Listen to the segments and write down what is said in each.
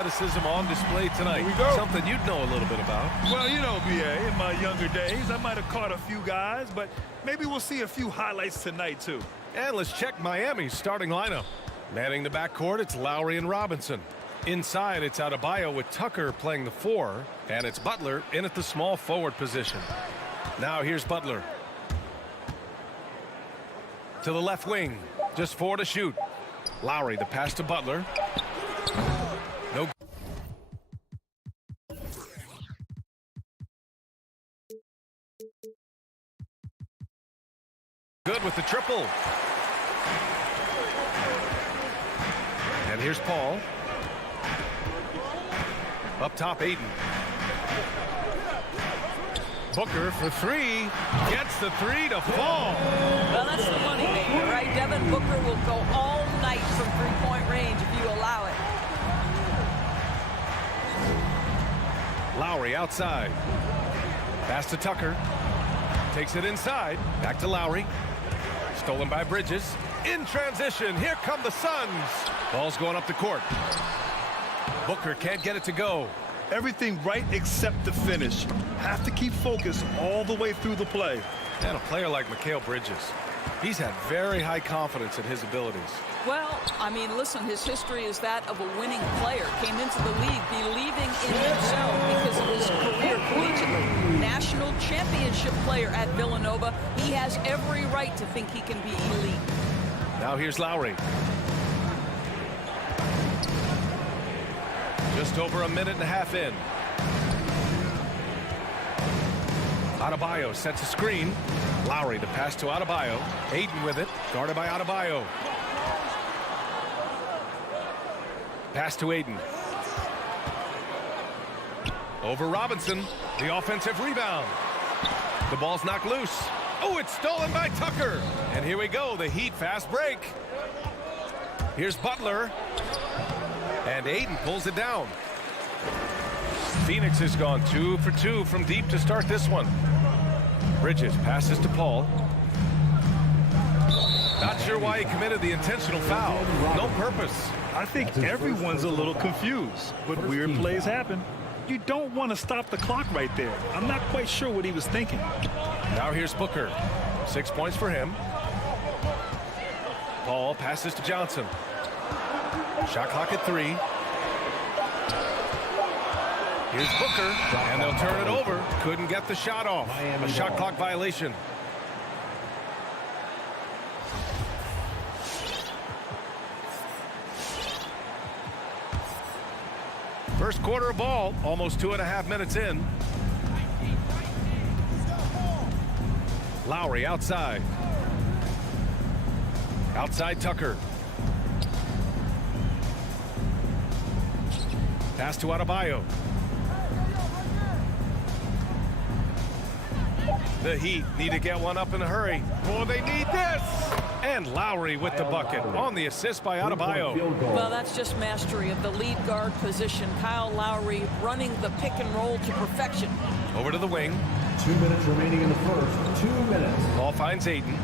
Athleticism on display tonight. Something you'd know a little bit about. Well, you know, BA, in my younger days, I might have caught a few guys, but maybe we'll see a few highlights tonight, too. And let's check Miami's starting lineup. Manning the backcourt, it's Lowry and Robinson. Inside, it's Adebayo with Tucker playing the 4, and it's Butler in at the small forward position. Now here's Butler. To the left wing, just 4 to shoot. Lowry, the pass to Butler. No. Good with the triple. And here's Paul. Up top, Ayton. Booker for 3. Gets the 3 to fall. Well, that's the money maker, right? Devin Booker will go all night from three-point range if you allow it. Lowry outside. Pass to Tucker. Takes it inside. Back to Lowry. Stolen by Bridges. In transition. Here come the Suns. Ball's going up the court. Booker can't get it to go. Everything right except the finish. Have to keep focused all the way through the play. And a player like Mikal Bridges, he's had very high confidence in his abilities. Well, I mean, listen, his history is that of a winning player. Came into the league believing in himself because of his career collegiately. National championship player at Villanova. He has every right to think he can be elite. Now here's Lowry. Just over a minute and a half in. Adebayo sets a screen. Lowry, the pass to Adebayo. Ayton with it, guarded by Adebayo. Pass to Ayton. Over Robinson, the offensive rebound. The ball's knocked loose. Oh, it's stolen by Tucker. And here we go, the Heat fast break. Here's Butler. And Ayton pulls it down. Phoenix has gone 2 for 2 from deep to start this one. Bridges passes to Paul. Not sure why he committed the intentional foul. No purpose. I think everyone's a little confused, but weird plays happen. You don't want to stop the clock right there. I'm not quite sure what he was thinking. Now here's Booker. 6 points for him. Paul passes to Johnson. Shot clock at 3. Here's Booker, and they'll turn it over. Couldn't get the shot off. A shot clock violation. First quarter of ball, almost 2.5 minutes in. Lowry outside. Outside Tucker. Pass to Adebayo. The Heat need to get one up in a hurry. Oh, they need this! And Lowry with the bucket on the assist by Adebayo. Well, that's just mastery of the lead guard position. Kyle Lowry running the pick and roll to perfection. Over to the wing. 2 minutes remaining in the first. 2 minutes. Ball finds Ayton.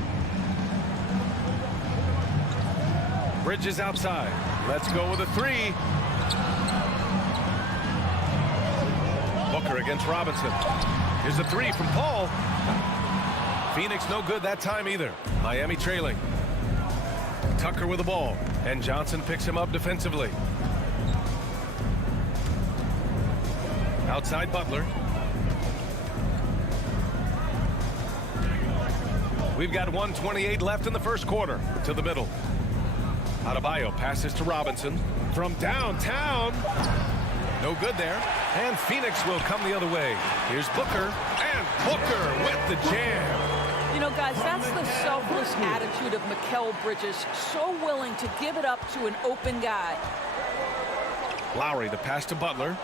Bridges outside. Let's go with a 3. Booker against Robinson. Here's a 3 from Paul. Phoenix no good that time either. Miami trailing. Tucker with the ball. And Johnson picks him up defensively. Outside Butler. We've got 1:28 left in the first quarter. To the middle. Adebayo passes to Robinson. From downtown. No good there. And Phoenix will come the other way. Here's Booker. And Booker with the jam. You know, guys, that's the selfless attitude of Mikal Bridges. So willing to give it up to an open guy. Lowry, the pass to Butler.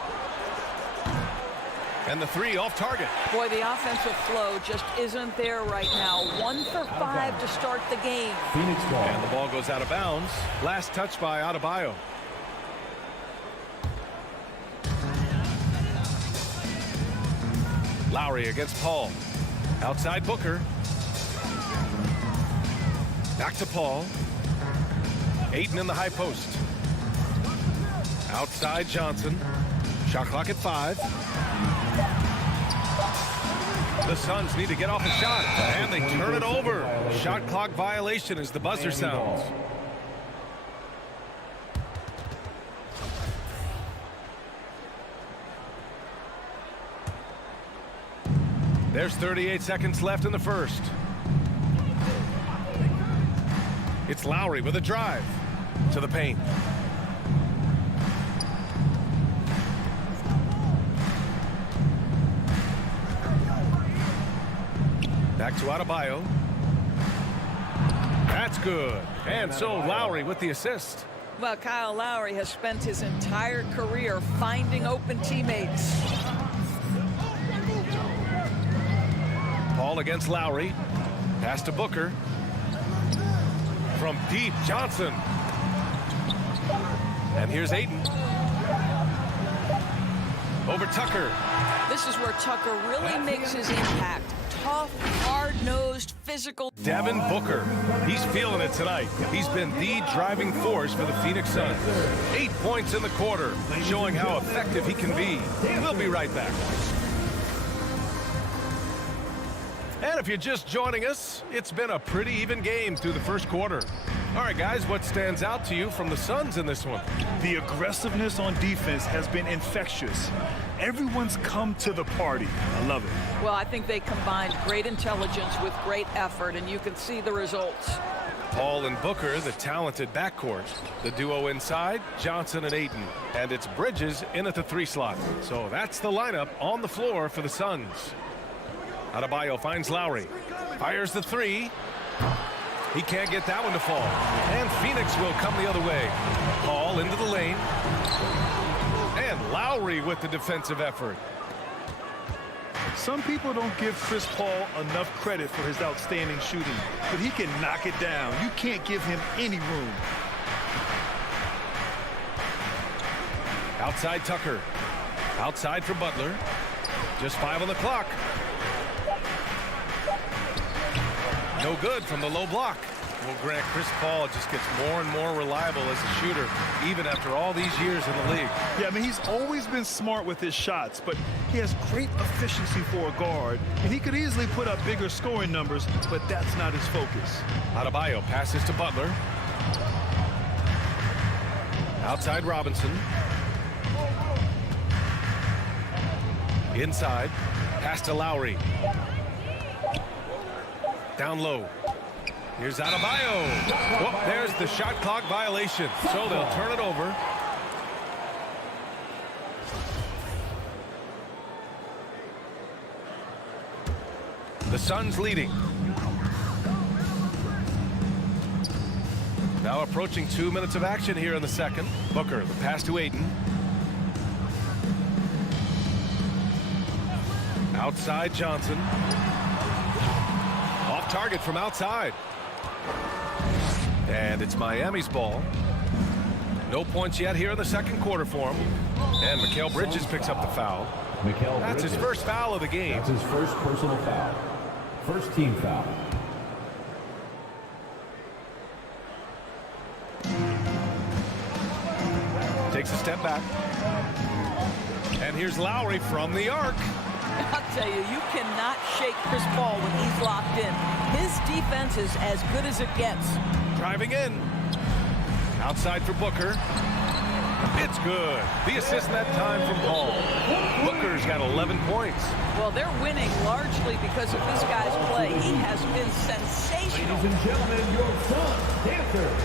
And the 3 off target. Boy, the offensive flow just isn't there right now. 1 for 5 to start the game. Phoenix ball. And the ball goes out of bounds. Last touch by Adebayo. Lowry against Paul. Outside Booker. Back to Paul. Ayton in the high post. Outside Johnson. Shot clock at 5. The Suns need to get off a shot, and they turn it over. Shot clock violation as the buzzer sounds. There's 38 seconds left in the first. It's Lowry with a drive to the paint. Back to Adebayo. That's good. And so Lowry with the assist. Well, Kyle Lowry has spent his entire career finding open teammates. Paul against Lowry. Pass to Booker. From deep, Johnson. And here's Ayton. Over Tucker. This is where Tucker really makes his impact. Tough, hard-nosed, physical. Devin Booker. He's feeling it tonight. He's been the driving force for the Phoenix Suns. 8 points in the quarter, showing how effective he can be. We'll be right back. And if you're just joining us, it's been a pretty even game through the first quarter. All right, guys, what stands out to you from the Suns in this one? The aggressiveness on defense has been infectious. Everyone's come to the party. I love it. Well, I think they combined great intelligence with great effort, and you can see the results. Paul and Booker, the talented backcourt. The duo inside, Johnson and Ayton. And it's Bridges in at the 3 slot. So that's the lineup on the floor for the Suns. Adebayo finds Lowry. Fires the 3. He can't get that one to fall. And Phoenix will come the other way. Paul into the lane. And Lowry with the defensive effort. Some people don't give Chris Paul enough credit for his outstanding shooting, but he can knock it down. You can't give him any room. Outside Tucker. Outside for Butler. Just 5 on the clock. No good from the low block. Well, Grant, Chris Paul just gets more and more reliable as a shooter, even after all these years in the league. Yeah, I mean, he's always been smart with his shots, but he has great efficiency for a guard, and he could easily put up bigger scoring numbers, but that's not his focus. Adebayo passes to Butler. Outside Robinson. Inside. Pass to Lowry. Down low. Here's Adebayo. Oh, there's the shot clock violation. So they'll turn it over. The Suns leading. Now approaching 2 minutes of action here in the second. Booker, the pass to Ayton. Outside Johnson. Off target from outside. And it's Miami's ball. No points yet here in the second quarter for him. And Mikal Bridges picks up the foul. That's his first foul of the game. That's his first personal foul. First team foul. Takes a step back. And here's Lowry from the arc. I'll tell you, you cannot shake Chris Paul when he's locked in. His defense is as good as it gets. Driving in. Outside for Booker. It's good. The assist that time from Paul. Booker's got 11 points. Well, they're winning largely because of this guy's play. He has been sensational. Ladies and gentlemen, your Suns dancers.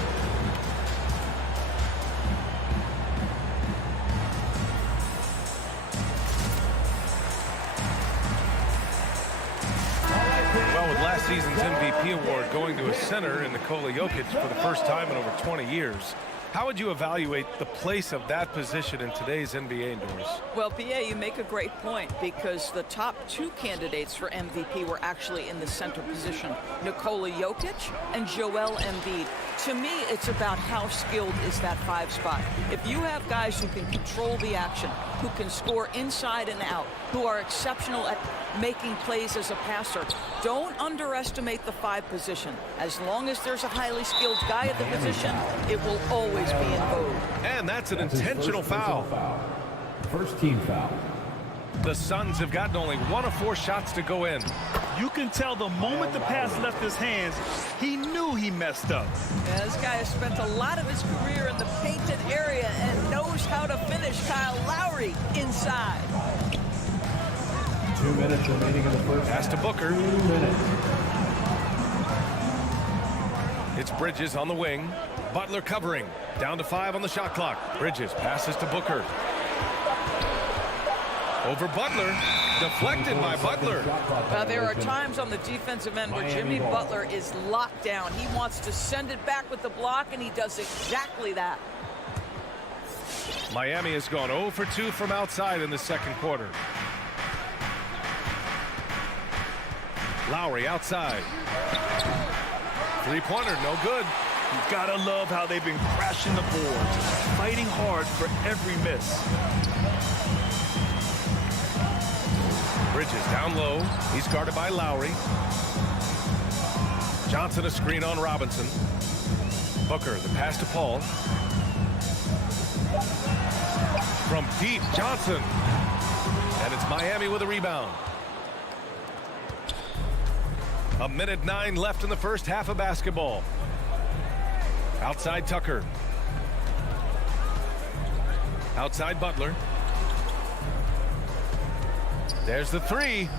Well, with last season's MVP award going to a center in Nikola Jokic for the first time in over 20 years, how would you evaluate the place of that position in today's NBA indoors? Well, PA, you make a great point because the top 2 candidates for MVP were actually in the center position, Nikola Jokic and Joel Embiid. To me, it's about how skilled is that 5 spot. If you have guys who can control the action, who can score inside and out, who are exceptional at making plays as a passer, don't underestimate the 5 position. As long as there's a highly skilled guy at the position, it will always always be in vogue. And that's an That's his intentional first personal foul. First team foul. The Suns have gotten only 1 of 4 shots to go in. You can tell the moment the pass left his hands, he knew he messed up. Yeah, this guy has spent a lot of his career in the painted area and knows how to finish. Kyle Lowry inside. 2 minutes remaining in the first. Pass to Booker. 2 minutes. It's Bridges on the wing. Butler covering. Down to 5 on the shot clock. Bridges passes to Booker. Over Butler. Deflected by Butler. There are times on the defensive end where Jimmy Butler is locked down. He wants to send it back with the block, and he does exactly that. Miami has gone 0 for 2 from outside in the second quarter. Lowry outside. Three-pointer, no good. You gotta love how they've been crashing the boards, fighting hard for every miss. Bridges down low. He's guarded by Lowry. Johnson a screen on Robinson. Booker, the pass to Paul. From deep, Johnson. And it's Miami with a rebound. 1:09 left in the first half of basketball. Outside Tucker. Outside Butler. There's the three.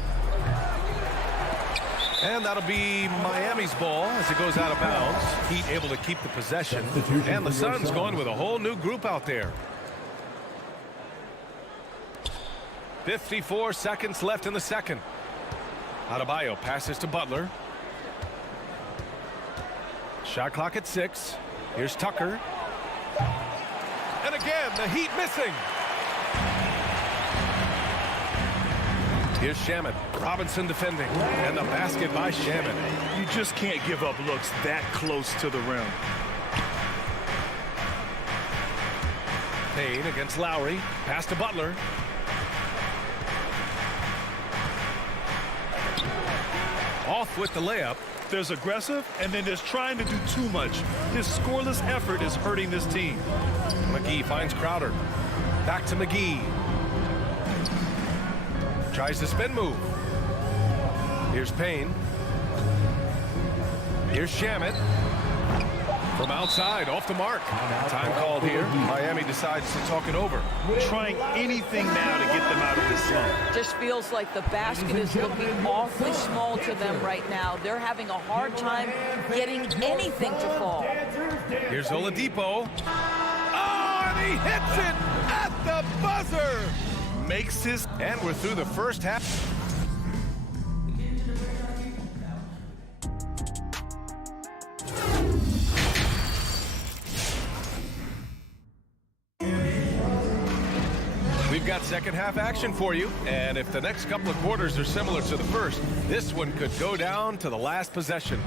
And that'll be Miami's ball as it goes out of bounds. Heat able to keep the possession. And the Suns going with a whole new group out there. 54 seconds left in the second. Adebayo passes to Butler. Shot clock at 6. Here's Tucker. And again, the Heat missing. Here's Shamet. Robinson defending. And the basket by Shamet. You just can't give up looks that close to the rim. Payne against Lowry. Pass to Butler. Off with the layup. There's aggressive, and then there's trying to do too much. His scoreless effort is hurting this team. McGee finds Crowder. Back to McGee. Tries the spin move. Here's Payne. Here's Shamet. From outside, off the mark. Time called here. Miami decides to talk it over. Trying anything now to get them out of this slump. Just feels like the basket is looking awfully small to them right now. They're having a hard time getting anything to fall. Here's Oladipo. Oh, and he hits it at the buzzer. Makes his... And we're through the first half. We've got second half action for you, and if the next couple of quarters are similar to the first, this one could go down to the last possession.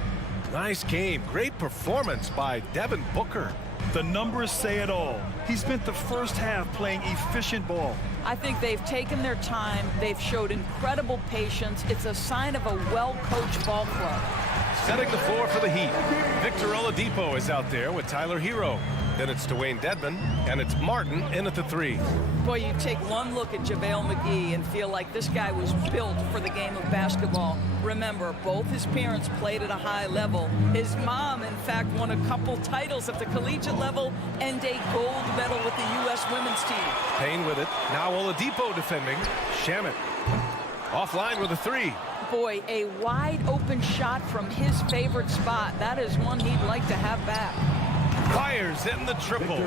Nice game. Great performance by Devin Booker. The numbers say it all. He spent the first half playing efficient ball. I think they've taken their time. They've showed incredible patience. It's a sign of a well-coached ball club. Setting the floor for the Heat. Victor Oladipo is out there with Tyler Hero. Then it's Dwayne Dedmon, and it's Martin in at the 3. Boy, you take one look at JaVale McGee and feel like this guy was built for the game of basketball. Remember, both his parents played at a high level. His mom, in fact, won a couple titles at the collegiate level and a gold medal with the U.S. women's team. Payne with it. Now Oladipo defending. Shamet offline with a 3. Boy, a wide open shot from his favorite spot. That is one he'd like to have back. Fires in the triple.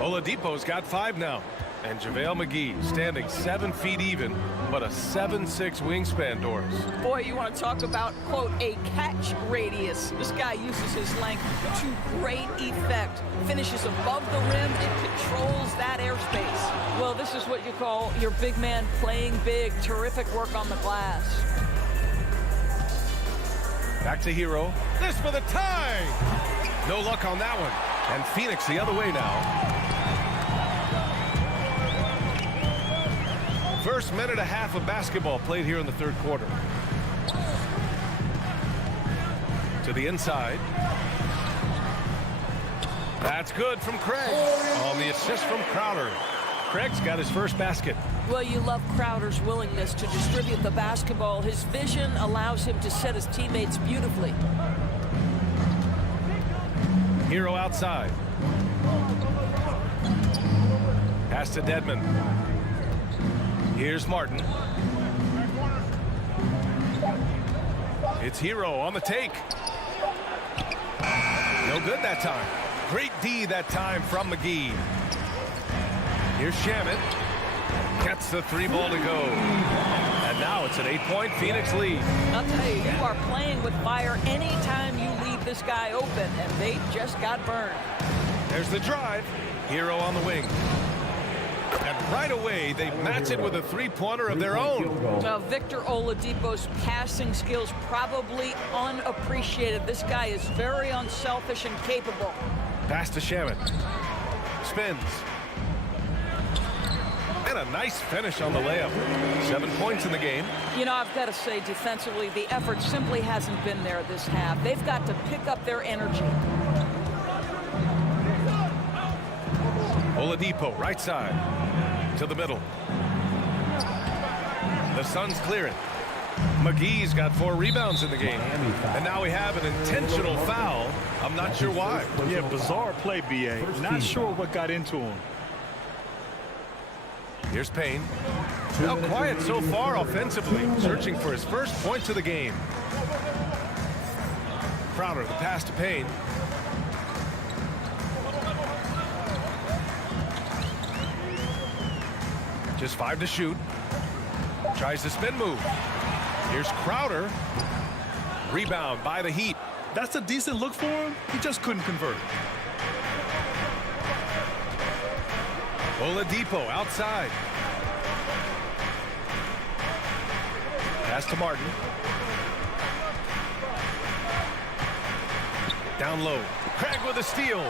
Oladipo's got 5 now. And JaVale McGee standing 7 feet even, but a 7'6" wingspan, Doris. Boy, you want to talk about, quote, a catch radius. This guy uses his length to great effect. Finishes above the rim and controls that airspace. Well, this is what you call your big man playing big. Terrific work on the glass. Back to Hero. This for the tie. No luck on that one. And Phoenix the other way now. First minute and a half of basketball played here in the third quarter. To the inside. That's good from Craig on the assist from Crowder. Craig's got his first basket. Well, you love Crowder's willingness to distribute the basketball. His vision allows him to set his teammates beautifully. Hero outside. Pass to Dedmon. Here's Martin. It's Hero on the take. No good that time. Great D that time from McGee. Here's Shamet. Gets the 3-ball to go. And now it's an 8-point Phoenix lead. I'll tell you, you are playing with fire anytime you leave this guy open, and they just got burned. There's the drive. Hero on the wing. And right away, they match it with a three-pointer of their own. Well, Victor Oladipo's passing skills probably unappreciated. This guy is very unselfish and capable. Pass to Shamet. Spins. And a nice finish on the layup. 7 points in the game. You know, I've got to say, defensively, the effort simply hasn't been there this half. They've got to pick up their energy. Oladipo, right side. To the middle. The Suns clear it. McGee's got 4 rebounds in the game. And now we have an intentional foul. I'm not sure why. Yeah, bizarre play, B.A. Not sure what got into him. Here's Payne. Now quiet so far offensively, searching for his first points of the game. Crowder, the pass to Payne. Just 5 to shoot. Tries the spin move. Here's Crowder. Rebound by the Heat. That's a decent look for him. He just couldn't convert. Oladipo outside. Pass to Martin. Down low. Craig with a steal.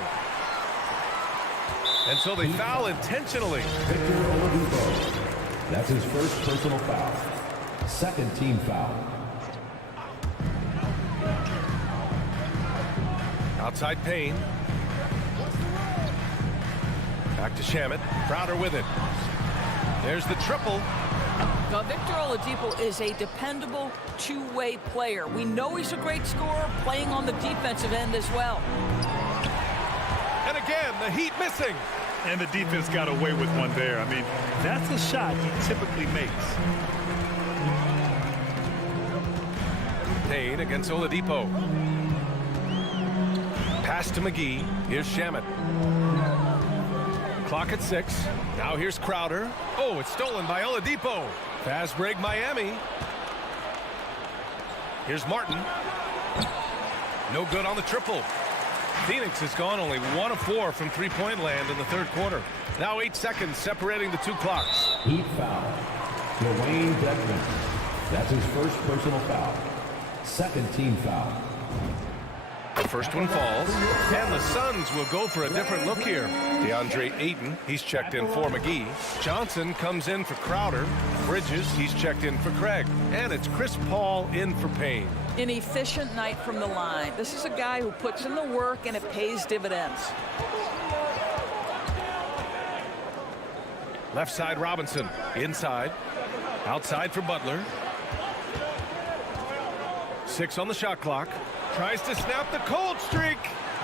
And so they foul intentionally. Victor Oladipo. That's his first personal foul. Second team foul. Outside Payne. Back to Shamet. Crowder with it. There's the triple. Now, Victor Oladipo is a dependable two-way player. We know he's a great scorer, playing on the defensive end as well. And again, the Heat missing. And the defense got away with one there. I mean, that's a shot he typically makes. Payne against Oladipo. Pass to McGee. Here's Shamet. Clock at 6. Now here's Crowder. Oh, it's stolen by Oladipo. Fast break Miami. Here's Martin. No good on the triple. Phoenix has gone only 1 of 4 from three-point land in the third quarter. Now 8 seconds separating the 2 clocks. Heat foul. Dwayne Dedmon. That's his first personal foul. Second team foul. The first one falls, and the Suns will go for a different look here. DeAndre Ayton, he's checked in for McGee. Johnson comes in for Crowder. Bridges, he's checked in for Craig. And it's Chris Paul in for Payne. An efficient night from the line. This is a guy who puts in the work, and it pays dividends. Left side Robinson, inside. Outside for Butler. 6 on the shot clock. Tries to snap the cold streak.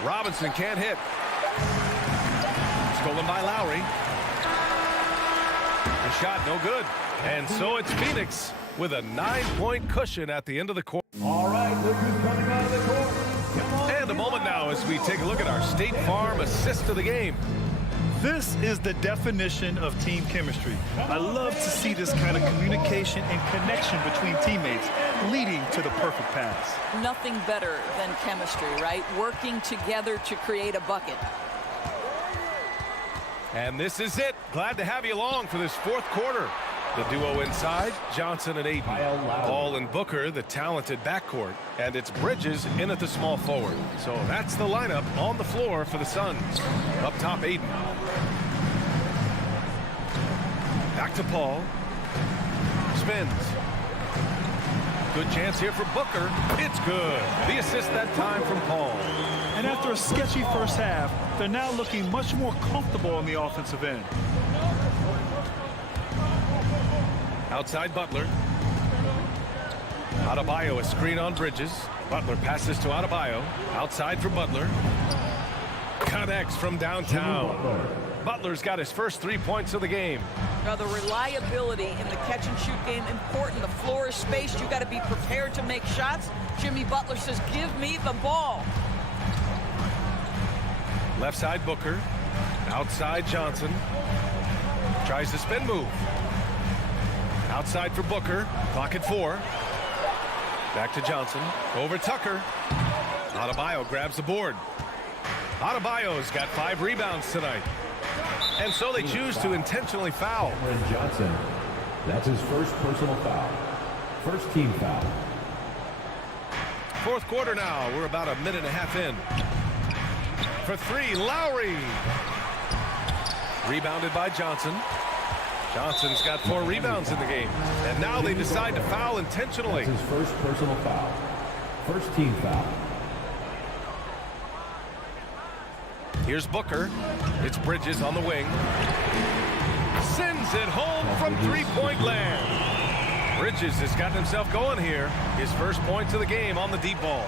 Robinson can't hit. Stolen by Lowry. The shot no good. And so it's Phoenix with a 9-point cushion at the end of the quarter. All right, look who's coming out of the court. Come on. And a moment now as we take a look at our State Farm assist of the game. This is the definition of team chemistry. I love to see this kind of communication and connection between teammates leading to the perfect pass. Nothing better than chemistry, right? Working together to create a bucket. And this is it. Glad to have you along for this fourth quarter. The duo inside, Johnson and Ayton. Paul and Booker, the talented backcourt. And it's Bridges in at the small forward. So that's the lineup on the floor for the Suns. Up top, Ayton. Back to Paul. Spins. Good chance here for Booker. It's good. The assist that time from Paul. And after a sketchy first half, they're now looking much more comfortable on the offensive end. Outside Butler. Adebayo, a screen on Bridges. Butler passes to Adebayo. Outside for Butler. Connects from downtown. Butler's got his first 3 points of the game. Now the reliability in the catch and shoot game important. The floor is spaced. You got to be prepared to make shots. Jimmy Butler says, "Give me the ball." Left side Booker. Outside Johnson. Tries the spin move. Outside for Booker. Clock at 4. Back to Johnson. Over Tucker. Adebayo grabs the board. Adebayo's got 5 rebounds tonight. And so they choose to intentionally foul. Cameron Johnson. That's his first personal foul. First team foul. Fourth quarter now. We're about a minute and a half in. For 3, Lowry. Rebounded by Johnson. Johnson's got 4 rebounds in the game. And now they decide to foul intentionally. That's his first personal foul. First team foul. Here's Booker. It's Bridges on the wing. Sends it home from three-point land. Bridges has gotten himself going here. His first points of the game on the deep ball.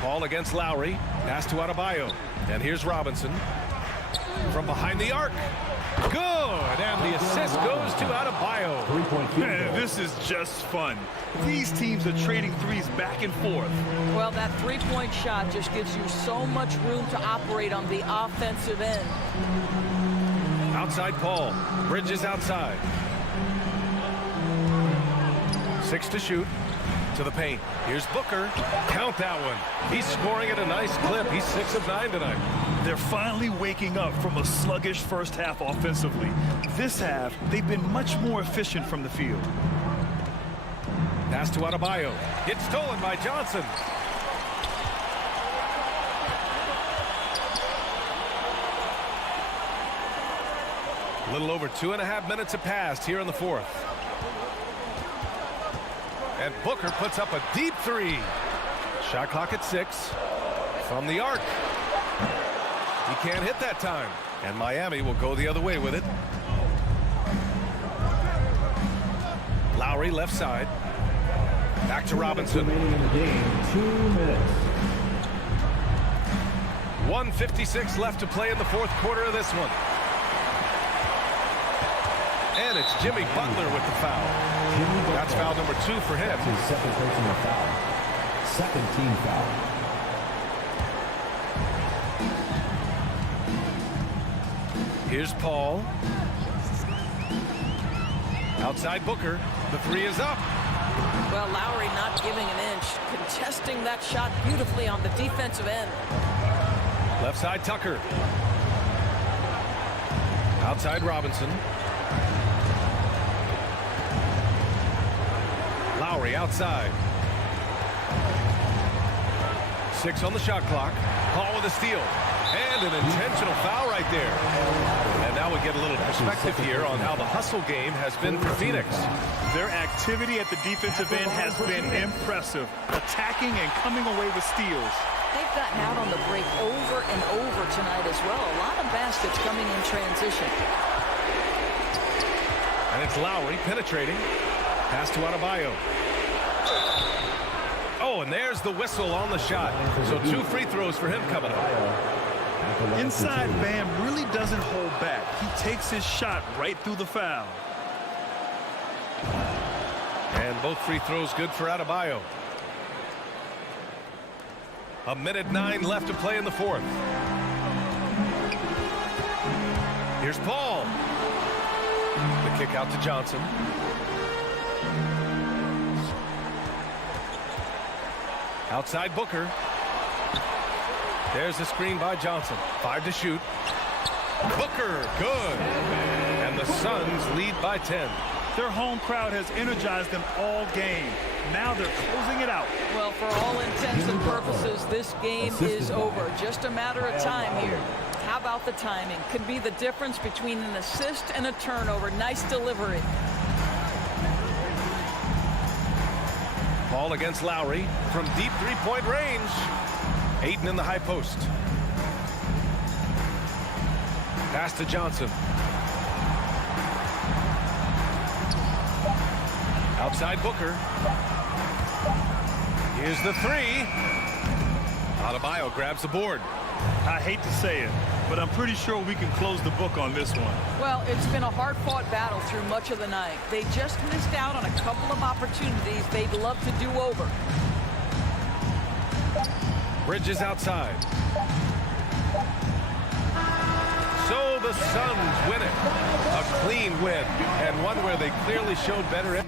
Ball against Lowry. Pass to Adebayo. And here's Robinson. From behind the arc. Good. And the assist goes to Adebayo. Man, this is just fun. These teams are trading threes back and forth. Well, that three-point shot just gives you so much room to operate on the offensive end. Outside Paul. Bridges outside. 6 to shoot. To the paint. Here's Booker. Count that one. He's scoring at a nice clip. He's 6 of 9 tonight. They're finally waking up from a sluggish first half offensively. This half, they've been much more efficient from the field. Pass to Adebayo. It's stolen by Johnson. A little over 2.5 minutes have passed here in the fourth. And Booker puts up a deep 3. Shot clock at 6. From the arc. He can't hit that time. And Miami will go the other way with it. Lowry left side. Back to Robinson. Remaining in the game, 2 minutes. 1:56 left to play in the fourth quarter of this one. And it's Jimmy Butler with the foul. That's foul number 2 for him. That's his second personal foul. Second team foul. Here's Paul. Outside Booker. The 3 is up. Well, Lowry not giving an inch, contesting that shot beautifully on the defensive end. Left side Tucker. Outside Robinson. Lowry outside. 6 on the shot clock. Paul with a steal. And an intentional foul right there. And now we get a little perspective here on how the hustle game has been for Phoenix. Their activity at the defensive end has been impressive, attacking and coming away with steals. They've gotten out on the break over and over tonight as well. A lot of baskets coming in transition. And it's Lowry penetrating. Pass to Adebayo. Oh, and there's the whistle on the shot. So 2 free throws for him coming up. Inside Bam really doesn't hold back. He takes his shot right through the foul. And both free throws good for Adebayo. 1:09 left to play in the fourth. Here's Paul. The kick out to Johnson. Outside Booker. There's the screen by Johnson. 5 to shoot. Booker, good. And the Suns lead by 10. Their home crowd has energized them all game. Now they're closing it out. Well, for all intents and purposes, this game is over. Just a matter of time here. How about the timing? Could be the difference between an assist and a turnover. Nice delivery. Ball against Lowry from deep three-point range. Aiden in the high post. Pass to Johnson. Outside Booker. Here's the three. Adebayo grabs the board. I hate to say it, but I'm pretty sure we can close the book on this one. Well, it's been a hard-fought battle through much of the night. They just missed out on a couple of opportunities they'd love to do over. Bridges outside. So the Suns win it. A clean win, and one where they clearly showed better.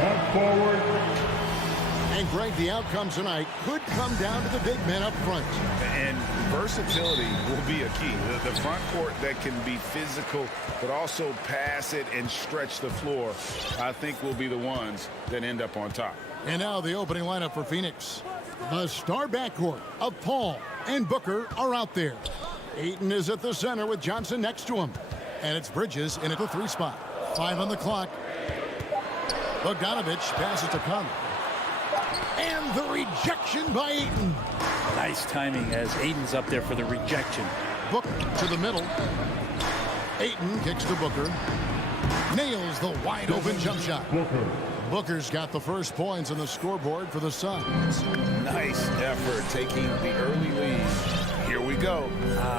At forward. And Greg, the outcome tonight could come down to the big men up front. And versatility will be a key. The front court that can be physical, but also pass it and stretch the floor, I think will be the ones that end up on top. And now the opening lineup for Phoenix. The star backcourt of Paul and Booker are out there. Ayton is at the center with Johnson next to him. And it's Bridges in at the 3 spot. 5 on the clock. Bogdanovich passes to Conley. And the rejection by Ayton. Nice timing as Ayton's up there for the rejection. Booker to the middle. Ayton kicks to Booker. Nails the wide open jump shot. Booker's got the first points on the scoreboard for the Suns. Nice effort taking the early lead. Here we go.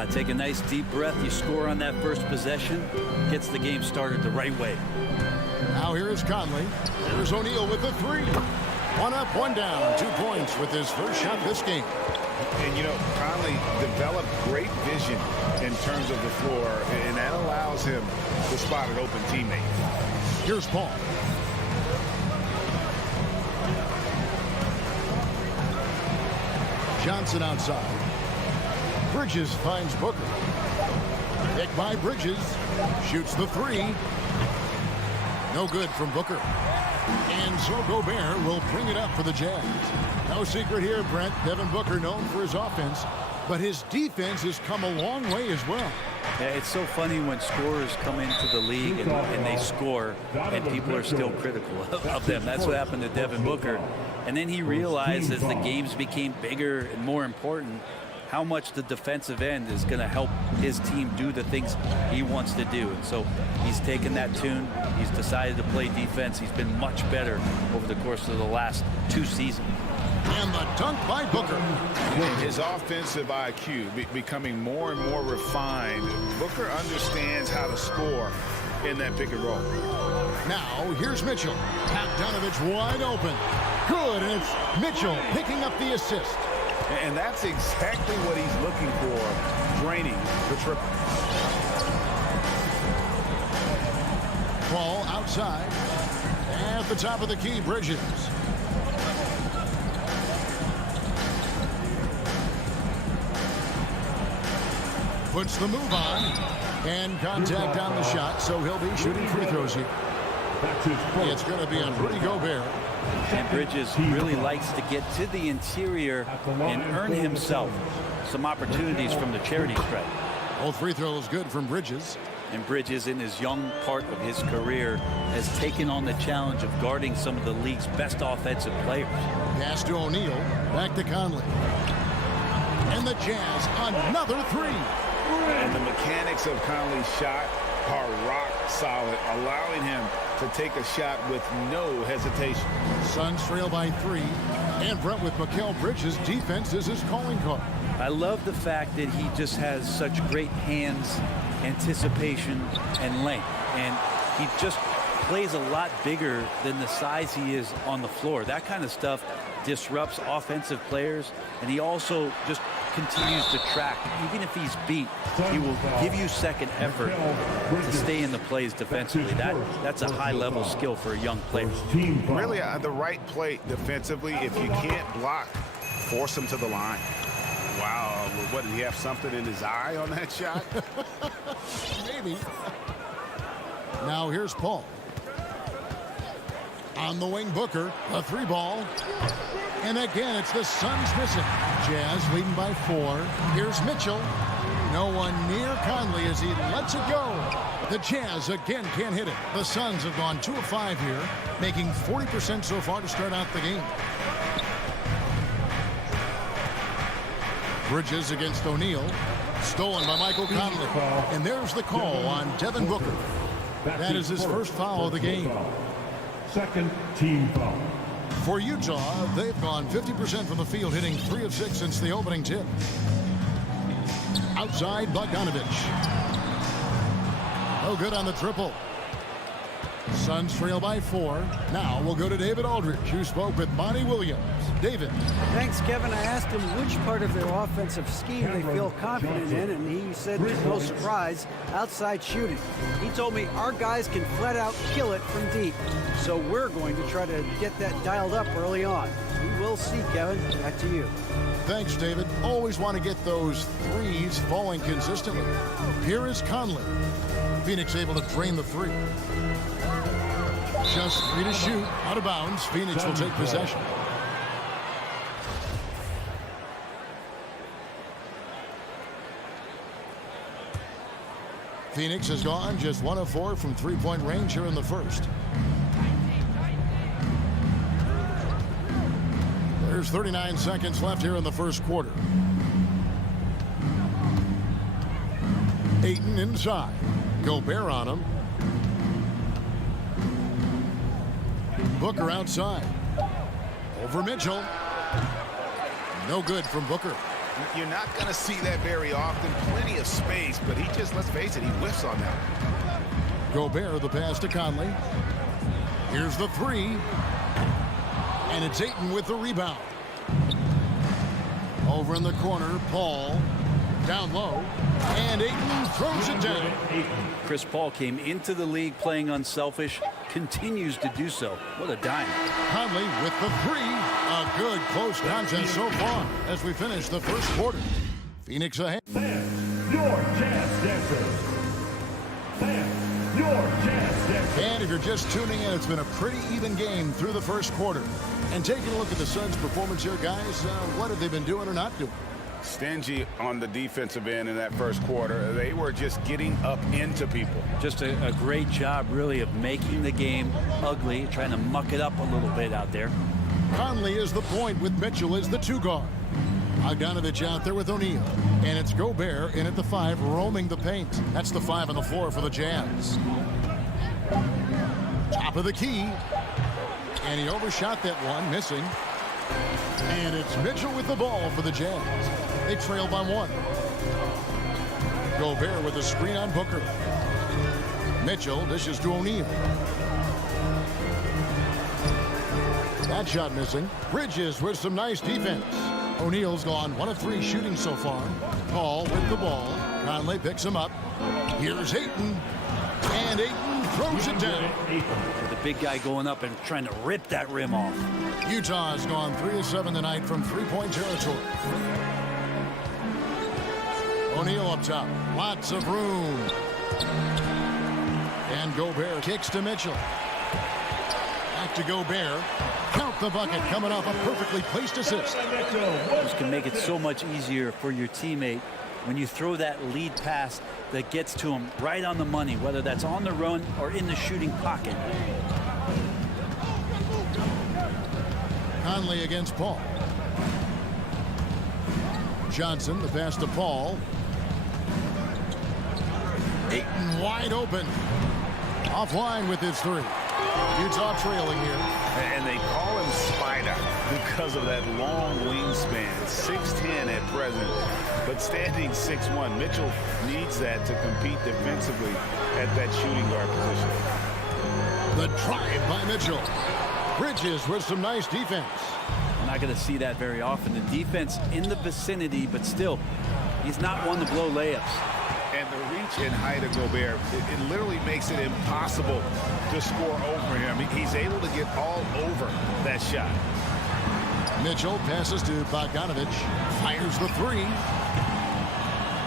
Take a nice deep breath. You score on that first possession. Gets the game started the right way. Now here is Conley. There's O'Neal with the 3. 1 up, 1 down. 2 points with his first shot this game. And, you know, Conley developed great vision in terms of the floor, and that allows him to spot an open teammate. Here's Paul. Johnson outside. Bridges finds Booker. Picked by Bridges. Shoots the 3. No good from Booker. And so Gobert will bring it up for the Jazz. No secret here, Brent. Devin Booker known for his offense, but his defense has come a long way as well. Yeah, it's so funny when scorers come into the league and they score and people are still critical of them. That's what happened to Devin Booker. And then he realized as the games became bigger and more important how much the defensive end is going to help his team do the things he wants to do. And so he's taken that tune. He's decided to play defense. He's been much better over the course of the last 2 seasons. And the dunk by Booker. His offensive IQ becoming more and more refined. Booker understands how to score in that pick and roll. Now here's Mitchell. Bogdanovich wide open. Good, and it's Mitchell picking up the assist. And that's exactly what he's looking for, draining the triple. Ball outside. At the top of the key, Bridges. Puts the move on. And contact on the shot, so he'll be shooting free throws here. It's going to be on Rudy Gobert. And Bridges really likes to get to the interior and earn himself some opportunities from the charity stripe. Both free throws good from Bridges. And Bridges, in his young part of his career, has taken on the challenge of guarding some of the league's best offensive players. Pass to O'Neal. Back to Conley. And the Jazz, another 3. And the mechanics of Conley's shot are rock solid, allowing him to take a shot with no hesitation. Suns trail by 3. And Brent, with Mikal Bridges, defense is his calling card. I love the fact that he just has such great hands, anticipation, and length. And he just plays a lot bigger than the size he is on the floor. That kind of stuff disrupts offensive players, and he also just continues to track. Even if he's beat, he will give you second effort to stay in the plays defensively. That's a high-level skill for a young player. Really, the right play defensively. If you can't block, force him to the line. Wow, what, did he have something in his eye on that shot? Maybe. Now here's Paul. On the wing, Booker, a 3 ball. And again, it's the Suns missing. Jazz leading by 4. Here's Mitchell. No one near Conley as he lets it go. The Jazz again can't hit it. The Suns have gone 2 of 5 here, making 40% so far to start out the game. Bridges against O'Neal. Stolen by Michael Conley. And there's the call on Devin Booker. That is his first foul of the game. Second team foul. For Utah, they've gone 50% from the field, hitting 3 of 6 since the opening tip. Outside, Bogdanovich. No good on the triple. Suns trail by 4. Now we'll go to David Aldridge, who spoke with Monty Williams. David. Thanks, Kevin. I asked him which part of their offensive scheme they feel confident in, and he said, to no surprise, outside shooting. He told me our guys can flat out kill it from deep, so we're going to try to get that dialed up early on. We will see, Kevin. Back to you. Thanks, David. Always want to get those threes falling consistently. Here is Conley. Phoenix able to drain the 3. Just 3 to shoot. Out of bounds. Phoenix will take possession. Phoenix has gone just 1 of 4 from three-point range here in the first. There's 39 seconds left here in the first quarter. Ayton inside. Gobert on him. Booker outside. Over Mitchell. No good from Booker. You're not going to see that very often. Plenty of space, but he just, let's face it, he whiffs on that. Gobert, the pass to Conley. Here's the 3. And it's Ayton with the rebound. Over in the corner, Paul. Down low. And Ayton throws it down. Chris Paul came into the league playing unselfish, continues to do so. What a dime. Conley with the 3. A good close contest so far as we finish the first quarter. Phoenix ahead. Fans, your jazz dancers. Fans, your jazz dancers. And if you're just tuning in, it's been a pretty even game through the first quarter. And taking a look at the Suns' performance here, guys, what have they been doing or not doing? Stingy on the defensive end in that first quarter. They were just getting up into people. Just a great job, really, of making the game ugly, trying to muck it up a little bit out there. Conley is the point with Mitchell as the 2 guard. Bogdanovich out there with O'Neal. And it's Gobert in at the 5, roaming the paint. That's the 5 on the floor for the Jazz. Top of the key. And he overshot that one, missing. And it's Mitchell with the ball for the Jazz. They trail by 1. Gobert with a screen on Booker. Mitchell dishes to O'Neal. That shot missing. Bridges with some nice defense. O'Neal's gone 1 of 3 shooting so far. Paul with the ball. Conley picks him up. Here's Ayton. And Ayton throws it down. The big guy going up and trying to rip that rim off. Utah's gone 3 of 7 tonight from three-point territory. O'Neal up top. Lots of room. And Gobert kicks to Mitchell. Back to Gobert. Count the bucket coming off a perfectly placed assist. This can make it so much easier for your teammate when you throw that lead pass that gets to him right on the money, whether that's on the run or in the shooting pocket. Conley against Paul. Johnson, the pass to Paul. Ayton wide open. Offline with his 3. Utah trailing here. And they call him Spider because of that long wingspan. 6'10" at present, but standing 6'1". Mitchell needs that to compete defensively at that shooting guard position. The drive by Mitchell. Bridges with some nice defense. I'm not going to see that very often. The defense in the vicinity, but still, he's not one to blow layups. And the reach and height of Gobert, it literally makes it impossible to score over him. He's able to get all over that shot. Mitchell passes to Bogdanovich. Fires the 3.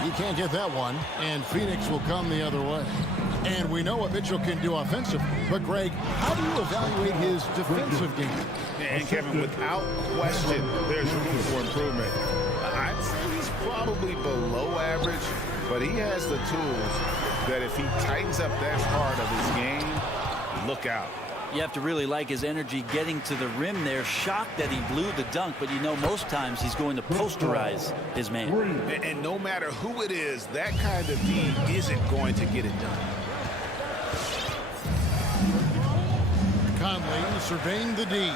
He can't get that one. And Phoenix will come the other way. And we know what Mitchell can do offensively. But, Greg, how do you evaluate his defensive game? And, Kevin, without question, there's room for improvement. I'd say he's probably below average, but he has the tools that if he tightens up that part of his game, look out. You have to really like his energy getting to the rim there. Shocked that he blew the dunk, but you know most times he's going to posterize his man. And no matter who it is, that kind of D isn't going to get it done. Conley surveying the D.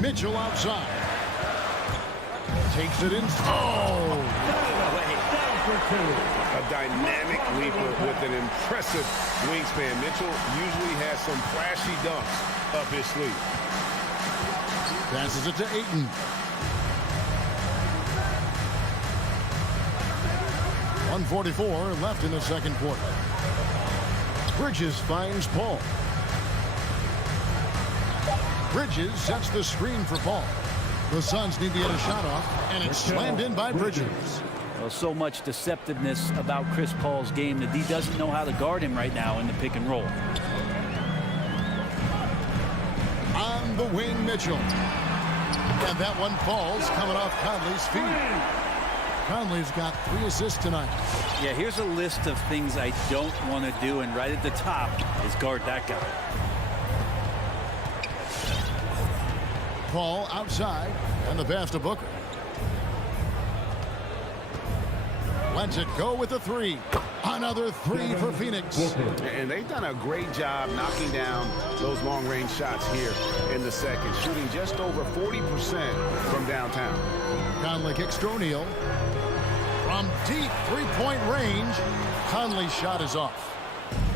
Mitchell outside. Takes it in. Oh! A dynamic leaper with an impressive wingspan. Mitchell usually has some flashy dunks up his sleeve. Passes it to Ayton. 1:44 left in the second quarter. Bridges finds Paul. Bridges sets the screen for Paul. The Suns need to get a shot off, and it's slammed in by Bridges. Well, so much deceptiveness about Chris Paul's game that he doesn't know how to guard him right now in the pick and roll. On the wing, Mitchell. And that one falls coming off Conley's feet. Conley's got 3 assists tonight. Yeah, here's a list of things I don't want to do, and right at the top is guard that guy. Paul outside, and the pass to Booker. Lets it go with the 3. Another 3 for Phoenix. And they've done a great job knocking down those long-range shots here in the second, shooting just over 40% from downtown. Conley kicks to O'Neal. From deep three-point range, Conley's shot is off.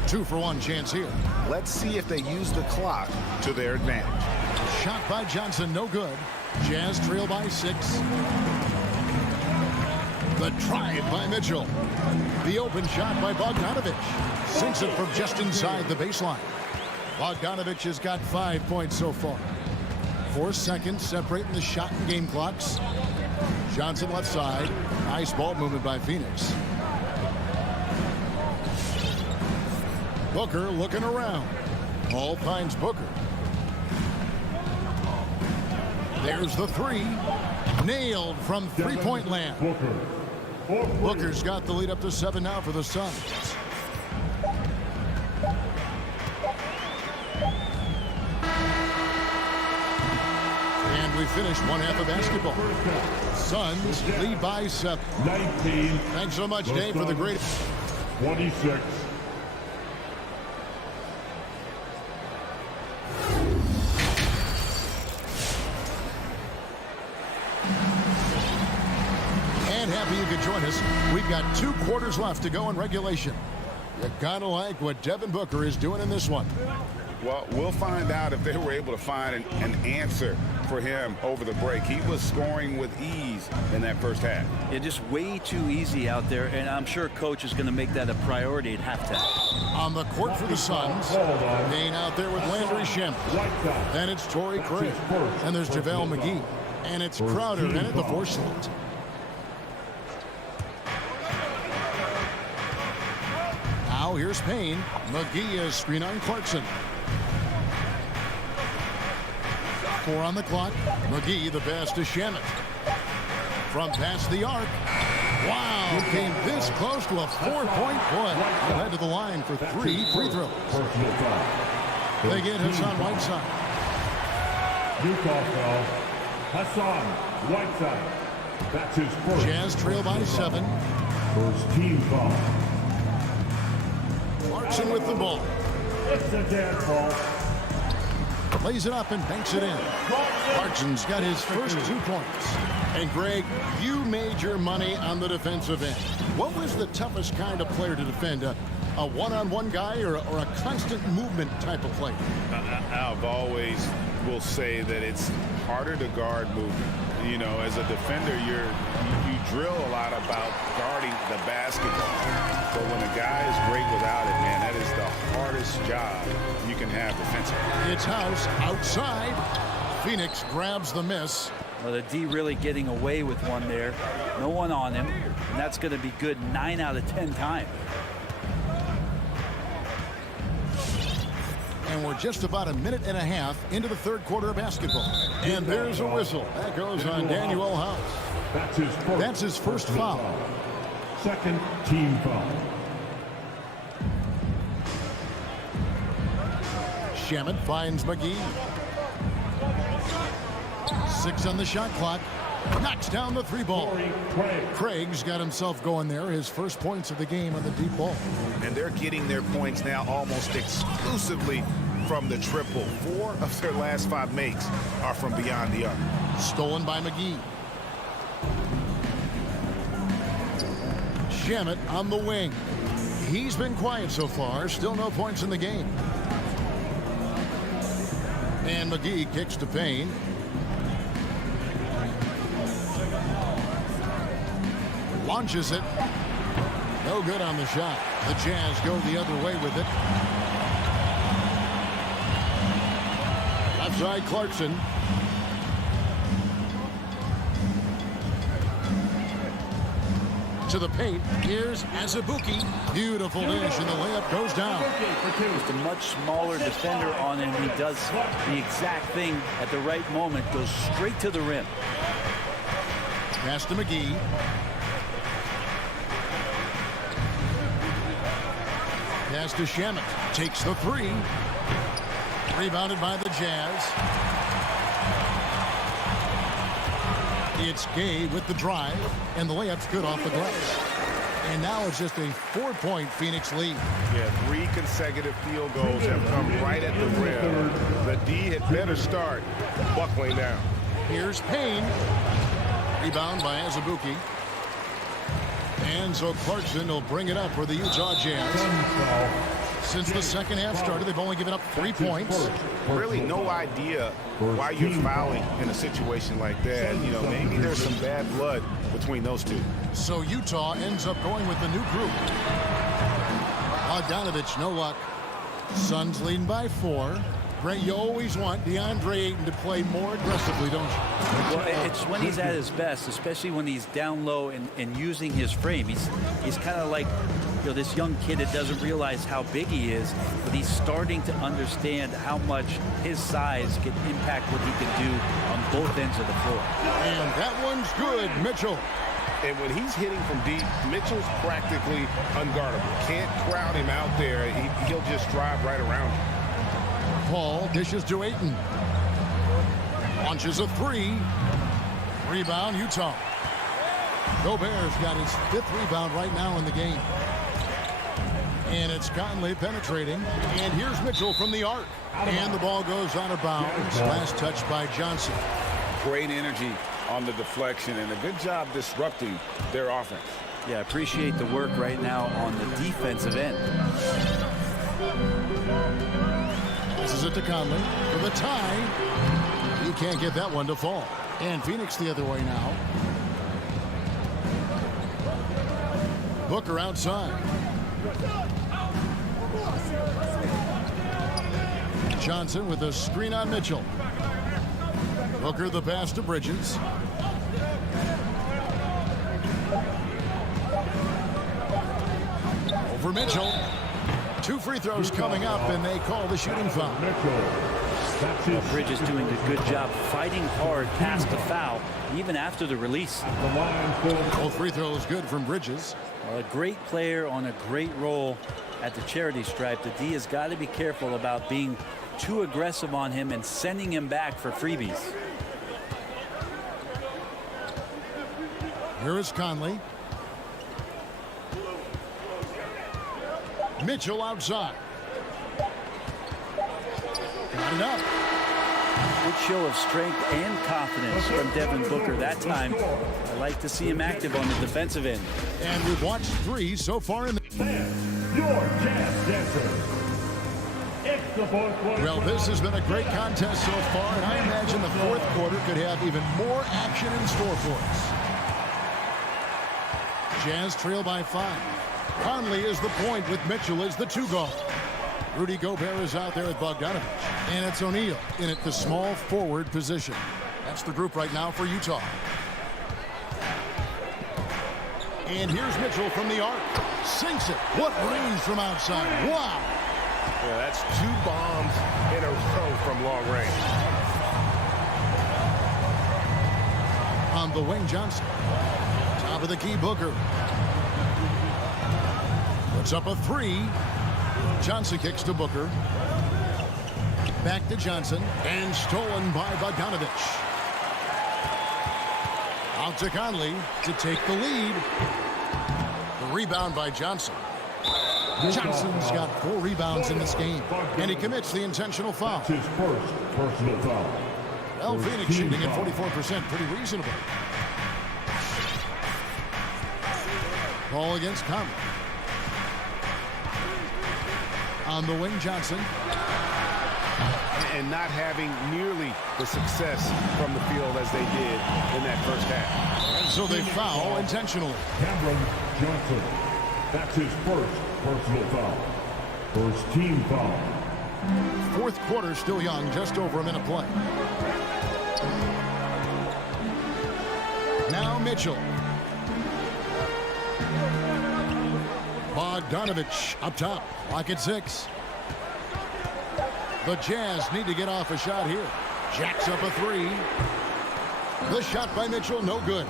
2 for 1 chance here. Let's see if they use the clock to their advantage. Shot by Johnson, no good. Jazz trail by 6. The drive by Mitchell. The open shot by Bogdanovic. Sinks it from just inside the baseline. Bogdanovic has got 5 points so far. 4 seconds separating the shot and game clocks. Johnson left side. Nice ball movement by Phoenix. Booker looking around. Paul finds Booker. There's the 3. Nailed from three-point land. Booker's got the lead up to 7 now for the Suns. And we finished one half of basketball. Suns lead by 7. 19. Thanks so much, Dave, for the great... 26. And happy you could join us. We've got 2 quarters left to go in regulation. You gotta like what Devin Booker is doing in this one. Well, we'll find out if they were able to find an answer for him over the break. He was scoring with ease in that first half. Yeah, just way too easy out there, and I'm sure coach is going to make that a priority at halftime. On the court for the Suns, Dane out there with Landry Shamet. Then it's Torrey Craig. And there's JaVale McGee. And it's Crowder in at the 4 slot. Now here's Payne. McGee is screen on Clarkson. 4 on the clock. McGee the pass to Shamet. From past the arc. Wow, came this close to a 4-point play. He'll head to the line for 3 free throws. They get Hassan Whiteside. New call foul. Hassan Whiteside. That's his first. Jazz trail by 7. First team foul. Clarkson with the ball. It's a Jazz ball. Lays it up and banks it in. Clarkson's got his first 2 points. And Greg, you made your money on the defensive end. What was the toughest kind of player to defend? A one-on-one guy or a constant movement type of player? I've always will say that it's harder to guard movement. You know, as a defender, you drill a lot about guarding the basketball. But when a guy is great without it, man, that is the hardest job you can have defensively. It's House outside. Phoenix grabs the miss. Well, the D really getting away with one there. No one on him. And that's going to be good 9 out of 10 times. And we're just about a minute and a half into the 3rd quarter of basketball. And there's a whistle. That goes on Daniel House. That's his first foul. Second team foul. Shamet finds McGee. 6 on the shot clock. Knocks down the 3 ball. Craig's got himself going there. His first points of the game on the deep ball. And they're getting their points now almost exclusively from the triple. 4 of their last 5 makes are from beyond the arc. Stolen by McGee. Shamet on the wing. He's been quiet so far. Still no points in the game. And McGee kicks to Payne. Launches it. No good on the shot. The Jazz go the other way with it. Left side, Clarkson. To the paint. Here's Azubuike. Beautiful dish, and the layup goes down. Just a much smaller defender on him. He does the exact thing at the right moment. Goes straight to the rim. Pass to McGee. Pass to Shamet. Takes the three. Rebounded by the Jazz. It's Gay with the drive, and the layup's good off the glass. And now it's just a 4-point Phoenix lead. Yeah, 3 consecutive field goals have come right at the rim. The D had better start buckling down. Here's Payne. Rebound by Azubuike. And so Clarkson will bring it up for the Utah Jazz. Since the second half started, they've only given up 3 points. Really no idea why you're fouling in a situation like that. You know, maybe there's some bad blood between those two. So Utah ends up going with the new group. Bogdanovich, no luck. Suns leading by 4. Ray, you always want DeAndre Ayton to play more aggressively, don't you? Well, it's when he's at his best, especially when he's down low and using his frame. He's kind of like, you know, this young kid that doesn't realize how big he is, but he's starting to understand how much his size can impact what he can do on both ends of the floor. And that one's good, Mitchell. And when he's hitting from deep, Mitchell's practically unguardable. Can't crowd him out there. He'll just drive right around you. Paul dishes to Ayton. Launches a 3. Rebound, Utah. Gobert's got his 5th rebound right now in the game. And it's Conley penetrating. And here's Mitchell from the arc. And the ball goes out of bounds. Last touch by Johnson. Great energy on the deflection and a good job disrupting their offense. Yeah, appreciate the work right now on the defensive end. Passes it to Conley for the tie. He can't get that one to fall. And Phoenix the other way now. Booker outside. Johnson with a screen on Mitchell. Booker the pass to Bridges. Over Mitchell. 2 free throws coming up, and they call the shooting foul. Bridges doing a good job fighting hard past the foul, even after the release. Both free throws good from Bridges. Well, a great player on a great role at the charity stripe. The D has got to be careful about being too aggressive on him and sending him back for freebies. Here is Conley. Mitchell outside. Got it up. Good show of strength and confidence from Devin Booker that time. I like to see him active on the defensive end. And we've watched 3 so far in the... Your Jazz Dancer. It's the fourth quarter. Well, this has been a great contest so far, and I imagine the fourth quarter could have even more action in store for us. Jazz trail by 5. Conley is the point with Mitchell as the 2-guard. Rudy Gobert is out there with Bogdanovich. And it's O'Neal in at the small forward position. That's the group right now for Utah. And here's Mitchell from the arc. Sinks it. What range from outside. Wow. Yeah, that's 2 bombs in a row from long range. On the wing, Johnson. Top of the key, Booker. Puts up a 3. Johnson kicks to Booker. Back to Johnson. And stolen by Bogdanovich. Out to Conley to take the lead. The rebound by Johnson. Johnson's got 4 rebounds in this game. And he commits the intentional foul. His first personal foul. Well, Phoenix shooting at 44%. Pretty reasonable. Call against Conley. On the wing, Johnson. And not having nearly the success from the field as they did in that first half. And so they foul intentionally. Cameron Johnson. That's his first personal foul. First team foul. Fourth quarter still young, just over a minute play. Now Mitchell. Bogdanovich up top. Lock at 6. The Jazz need to get off a shot here. Jacks up a 3. The shot by Mitchell, no good.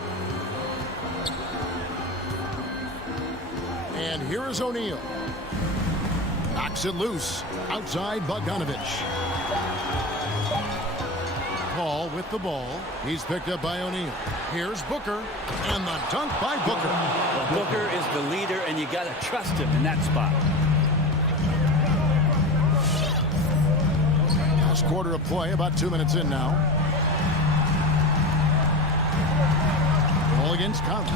And here is O'Neal. Knocks it loose. Outside Bogdanovich. Paul with the ball. He's picked up by O'Neal. Here's Booker. And the dunk by Booker. Booker is the leader, and you got to trust him in that spot. Last quarter of play, about 2 minutes in now. Ball against Conley.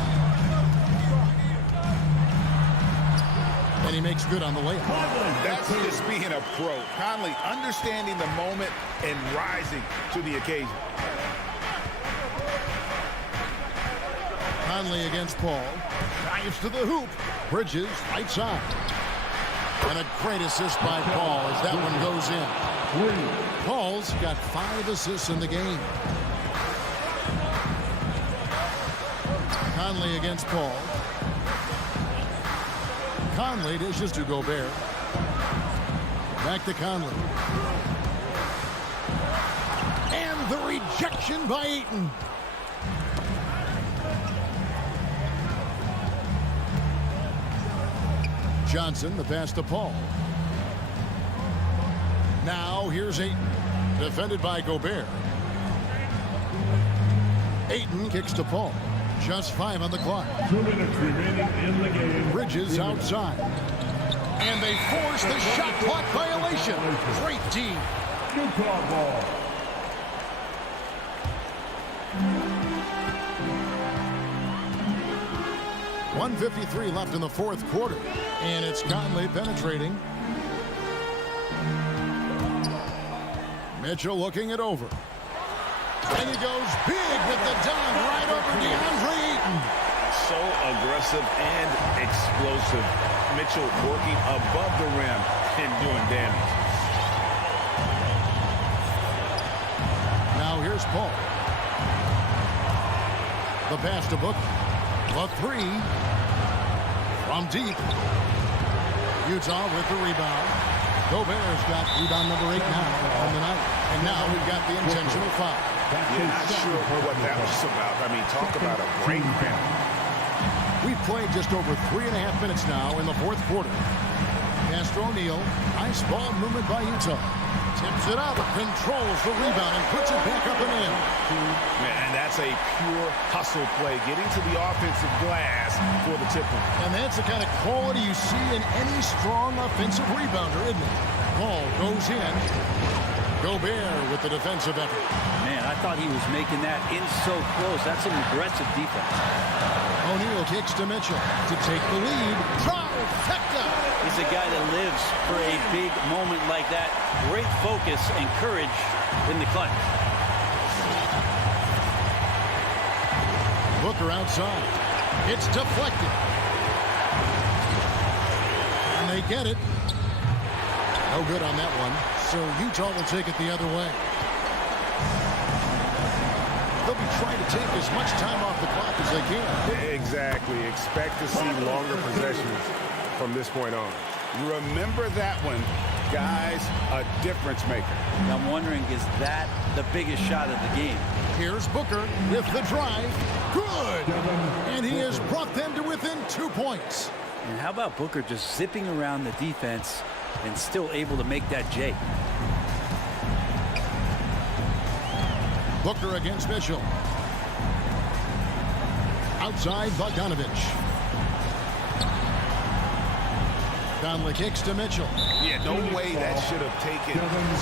And he makes good on the layup. That's just being a pro. Conley understanding the moment and rising to the occasion. Conley against Paul. Drives to the hoop. Bridges, right side. And a great assist by Paul as that one goes in. Paul's got 5 assists in the game. Conley against Paul. Conley dishes to Gobert. Back to Conley. And the rejection by Ayton. Johnson, the pass to Paul. Now here's Ayton. Defended by Gobert. Ayton kicks to Paul. Just 5 on the clock. 2 minutes remaining in the game. Bridges outside. And they force the shot clock violation. Great D. Utah ball. .153 left in the fourth quarter. And it's Conley penetrating. Mitchell looking it over. And he goes big with the dunk right over DeAndre Ayton. So aggressive and explosive. Mitchell working above the rim and doing damage. Now here's Paul. The pass to Booker. The 3 from deep. Utah with the rebound. Gobert's got rebound number 8 now on the night. And now we've got the intentional foul. Yeah, not sure what that was about. I mean, talk about a break penalty. We've played just over 3.5 minutes now in the fourth quarter. Castro O'Neal, nice ball movement by Utah. Tips it up, controls the rebound, and puts it back up and in. Man, that's a pure hustle play, getting to the offensive glass for the tip-in. And that's the kind of quality you see in any strong offensive rebounder, isn't it? Ball goes in. Gobert with the defensive effort. Man, I thought he was making that in so close. That's some aggressive defense. O'Neal kicks to Mitchell to take the lead. Trifecta! He's a guy that lives for a big moment like that. Great focus and courage in the clutch. Booker outside. It's deflected. And they get it. No good on that one. So Utah will take it the other way. They'll be trying to take as much time off the clock as they can. Exactly. Expect to see longer possessions from this point on. Remember that one, guys, a difference maker. I'm wondering, is that the biggest shot of the game? Here's Booker with the drive. Good! And he has brought them to within 2 points. And how about Booker just zipping around the defense and still able to make that J? Booker against Mitchell. Outside Bogdanovich. Conley kicks to Mitchell. Yeah, no way that should have taken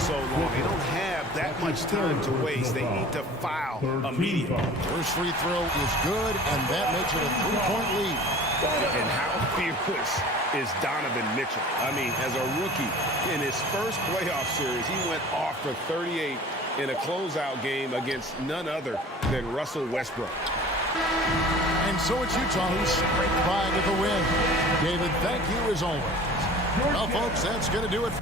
so long. They don't have that much time to waste. They need to foul immediately. First free throw is good, and that makes it a 3-point lead. And how fearless is Donovan Mitchell? I mean, as a rookie, in his first playoff series, he went off for 38 in a closeout game against none other than Russell Westbrook. And so it's Utah who scraped by with the win. David, thank you as always. Well, folks, that's going to do it.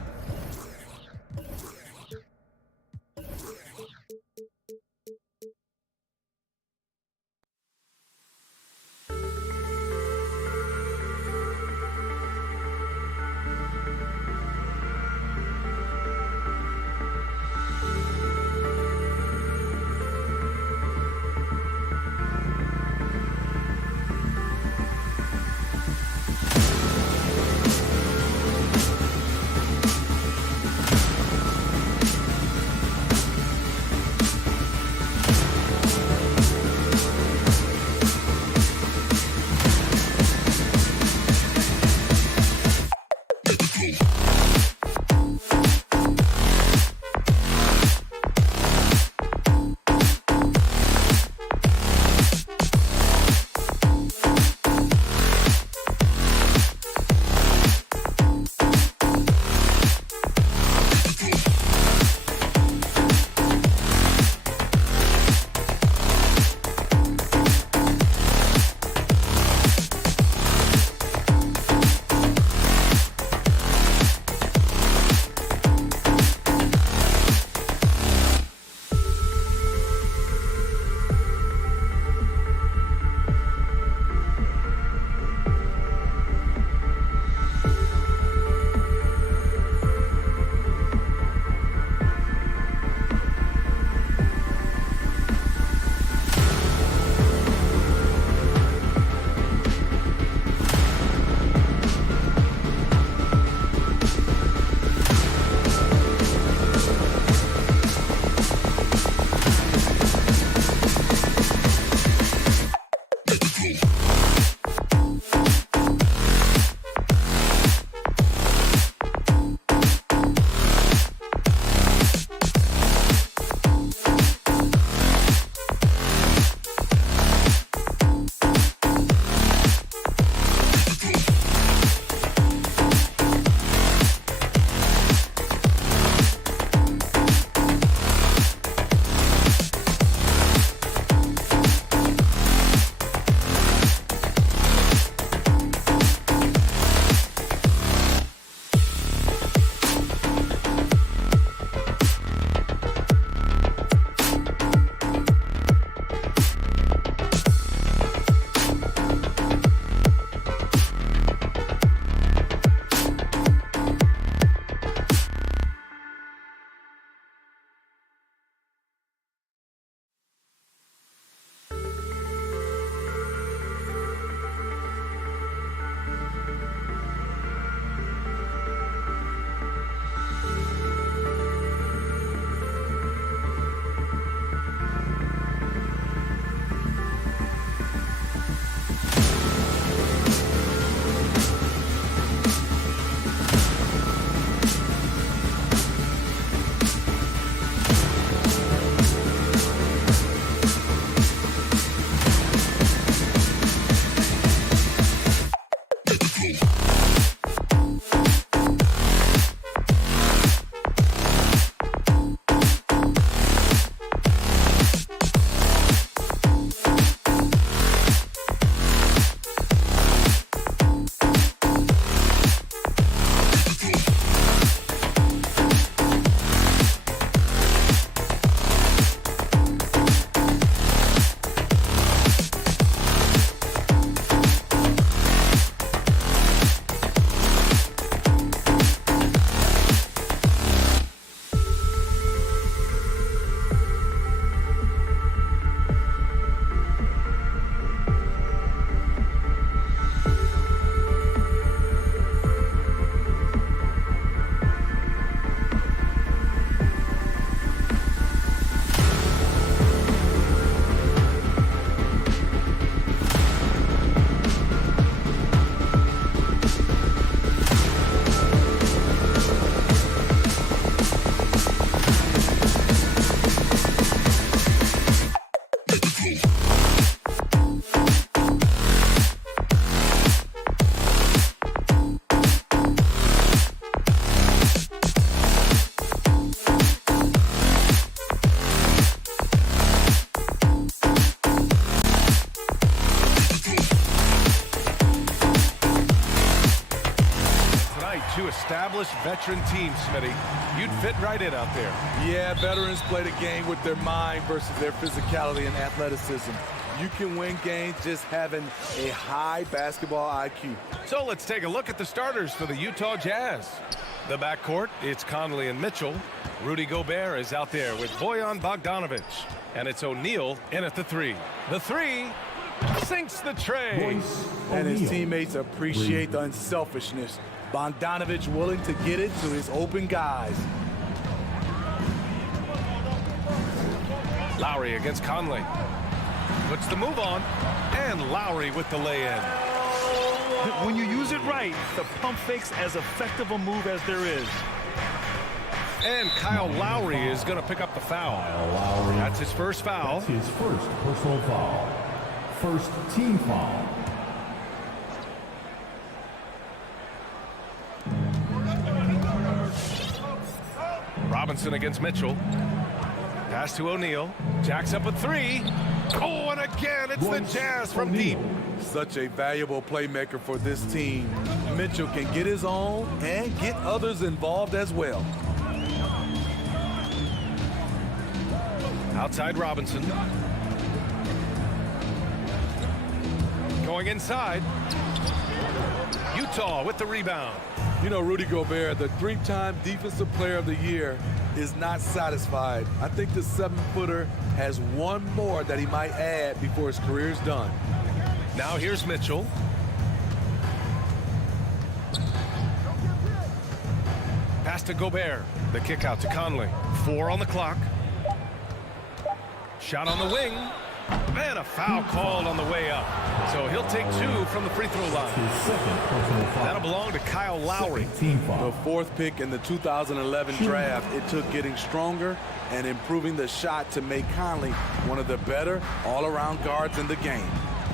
established veteran team, Smitty. You'd fit right in out there. Yeah, veterans play the game with their mind versus their physicality and athleticism. You can win games just having a high basketball IQ. So let's take a look at the starters for the Utah Jazz. The backcourt, it's Conley and Mitchell. Rudy Gobert is out there with Bojan Bogdanovic. And it's O'Neal in at the three. The three sinks the tray. And his teammates appreciate the unselfishness. Bogdanovic willing to get it to his open guys. Lowry against Conley. Puts the move on. And Lowry with the lay-in. When you use it right, the pump fake's as effective a move as there is. And Kyle Lowry is going to pick up the foul. That's his first foul. That's his first personal foul. First team foul. Robinson against Mitchell. Pass to O'Neal. Jacks up a three. Oh, and again, it's the Jazz from deep. Such a valuable playmaker for this team. Mitchell can get his own and get others involved as well. Outside Robinson. Going inside. Utah with the rebound. You know, Rudy Gobert, the three-time Defensive Player of the Year, is not satisfied. I think the 7-footer has one more that he might add before his career is done. Now here's Mitchell. Pass to Gobert. The kick out to Conley. 4 on the clock. Shot on the wing. And a foul called on the way up. So he'll take 2 from the free throw line. That'll belong to Kyle Lowry. The 4th pick in the 2011 draft. It took getting stronger and improving the shot to make Conley one of the better all-around guards in the game.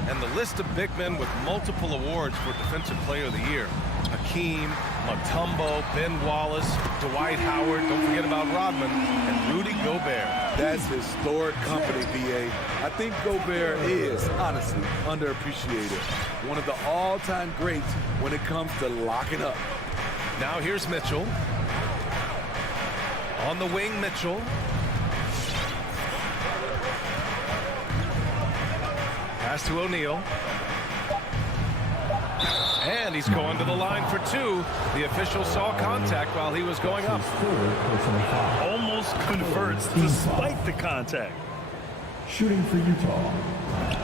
And the list of big men with multiple awards for Defensive Player of the Year. Hakeem, Mutombo, Ben Wallace, Dwight Howard, don't forget about Rodman, and Rudy Gobert. That's historic company, B.A. I think Gobert is, honestly, underappreciated. One of the all-time greats when it comes to locking up. Now here's Mitchell. On the wing, Mitchell. Pass to O'Neal. And he's going to the line for 2. The official saw contact while he was going up. Almost converts despite the contact. Shooting for Utah,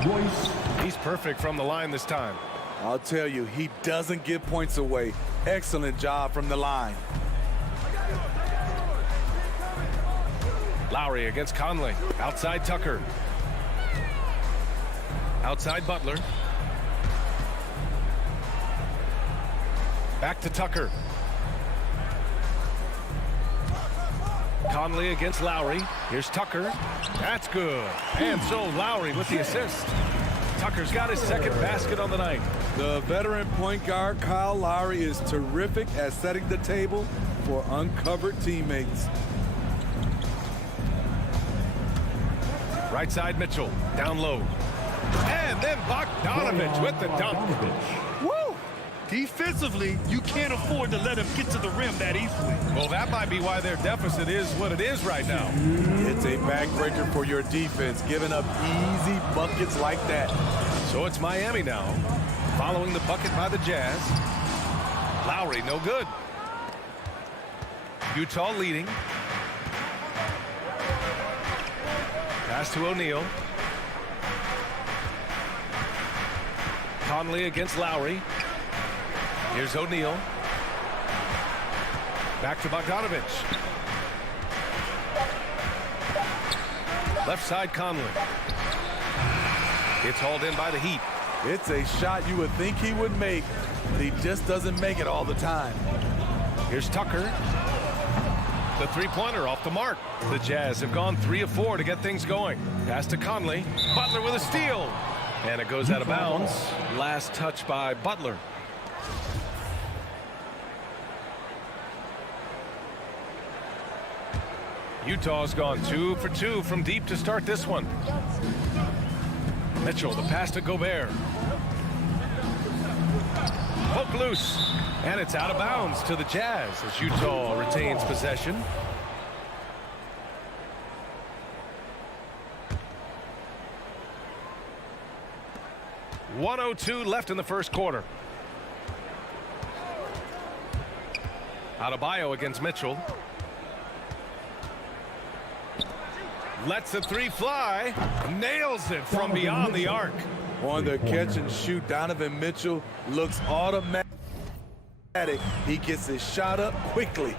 Royce. He's perfect from the line this time. I'll tell you, he doesn't give points away. Excellent job from the line. Lowry against Conley. Outside Tucker. Outside Butler. Back to Tucker. Conley against Lowry. Here's Tucker. That's good. And so Lowry with the assist. Tucker's got his second basket on the night. The veteran point guard Kyle Lowry is terrific at setting the table for uncovered teammates. Right side Mitchell. Down low. And then Bogdanovic with the dunk. Woo! Defensively, you can't afford to let him get to the rim that easily. Well, that might be why their deficit is what it is right now. It's a backbreaker for your defense, giving up easy buckets like that. So it's Miami now, following the bucket by the Jazz. Lowry, no good. Utah leading. Pass to O'Neal. Conley against Lowry. Here's O'Neal. Back to Bogdanovic. Left side Conley. It's hauled in by the Heat. It's a shot you would think he would make, but he just doesn't make it all the time. Here's Tucker. The three-pointer off the mark. The Jazz have gone 3 of 4 to get things going. Pass to Conley. Butler with a steal. And it goes out of bounds. Last touch by Butler. Utah's gone 2 for 2 from deep to start this one. Mitchell, the pass to Gobert. Poke loose. And it's out of bounds to the Jazz as Utah retains possession. .102 left in the first quarter. Adebayo against Mitchell. Lets the three fly. Nails it from beyond the arc. On the catch and shoot, Donovan Mitchell looks automatic. He gets his shot up quickly.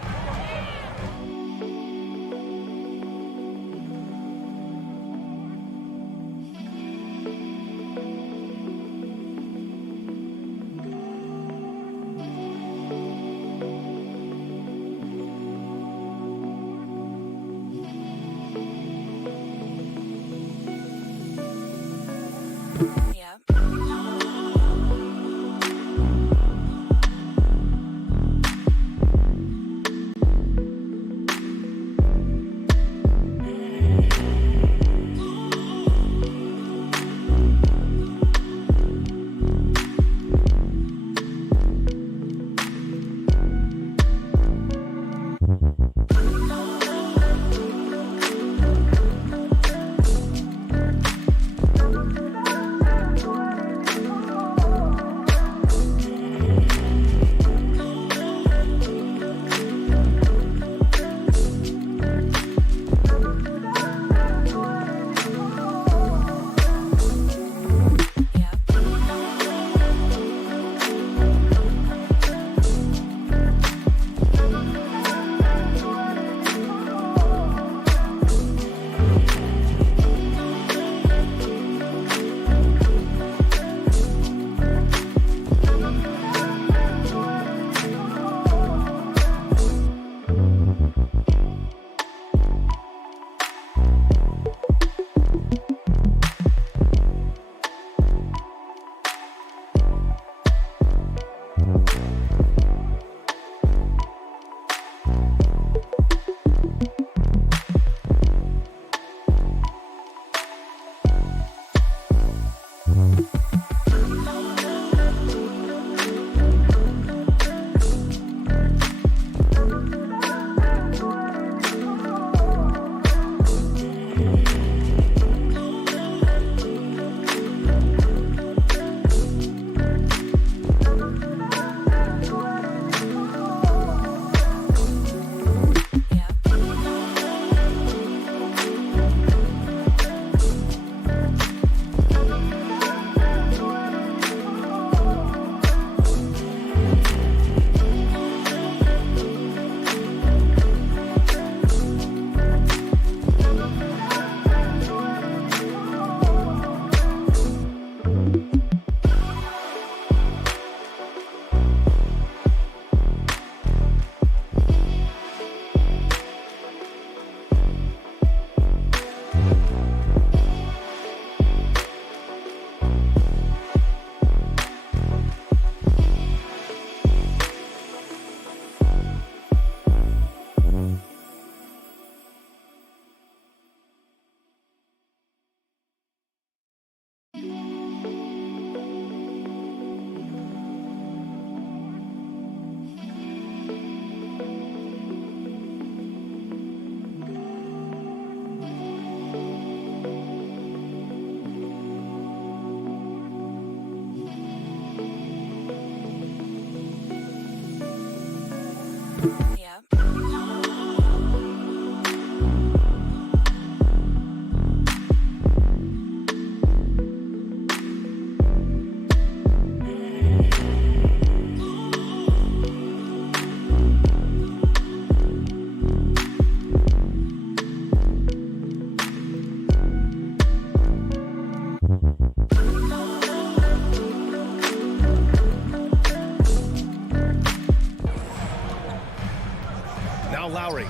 Lowry.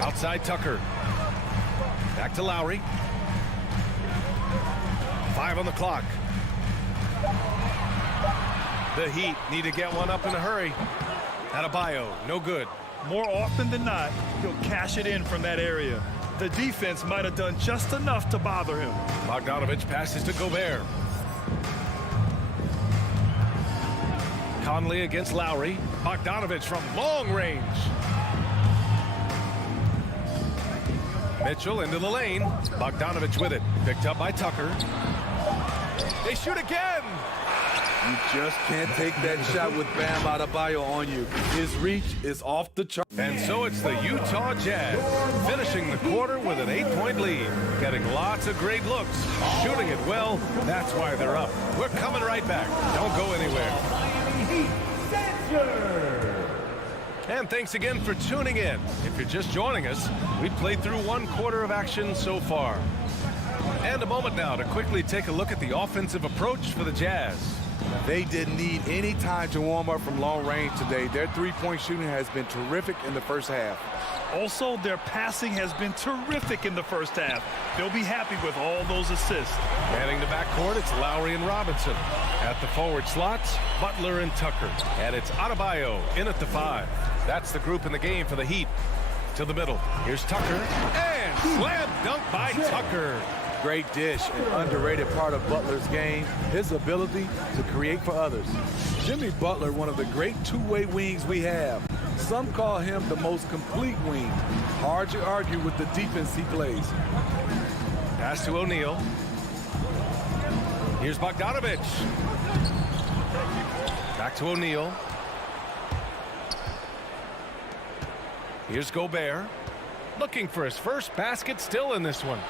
Outside Tucker. Back to Lowry. 5 on the clock. The Heat need to get one up in a hurry. Adebayo, no good. More often than not, he'll cash it in from that area. The defense might have done just enough to bother him. Bogdanovich passes to Gobert. Conley against Lowry. Bogdanovich from long range. Mitchell into the lane. Bogdanovich with it. Picked up by Tucker. They shoot again. You just can't take that shot with Bam Adebayo on you. His reach is off the chart. And so it's the Utah Jazz finishing the quarter with an 8-point lead. Getting lots of great looks. Shooting it well. That's why they're up. We're coming right back. Don't go anywhere. And thanks again for tuning in. If you're just joining us, we've played through one quarter of action so far. And a moment now to quickly take a look at the offensive approach for the Jazz. They didn't need any time to warm up from long range today. Their three-point shooting has been terrific in the first half. Also, their passing has been terrific in the first half. They'll be happy with all those assists. Manning the backcourt, it's Lowry and Robinson. At the forward slots, Butler and Tucker. And it's Adebayo in at the 5. That's the group in the game for the Heat. To the middle. Here's Tucker. And slam dunk by Tucker. Great dish, an underrated part of Butler's game, his ability to create for others. Jimmy Butler, one of the great two-way wings we have. Some call him the most complete wing. Hard to argue with the defense he plays. Pass to O'Neal. Here's Bogdanovich. Back to O'Neal. Here's Gobert. Looking for his first basket still in this one.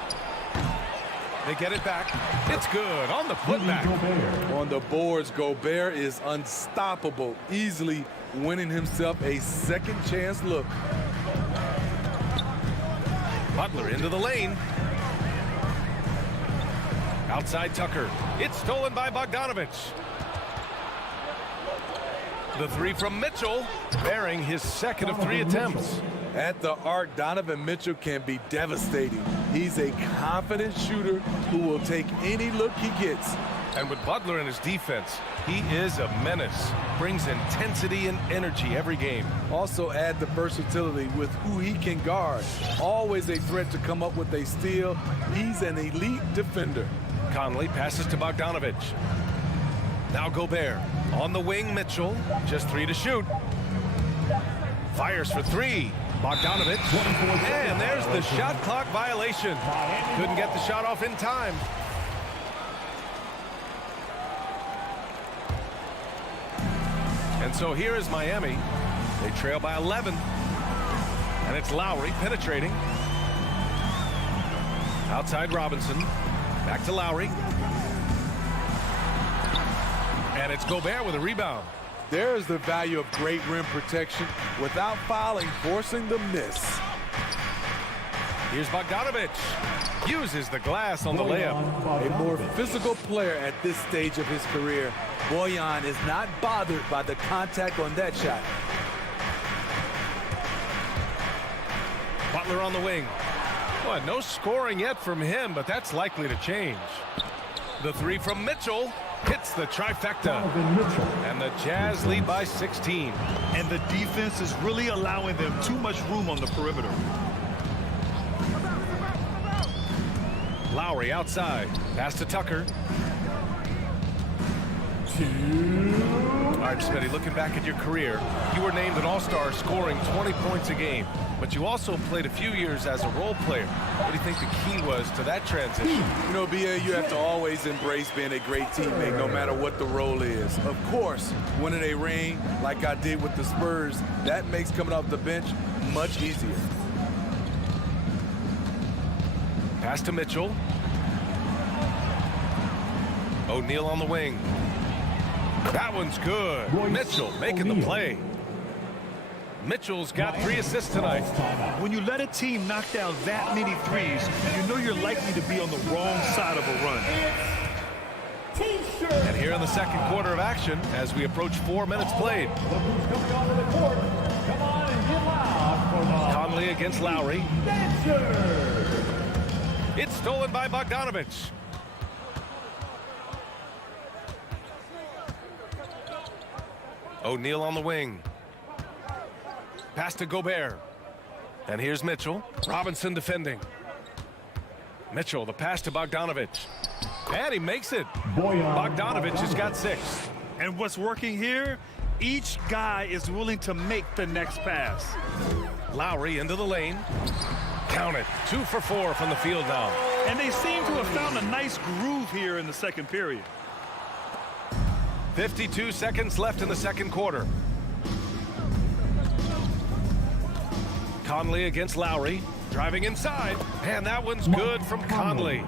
They get it back. It's good on the putback. On the boards, Gobert is unstoppable, easily winning himself a second chance look. Butler into the lane. Outside Tucker. It's stolen by Bogdanovich. The 3 from Mitchell, bearing his second of 3 attempts. At the arc, Donovan Mitchell can be devastating. He's a confident shooter who will take any look he gets. And with Butler in his defense, he is a menace. Brings intensity and energy every game. Also add the versatility with who he can guard. Always a threat to come up with a steal. He's an elite defender. Conley passes to Bogdanovich. Now Gobert. On the wing, Mitchell. Just 3 to shoot. Fires for 3. Bogdanovich. And there's the shot clock violation. Couldn't get the shot off in time. And so here is Miami. They trail by 11. And it's Lowry penetrating. Outside Robinson. Back to Lowry. And it's Gobert with a rebound. There's the value of great rim protection without fouling, forcing the miss. Here's Bogdanovich. Uses the glass on the layup. A more physical player at this stage of his career. Bojan is not bothered by the contact on that shot. Butler on the wing. Well, no scoring yet from him, but that's likely to change. The 3 from Mitchell hits the trifecta. And the Jazz lead by 16. And the defense is really allowing them too much room on the perimeter. Lowry outside. Pass to Tucker. All right, Smitty, looking back at your career, you were named an all-star scoring 20 points a game, but you also played a few years as a role player. What do you think the key was to that transition? You know, BA, you have to always embrace being a great teammate no matter what the role is. Of course, winning a ring like I did with the Spurs, that makes coming off the bench much easier. Pass to Mitchell. O'Neal on the wing. That one's good. Mitchell making the play. Mitchell's got 3 assists tonight. When you let a team knock down that many threes, you know you're likely to be on the wrong side of a run. And here in the second quarter of action, as we approach 4 minutes played. Conley against Lowry. It's stolen by Bogdanovich. O'Neal on the wing. Pass to Gobert. And here's Mitchell. Robinson defending. Mitchell, the pass to Bogdanovich. And he makes it. Bogdanovich has got 6. And what's working here Each guy is willing to make the next pass. Lowry into the lane. Count it. 2 for 4 from the field now. And they seem to have found a nice groove here in the second period. 52 seconds left in the second quarter. Conley against Lowry. Driving inside. And that one's good from Conley.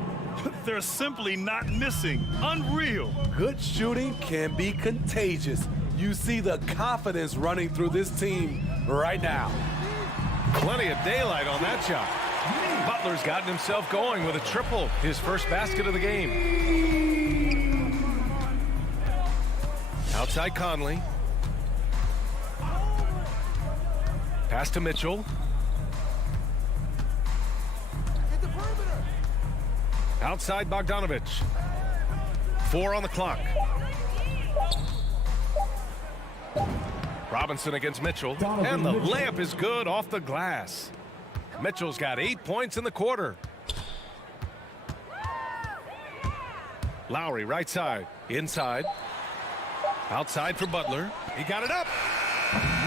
They're simply not missing. Unreal. Good shooting can be contagious. You see the confidence running through this team right now. Plenty of daylight on that shot. Butler's gotten himself going with a triple, his first basket of the game. Outside Conley. Pass to Mitchell. Outside Bogdanovich. 4 on the clock. Robinson against Mitchell. And the layup is good off the glass. Mitchell's got 8 points in the quarter. Lowry right side. Inside. Outside for Butler. He got it up.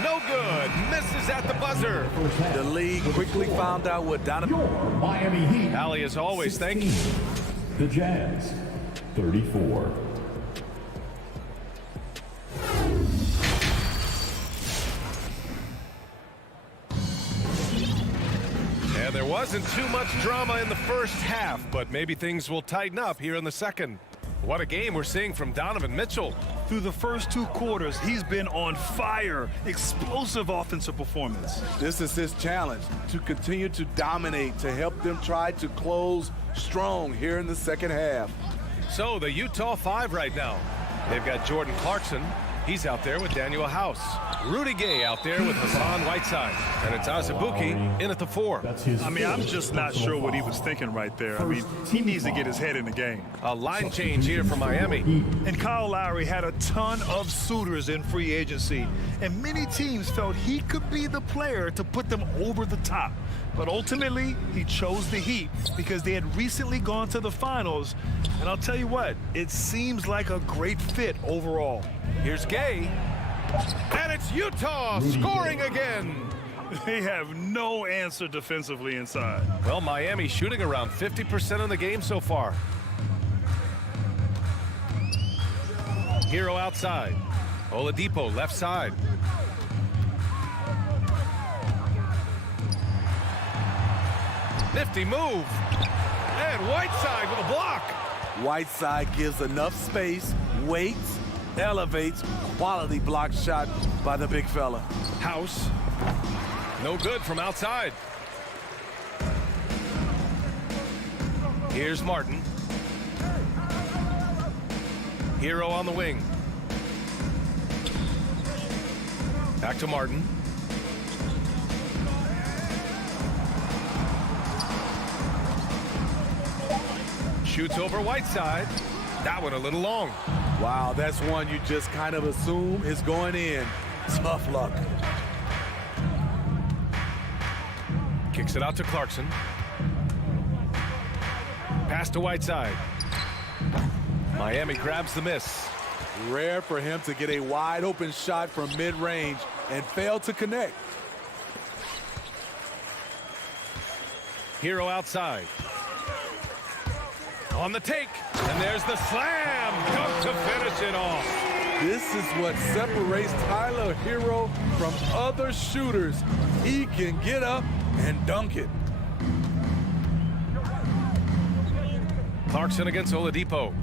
No good. Misses at the buzzer. The league quickly found out what Donovan. Your Miami Heat. Allie, as always, 16. thank you. The Jazz, 34. And there wasn't too much drama in the first half, but maybe things will tighten up here in the second. What a game we're seeing from Donovan Mitchell. Through the first 2 quarters, he's been on fire. Explosive offensive performance. This is his challenge, to continue to dominate, to help them try to close strong here in the second half. So the Utah 5 right now. They've got Jordan Clarkson. He's out there with Daniel House. Rudy Gay out there with Hassan Whiteside. And it's Azubuike in at the 4. I mean, I'm just not sure what he was thinking right there. I mean, he needs to get his head in the game. A line change here for Miami. And Kyle Lowry had a ton of suitors in free agency. And many teams felt he could be the player to put them over the top. But ultimately, he chose the Heat because they had recently gone to the finals. And I'll tell you what, it seems like a great fit overall. Here's Gay. And it's Utah scoring again. They have no answer defensively inside. Well, Miami shooting around 50% in the game so far. Hero outside. Oladipo left side. Nifty move. And Whiteside with a block. Whiteside gives enough space, waits, elevates, quality block shot by the big fella. House. No good from outside. Here's Martin. Hero on the wing. Back to Martin. Shoots over Whiteside. That one a little long. Wow, that's one you just kind of assume is going in. Tough luck. Kicks it out to Clarkson. Pass to Whiteside. Miami grabs the miss. Rare for him to get a wide open shot from mid-range and fail to connect. Hero outside. On the take. And there's the slam. Dunk to finish it off. This is what separates Tyler Hero from other shooters. He can get up and dunk it. Clarkson against Oladipo.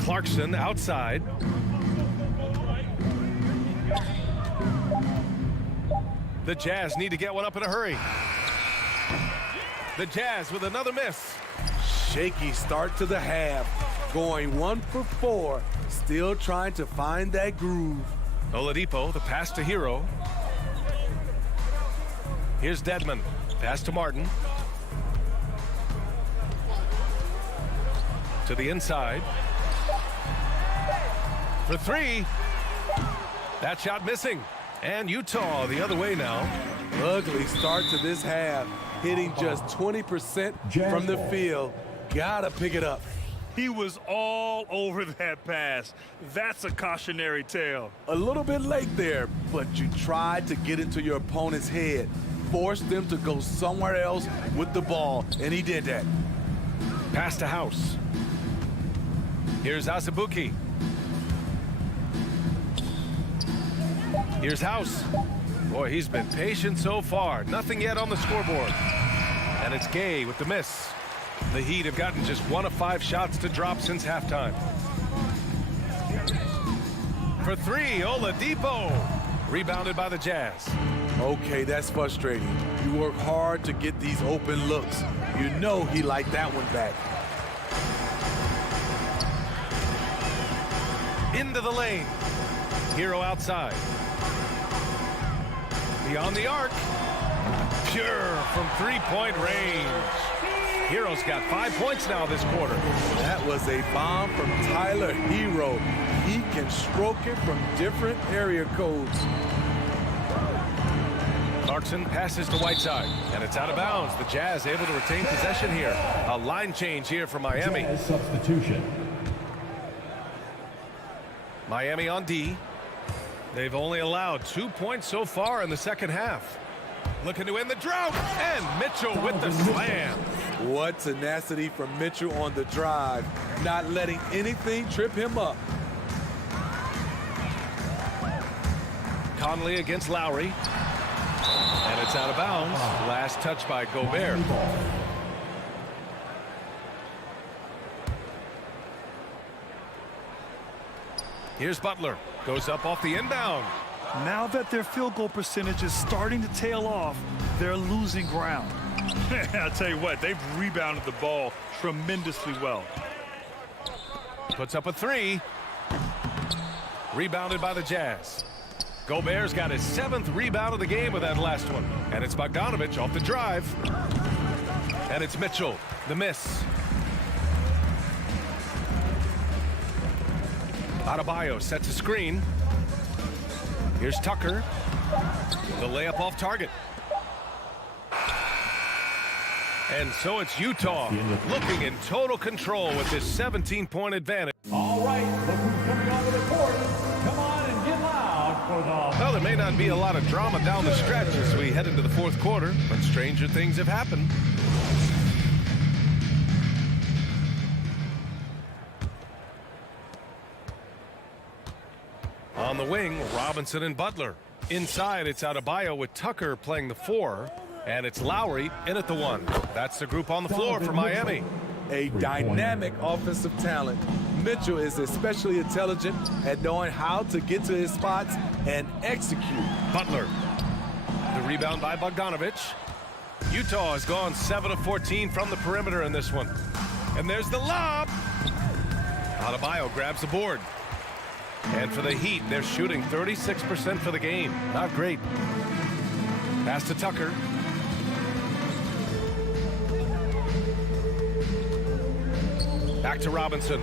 Clarkson outside. The Jazz need to get one up in a hurry. The Jazz with another miss. Shaky start to the half. Going 1 for 4. Still trying to find that groove. Oladipo, the pass to Hero. Here's Dedmon. Pass to Martin. To the inside. For 3. That shot missing. And Utah the other way now. Ugly start to this half. Hitting just 20% from the field. Gotta pick it up. He was all over that pass. That's a cautionary tale. A little bit late there, but you tried to get into your opponent's head. Forced them to go somewhere else with the ball, and he did that. Pass to House. Here's Azubuike. Here's House. Boy, he's been patient so far. Nothing yet on the scoreboard. And it's Gay with the miss. The Heat have gotten just 1 of 5 shots to drop since halftime. For 3, Oladipo. Rebounded by the Jazz. Okay, that's frustrating. You work hard to get these open looks. You know he liked that one back. Into the lane. Hero outside. Beyond the arc. Pure from 3-point range. Hero's got 5 points now this quarter. That was a bomb from Tyler Hero. He can stroke it from different area codes. Clarkson passes to Whiteside, and it's out of bounds. The Jazz able to retain possession here. A line change here for Miami. Jazz substitution. Miami on D. They've only allowed 2 points so far in the second half. Looking to end the drought, and Mitchell with the slam. What tenacity from Mitchell on the drive, not letting anything trip him up. Conley against Lowry. And it's out of bounds. Last touch by Gobert. Here's Butler. Goes up off the inbound. Now that their field goal percentage is starting to tail off, they're losing ground. I'll tell you what, they've rebounded the ball tremendously well. Puts up a 3. Rebounded by the Jazz. Gobert's got his 7th rebound of the game with that last one. And it's Bogdanovich off the drive. And it's Mitchell, the miss. Adebayo sets a screen. Here's Tucker. The layup off target. And so it's Utah looking in total control with this 17-point advantage. All right, look who's coming onto the court. Come on and get loud for the... Well, there may not be a lot of drama down the stretch as we head into the fourth quarter, but stranger things have happened. On the wing, Robinson and Butler. Inside, it's Adebayo with Tucker playing the 4, and it's Lowry in at the 1. That's the group on the floor for Miami. A dynamic offensive talent. Mitchell is especially intelligent at knowing how to get to his spots and execute. Butler. The rebound by Bogdanovich. Utah has gone 7 of 14 from the perimeter in this one. And there's the lob. Adebayo grabs the board. And for the Heat, they're shooting 36% for the game. Not great. Pass to Tucker. Back to Robinson.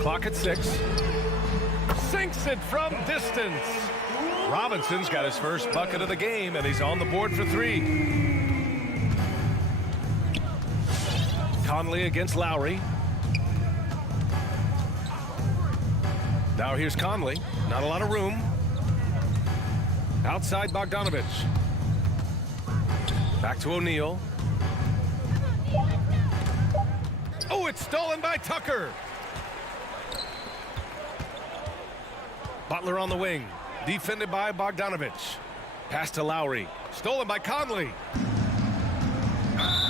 Clock at 6. Sinks it from distance. Robinson's got his first bucket of the game, and he's on the board for 3. Conley against Lowry. Now here's Conley. Not a lot of room. Outside Bogdanovich. Back to O'Neal. Oh, it's stolen by Tucker. Butler on the wing. Defended by Bogdanovich. Pass to Lowry. Stolen by Conley.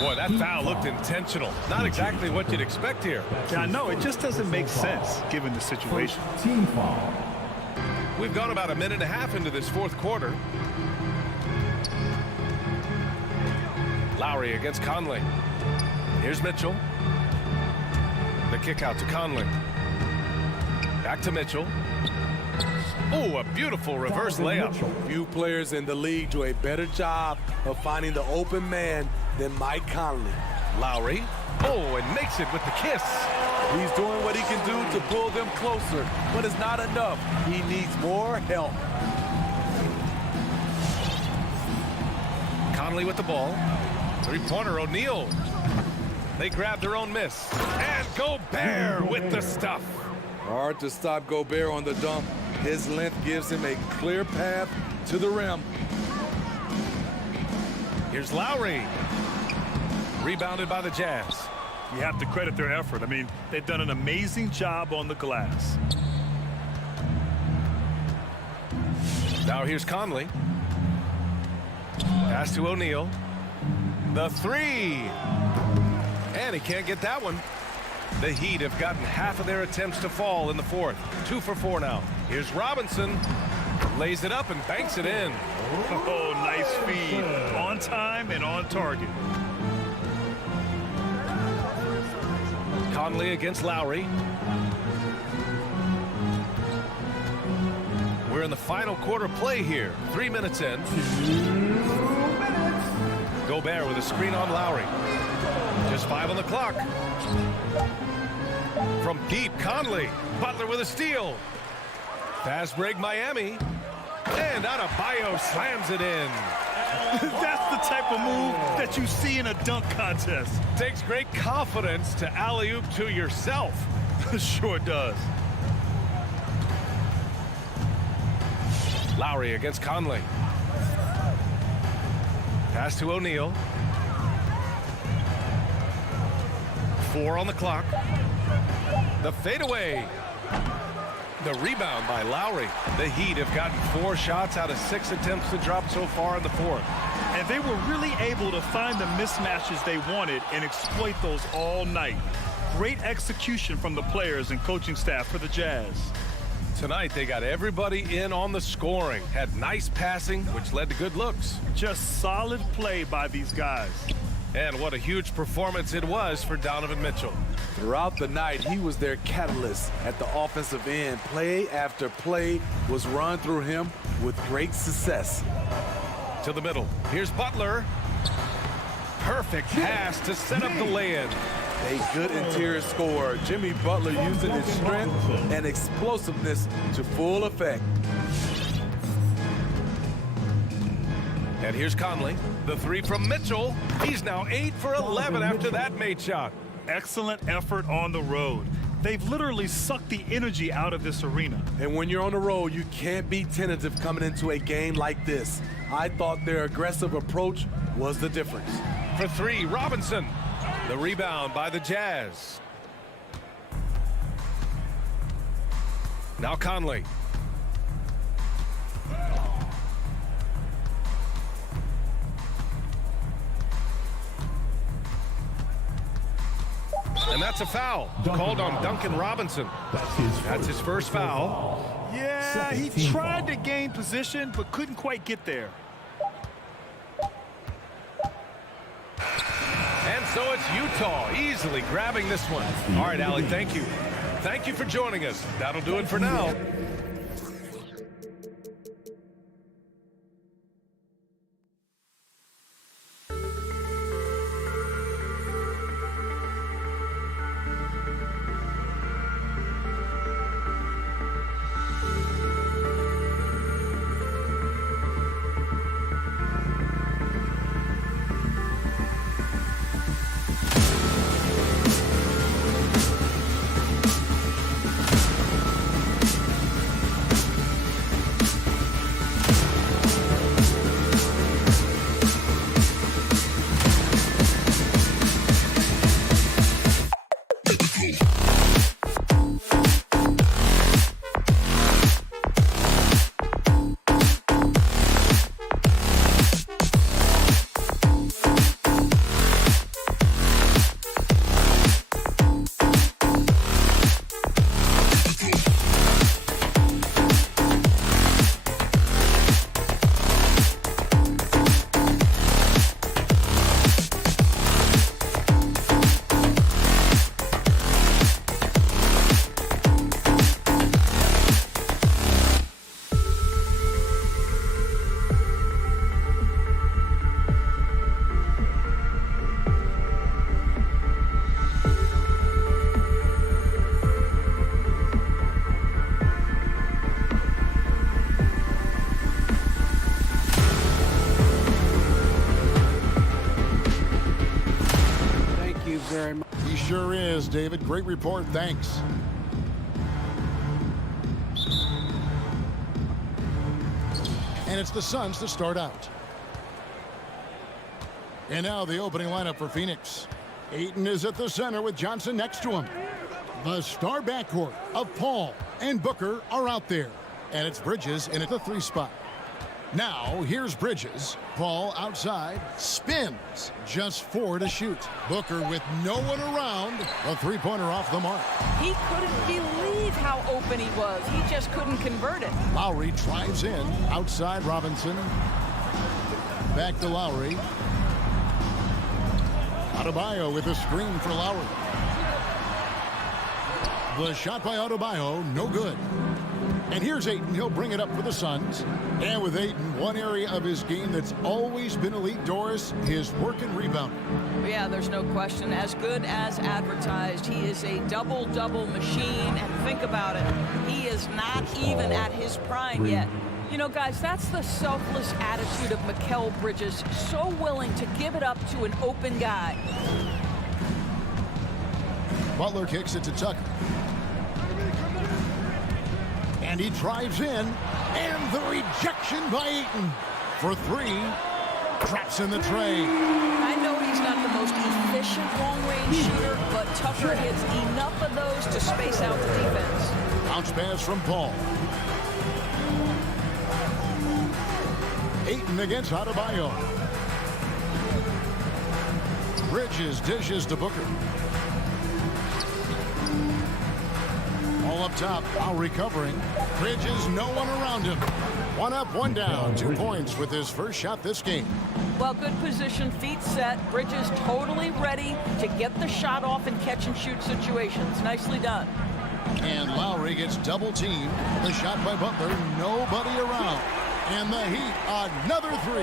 Boy, that foul looked intentional. Not exactly what you'd expect here. Yeah, no, it just doesn't make sense given the situation. Team foul. We've gone about a minute and a half into this fourth quarter. Lowry against Conley. Here's Mitchell. The kick out to Conley. Back to Mitchell. Oh, a beautiful reverse layup. Few players in the league do a better job of finding the open man than Mike Conley. Lowry. Oh, and makes it with the kiss. He's doing what he can do to pull them closer, but it's not enough. He needs more help. Conley with the ball. Three-pointer, O'Neal. They grab their own miss. And Gobert with the stuff. Hard to stop Gobert on the dunk. His length gives him a clear path to the rim. Here's Lowry. Rebounded by the Jazz. You have to credit their effort. I mean, they've done an amazing job on the glass. Now here's Conley. Pass to O'Neal. The three. And he can't get that one. The Heat have gotten half of their attempts to fall in the fourth. 2 for 4 now. Here's Robinson. Lays it up and banks it in. Oh, nice feed. On time and on target. Conley against Lowry. We're in the final quarter play here. 3 minutes in. Gobert with a screen on Lowry. Just 5 on the clock. From deep, Conley. Butler with a steal. Fast break, Miami. And Adebayo slams it in. That's the type of move that you see in a dunk contest. Takes great confidence to alley-oop to yourself. Sure does. Lowry against Conley. Pass to O'Neal. 4 on the clock. The fadeaway. The rebound by Lowry. The Heat have gotten 4 shots out of 6 attempts to drop so far in the fourth. And they were really able to find the mismatches they wanted and exploit those all night. Great execution from the players and coaching staff for the Jazz. Tonight, they got everybody in on the scoring. Had nice passing, which led to good looks. Just solid play by these guys. And what a huge performance it was for Donovan Mitchell. Throughout the night, he was their catalyst at the offensive end. Play after play was run through him with great success. To the middle. Here's Butler. Perfect pass to set up the lay-in. A good interior scorer. Jimmy Butler using his strength and explosiveness to full effect. And here's Conley. The 3 from Mitchell. He's now 8 for 11 after that made shot. Excellent effort on the road. They've literally sucked the energy out of this arena. And when you're on the road, you can't be tentative coming into a game like this. I thought their aggressive approach was the difference. For 3, Robinson. The rebound by the Jazz. Now Conley. And that's a foul called on Duncan Robinson. That's his first foul. Yeah, he tried to gain position, but couldn't quite get there. And so it's Utah easily grabbing this one. All right, Allie, thank you. Thank you for joining us. That'll do it for now. David. Great report. Thanks. And it's the Suns to start out. And now the opening lineup for Phoenix. Ayton is at the center with Johnson next to him. The star backcourt of Paul and Booker are out there. And it's Bridges in at the 3 spot. Now, here's Bridges. Paul outside, spins. Just 4 to shoot. Booker with no one around. A 3-pointer off the mark. He couldn't believe how open he was. He just couldn't convert it. Lowry drives in. Outside Robinson. Back to Lowry. Adebayo with a screen for Lowry. The shot by Adebayo, no good. And here's Ayton. He'll bring it up for the Suns. And with Ayton, one area of his game that's always been elite, Doris, his work and rebounding. Yeah, there's no question. As good as advertised, he is a double-double machine. And think about it, he is not even at his prime yet. You know, guys, that's the selfless attitude of Mikal Bridges. So willing to give it up to an open guy. Butler kicks it to Tucker. And he drives in, and the rejection by Ayton for 3. Drops in the tray. I know he's not the most efficient long-range shooter, but Tucker hits enough of those to space out the defense. Bounce pass from Paul. Ayton against Adebayo. Bridges dishes to Booker. All up top, now recovering. Bridges, no one around him. 1 up, 1 down. 2 points with his first shot this game. Well, good position, feet set. Bridges totally ready to get the shot off in catch-and-shoot situations. Nicely done. And Lowry gets double-teamed. The shot by Butler, nobody around. And the Heat, another 3.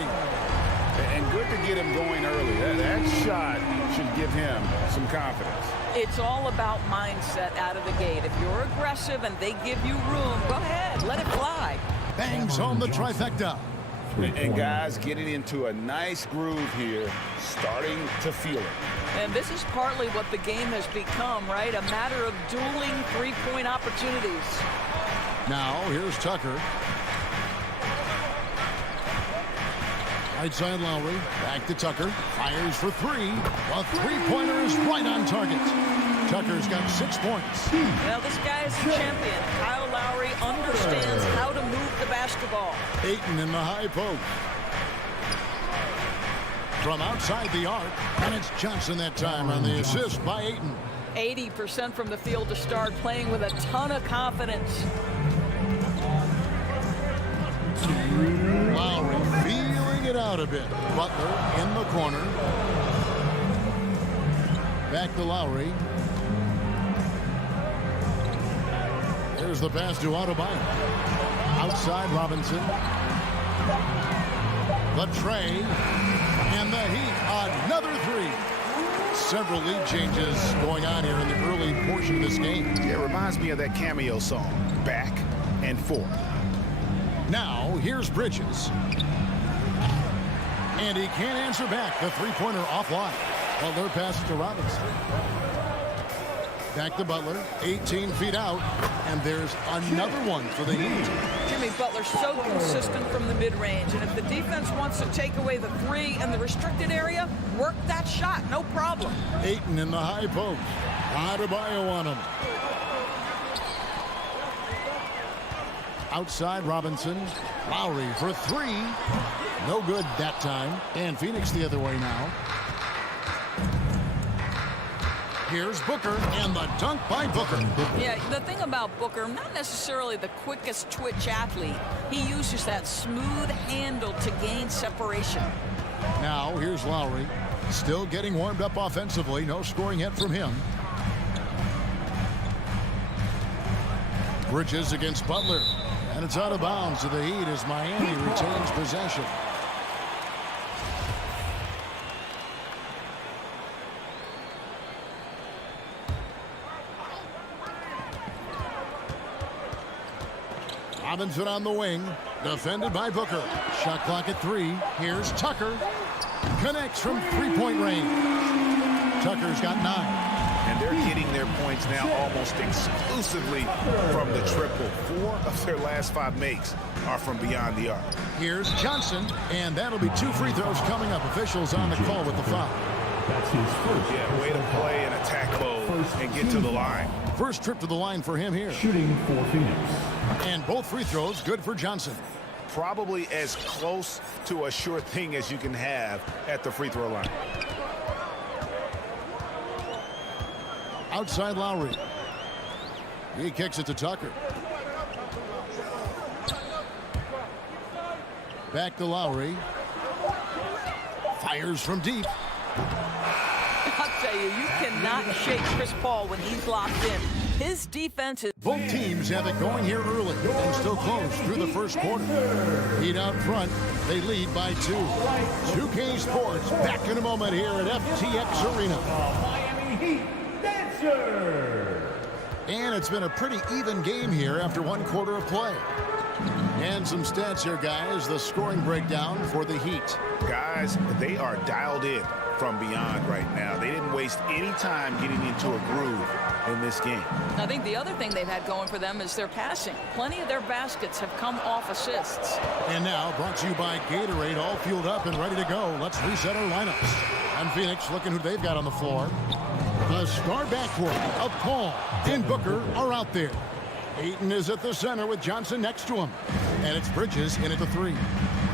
And good to get him going early. That shot should give him some confidence. It's all about mindset out of the gate. If you're aggressive and they give you room, go ahead, let it fly. Bangs on the trifecta. And guys getting into a nice groove here, starting to feel it. And this is partly what the game has become, right? A matter of dueling three-point opportunities. Now, here's Tucker. Right side Lowry, back to Tucker, fires for 3. A 3-pointer is right on target. Tucker's got 6 points. Well, this guy is a champion. Kyle Lowry understands how to move the basketball. Ayton in the high post. From outside the arc, and it's Johnson that time on the assist by Ayton. 80% from the field to start, playing with a ton of confidence. Lowry feeling it out a bit. Butler in the corner. Back to Lowry. There's the pass to Adebayo. Outside Robinson. The tray. And the Heat, another 3. Several lead changes going on here in the early portion of this game. It reminds me of that cameo song, Back and Forth. Now, here's Bridges. And he can't answer back. The 3-pointer offline. Butler passes to Robinson. Back to Butler. 18 feet out. And there's another one for the Heat. Jimmy Butler's so consistent from the mid-range. And if the defense wants to take away the 3 in the restricted area, work that shot. No problem. Ayton in the high post. Adebayo on him. Outside Robinson. Lowry for 3. No good that time. And Phoenix the other way now. Here's Booker and the dunk by Booker. Yeah, the thing about Booker, not necessarily the quickest twitch athlete. He uses that smooth handle to gain separation. Now here's Lowry. Still getting warmed up offensively. No scoring yet from him. Bridges against Butler. And it's out of bounds to the Heat as Miami retains possession. Robinson on the wing. Defended by Booker. Shot clock at 3. Here's Tucker. Connects from 3-point range. Tucker's got 9. And they're getting their points now almost exclusively from the triple. 4 of their last 5 makes are from beyond the arc. Here's Johnson, and that'll be 2 free throws coming up. Officials on the call with the foul. That's his first. Yeah, way to play in attack mode and get to the line. First trip to the line for him here. Shooting for Phoenix. And both free throws good for Johnson. Probably as close to a sure thing as you can have at the free throw line. Outside Lowry. He kicks it to Tucker. Back to Lowry. Fires from deep. I'll tell you, you cannot shake Chris Paul when he's locked in. His defense is... Both teams have it going here early and still close through the first quarter. Heat out front. They lead by 2. 2K Sports back in a moment here at FTX Arena. Miami Heat Dancer. And it's been a pretty even game here after 1 quarter of play. And some stats here, guys. The scoring breakdown for the Heat. Guys, they are dialed in from beyond right now. They didn't waste any time getting into a groove in this game. I think the other thing they've had going for them is their passing. Plenty of their baskets have come off assists. And now, brought to you by Gatorade, all fueled up and ready to go. Let's reset our lineups. And Phoenix, looking who they've got on the floor. The star backcourt of Paul and Booker are out there. Ayton is at the center with Johnson next to him. And it's Bridges in at the 3.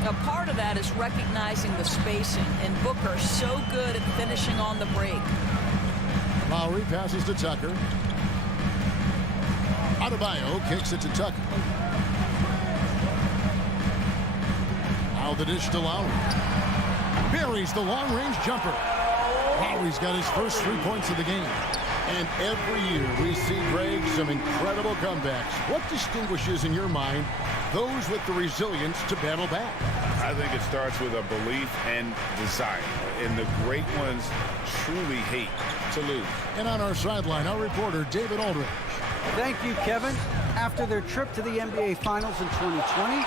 A part of that is recognizing the spacing, and Booker so good at finishing on the break. Lowry passes to Tucker. Adebayo kicks it to Tucker. Now the dish to Lowry. Buries the long-range jumper. Lowry's got his first 3 points of the game. And every year we see, Greg, some incredible comebacks. What distinguishes, in your mind, those with the resilience to battle back? I think it starts with a belief and desire. And the great ones truly hate to lose. And on our sideline, our reporter, David Aldridge. Thank you, Kevin. After their trip to the NBA Finals in 2020, the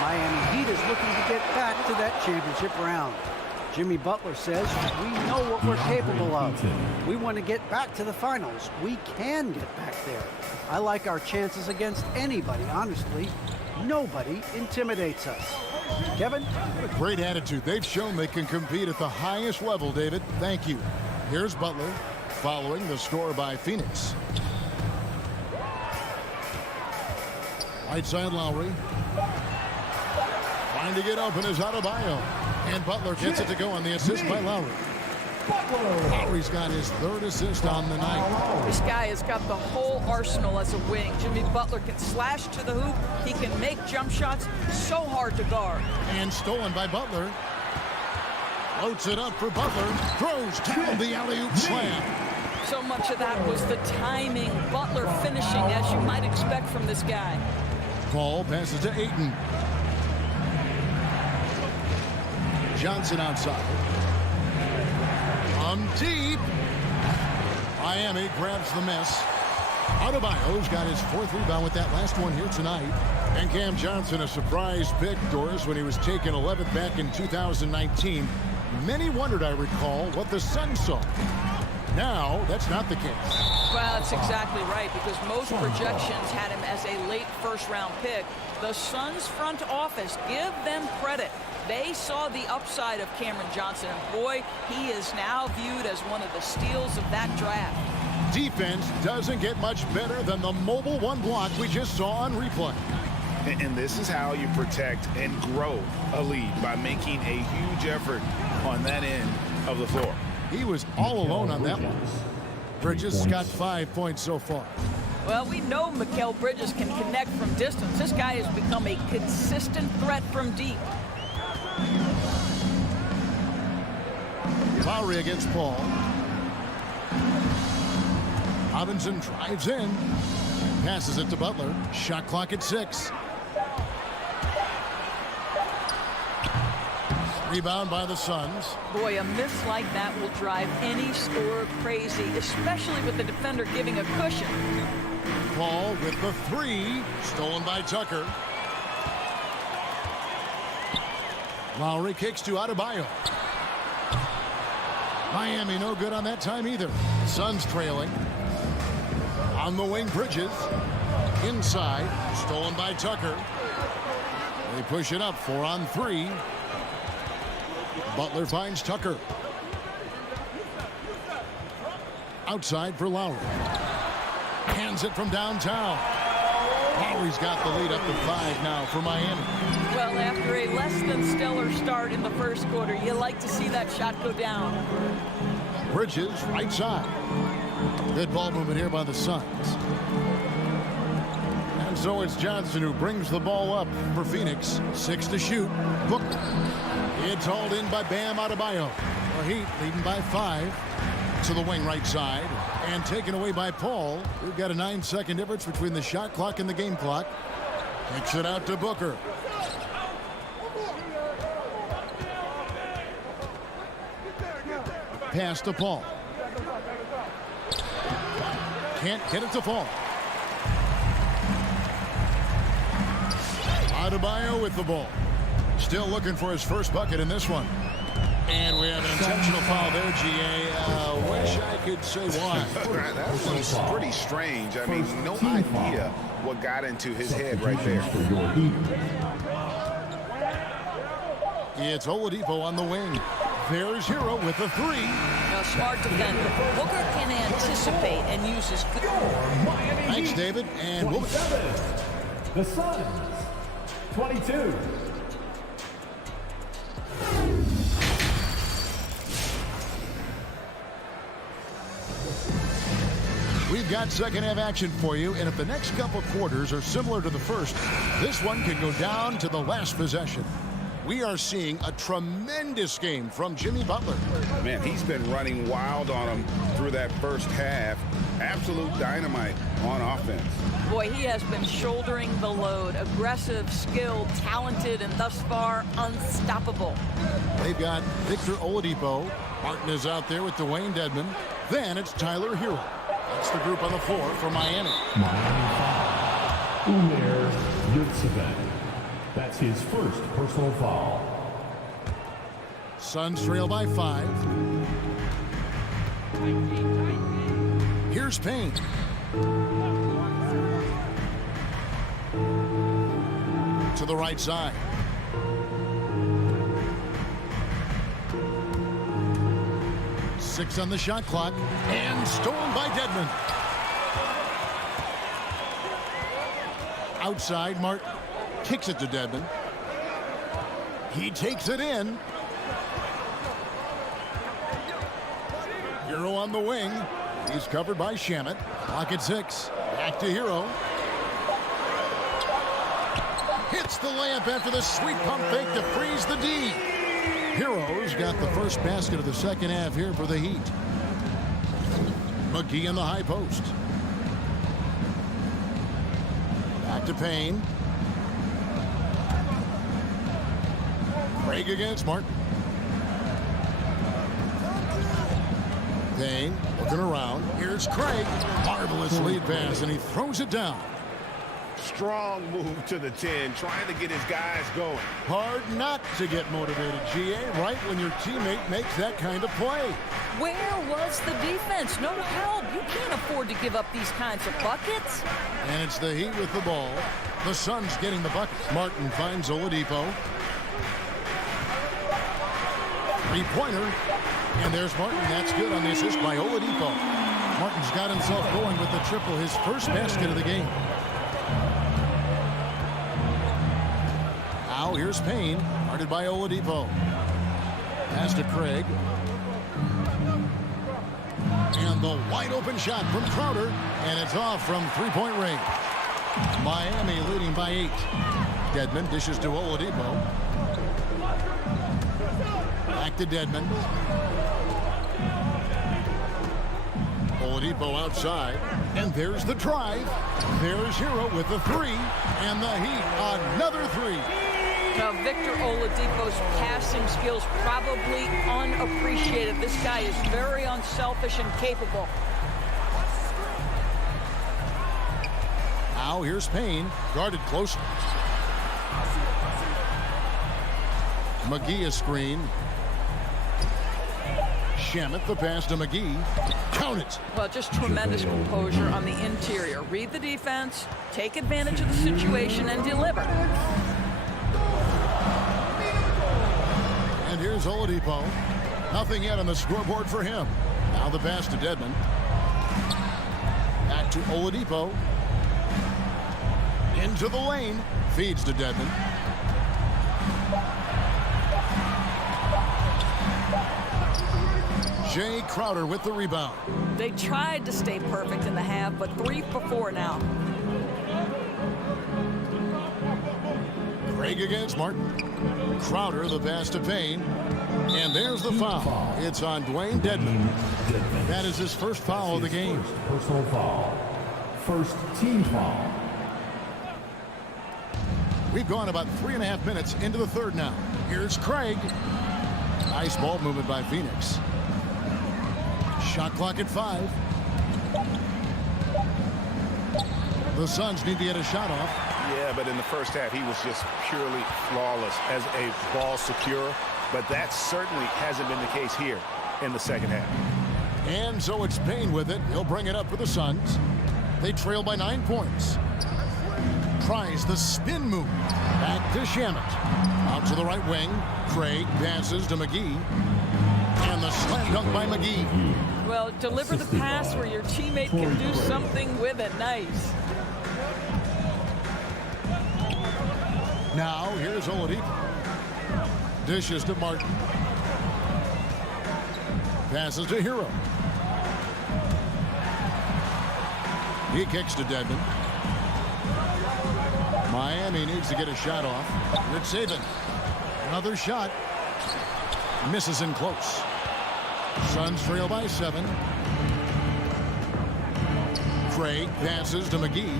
Miami Heat is looking to get back to that championship round. Jimmy Butler says, we know what we're capable of. We want to get back to the finals. We can get back there. I like our chances against anybody, honestly. Nobody intimidates us. Kevin? What a great attitude. They've shown they can compete at the highest level, David. Thank you. Here's Butler, following the score by Phoenix. Right side Lowry. Trying to get open is Adebayo. And Butler gets it to go on the assist by Lowry. Lowry's got his 3rd assist on the night. This guy has got the whole arsenal as a wing. Jimmy Butler can slash to the hoop. He can make jump shots. So hard to guard. And stolen by Butler. Floats it up for Butler. Throws down the alley-oop slam. So much of that was the timing. Butler finishing, as you might expect from this guy. Paul passes to Ayton. Johnson outside. From deep. Miami grabs the miss. Adebayo's got his 4th rebound with that last one here tonight. And Cam Johnson, a surprise pick, Doris, when he was taken 11th back in 2019. Many wondered, I recall, what the Suns saw. Now, that's not the case. Well, that's exactly right, because most projections had him as a late first-round pick. The Suns front office, give them credit. They saw the upside of Cameron Johnson, and boy, he is now viewed as one of the steals of that draft. Defense doesn't get much better than the mobile 1 block we just saw on replay. And this is how you protect and grow a lead, by making a huge effort on that end of the floor. He was all alone on that one. Bridges has got 5 points so far. Well, we know Mikal Bridges can connect from distance. This guy has become a consistent threat from deep. Lowry against Paul. Robinson drives in. Passes it to Butler. Shot clock at 6. Rebound by the Suns. Boy, a miss like that will drive any scorer crazy, especially with the defender giving a cushion. Paul with the 3. Stolen by Tucker. Lowry kicks to Adebayo. Miami no good on that time either. Suns trailing. On the wing, Bridges. Inside, stolen by Tucker. They push it up, 4-on-3. Butler finds Tucker. Outside for Lowry. Hands it from downtown. Lowry's got the lead up to 5 now for Miami. Well, after a less than stellar start in the first quarter, you like to see that shot go down. Bridges, right side. Good ball movement here by the Suns. And so it's Johnson who brings the ball up for Phoenix. 6 to shoot. Booker. It's hauled in by Bam Adebayo. The Heat leading by 5 to the wing right side. And taken away by Paul. We've got a 9-second difference between the shot clock and the game clock. Kicks it out to Booker. Pass to Paul. Can't get it to fall. Adebayo with the ball. Still looking for his first bucket in this one. And we have an intentional foul there, GA. Wish I could say why. That was pretty strange. I mean, no idea what got into his head right there. It's Oladipo on the wing. There's Hero with a 3. Now, smart defender. Booker can anticipate and use his good. Thanks, David. And we'll... The Suns, 22. We've got second half action for you, and if the next couple quarters are similar to the first, this one can go down to the last possession. We are seeing a tremendous game from Jimmy Butler. Man, he's been running wild on him through that first half. Absolute dynamite on offense. Boy, he has been shouldering the load. Aggressive, skilled, talented, and thus far unstoppable. They've got Victor Oladipo. Martin is out there with Dwayne Dedmon. Then it's Tyler Hero. That's the group on the floor for Miami. Miami foul. Umair Yurtseven. That's his first personal foul. Suns trail by 5. Here's Payne. To the right side. Six on the shot clock. And stolen by Dedmon. Outside, Martin kicks it to Dedmon. He takes it in. Hero on the wing. He's covered by Shamet. Clock at 6. Back to Hero. Hits the layup after the sweet pump fake to freeze the D. Hero's got the first basket of the second half here for the Heat. McGee in the high post. Back to Payne. Craig against Martin. Payne looking around. Here's Craig. Marvelous lead pass, and he throws it down. Strong move to the 10, trying to get his guys going. Hard not to get motivated, GA, right when your teammate makes that kind of play. Where was the defense? No help. You can't afford to give up these kinds of buckets. And it's the Heat with the ball. The Suns getting the buckets. Martin finds Oladipo. Three-pointer. And there's Martin. That's good on the assist by Oladipo. Martin's got himself going with the triple, his first basket of the game. Now here's Payne, guarded by Oladipo. Pass to Craig. And the wide open shot from Crowder, and it's off from three-point range. Miami leading by 8. Dedmon dishes to Oladipo. Back to Dedmon. Oladipo outside, and there's the drive. There's Hero with the 3, and the Heat another 3. Now, Victor Oladipo's passing skills probably unappreciated. This guy is very unselfish and capable. Now here's Payne, guarded close. McGee a screen. Shamet, the pass to McGee. Count it. Well, just tremendous composure on the interior. Read the defense, take advantage of the situation, and deliver. And here's Oladipo. Nothing yet on the scoreboard for him. Now the pass to Dedmon. Back to Oladipo. Into the lane. Feeds to Dedmon. Jay Crowder with the rebound. They tried to stay perfect in the half, but 3 for 4 now. Craig against Martin. Crowder, the pass to Payne. And there's the foul. It's on Dwayne Dedmon. That is his first foul of the game. Personal foul. First team foul. We've gone about 3.5 minutes into the third now. Here's Craig. Nice ball movement by Phoenix. Shot clock at 5. The Suns need to get a shot off. Yeah, but in the first half, he was just purely flawless as a ball securer. But that certainly hasn't been the case here in the second half. And so it's Payne with it. He'll bring it up for the Suns. They trail by 9 points. Tries the spin move. Back to Shamet. Out to the right wing. Craig passes to McGee. And the slam dunk by McGee. Well, deliver the pass where your teammate can do something with it. Nice. Now here's Oladipo. Dishes to Martin. Passes to Hero. He kicks to Dedmon. Miami needs to get a shot off. Rich Saban. Another shot. Misses in close. Suns trail by 7. Craig passes to McGee.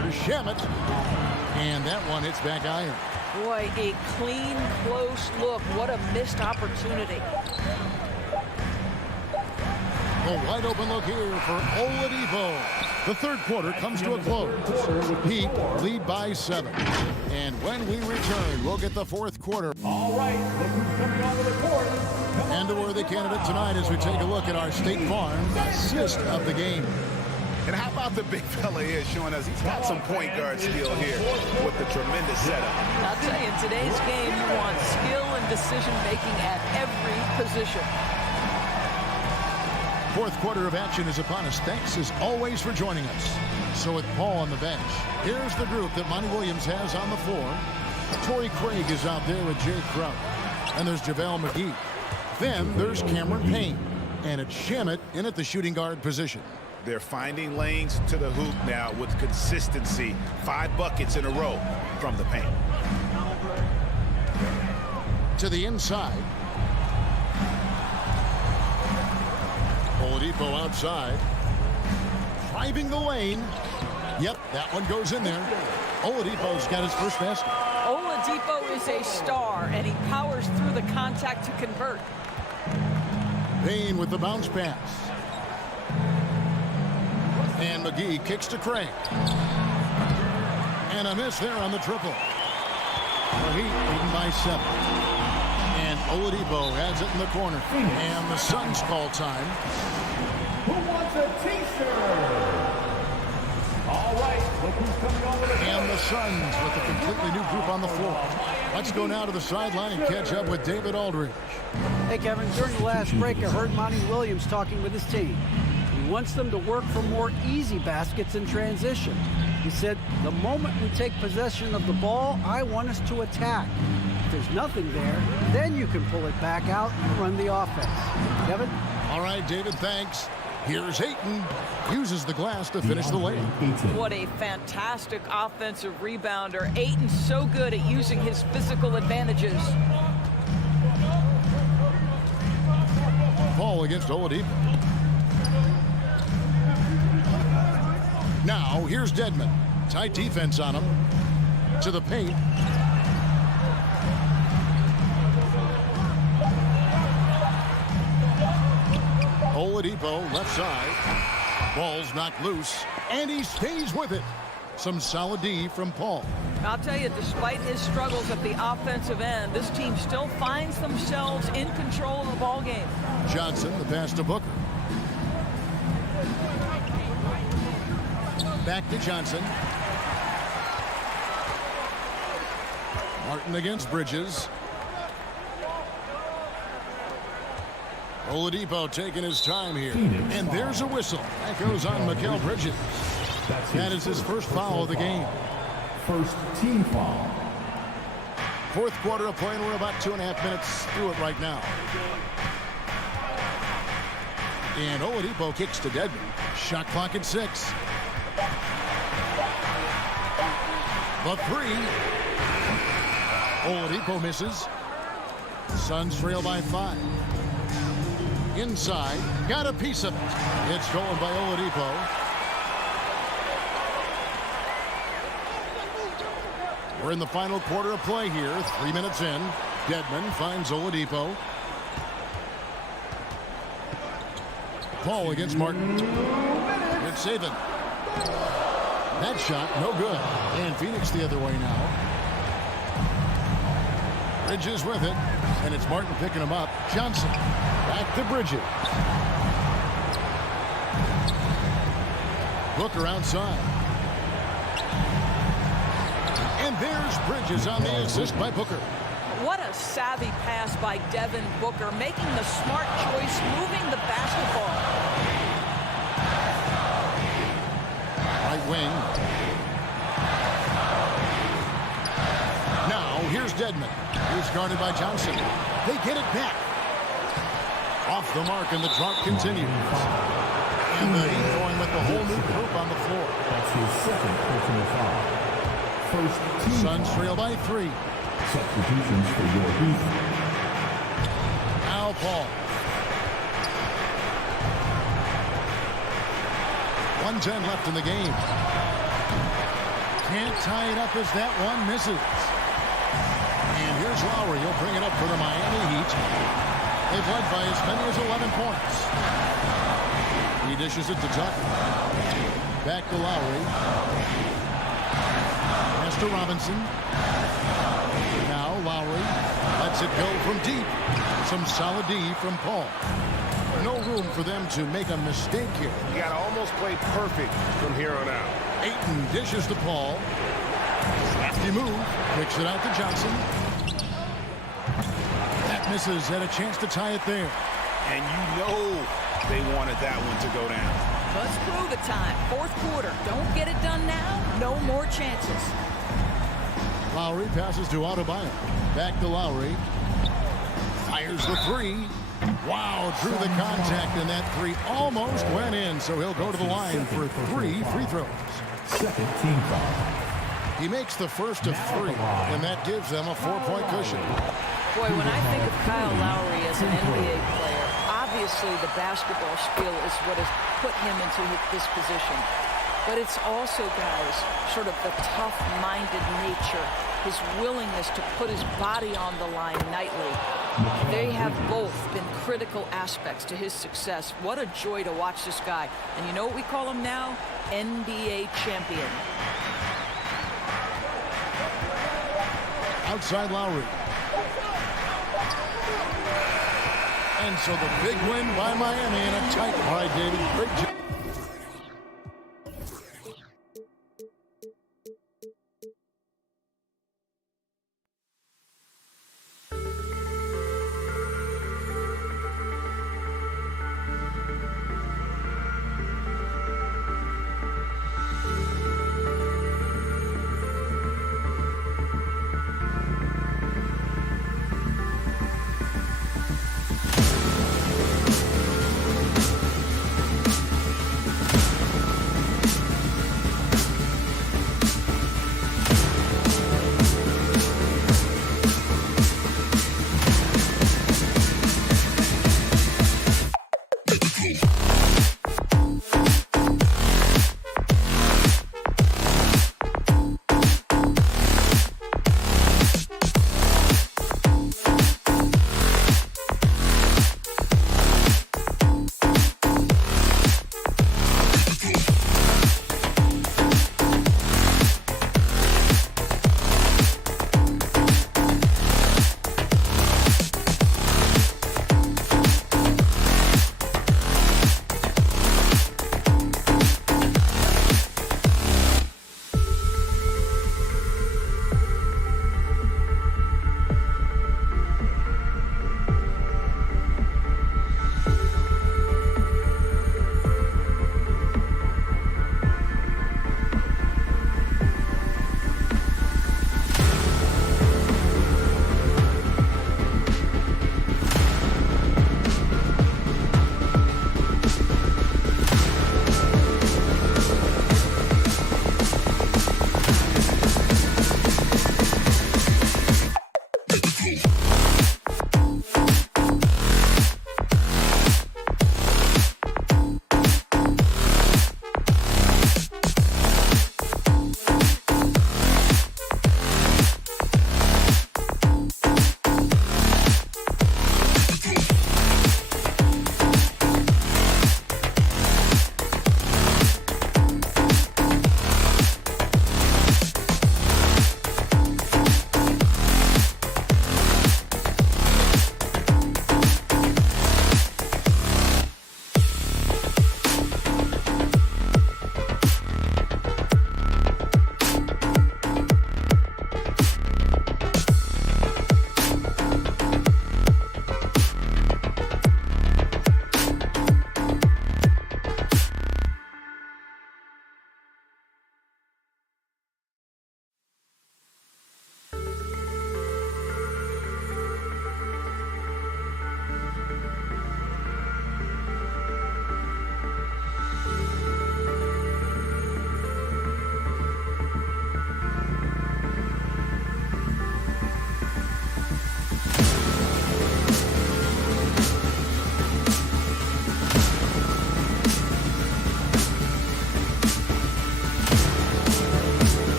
Here's Shamet. And that one hits back iron. Boy, a clean, close look. What a missed opportunity. A wide open look here for Oladipo. The third quarter comes to a close. Heat lead by 7. And when we return, we'll get the fourth quarter. All right, look who's coming onto the court. And the worthy candidate tonight as we take a look at our State Farm assist of the game. And how about the big fella here showing us he's got some point guard skill here with the tremendous setup. I'll tell you, in today's game, you want skill and decision-making at every position. Fourth quarter of action is upon us. Thanks as always for joining us. So with Paul on the bench, here's the group that Monty Williams has on the floor. Torrey Craig is out there with Jay Crowder. And there's JaVale McGee. Then there's Cameron Payne. And it's Shamet in at the shooting guard position. They're finding lanes to the hoop now with consistency. 5 buckets in a row from the paint. To the inside. Oladipo outside. Driving the lane. Yep, that one goes in there. Oladipo's got his first basket. Oladipo is a star, and he powers through the contact to convert. Payne with the bounce pass. And McGee kicks to Craig. And a miss there on the triple. The Heat leading by 7. And Oladipo has it in the corner. And the Suns call time. Who wants a t-shirt? All right, look who's coming over the court. And the Suns with a completely new group on the floor. Let's go now to the sideline and catch up with David Aldridge. Hey, Kevin, during the last break, I heard Monty Williams talking with his team. He wants them to work for more easy baskets in transition. He said, the moment we take possession of the ball, I want us to attack. If there's nothing there, then you can pull it back out and run the offense. Kevin? All right, David, thanks. Here's Ayton. Uses the glass to finish the lane. What a fantastic offensive rebounder. Ayton's so good at using his physical advantages. Ball against Oladipo. Now, here's Dedmon. Tight defense on him. To the paint. Oladipo, left side. Ball's knocked loose, and he stays with it. Some solid D from Paul. I'll tell you, despite his struggles at the offensive end, this team still finds themselves in control of the ball game. Johnson, the pass to Booker. Back to Johnson. Martin against Bridges. Oladipo taking his time here. And there's a whistle. That goes on Mikal Bridges. That is his first foul of the game. First team foul. Fourth quarter of play, and we're about 2.5 minutes through it right now. And Oladipo kicks to Dedmon. Shot clock at 6. The 3. Oladipo misses. Suns trail by 5. Inside, got a piece of it. It's stolen by Oladipo. We're in the final quarter of play here. 3 minutes in. Dedmon finds Oladipo. Paul against Martin. It's Saban. That shot, no good. And Phoenix the other way now. Bridges with it. And it's Martin picking him up. Johnson. Back to Bridges. Booker outside. And there's Bridges on the assist by Booker. What a savvy pass by Devin Booker, making the smart choice, moving the basketball. Right wing. Now, here's Dedmon. He's guarded by Johnson. They get it back. Off the mark, and the drought continues. And the Heat going with the whole new group on the floor. That's his second personal foul. First team Suns foul. trail by 3. Substitutions for your Heat. Now Paul. 1:10 left in the game. Can't tie it up as that one misses. And here's Lowry. He'll bring it up for the Miami Heat. They've led by as many as 11 points. He dishes it to Tucker. Back to Lowry. Pass to Robinson. Now Lowry lets it go from deep. Some solid D from Paul. No room for them to make a mistake here. You got to almost play perfect from here on out. Ayton dishes to Paul. Lefty move. Kicks it out to Johnson. That misses. Had a chance to tie it there. And you know they wanted that one to go down. Let's prove it time. Fourth quarter. Don't get it done now. No more chances. Lowry passes to Adebayo. Back to Lowry. Fires the 3. Wow, drew the contact, and that 3 almost went in, so he'll go to the line for 3 free throws. Second team foul. He makes the first of 3, and that gives them a 4-point cushion. Boy, when I think of Kyle Lowry as an NBA player, obviously the basketball skill is what has put him into this position. But it's also, guys, sort of the tough-minded nature, his willingness to put his body on the line nightly. They have both been critical aspects to his success. What a joy to watch this guy. And you know what we call him now? NBA champion. Outside Lowry. And so the big win by Miami and a tight by David. Great job.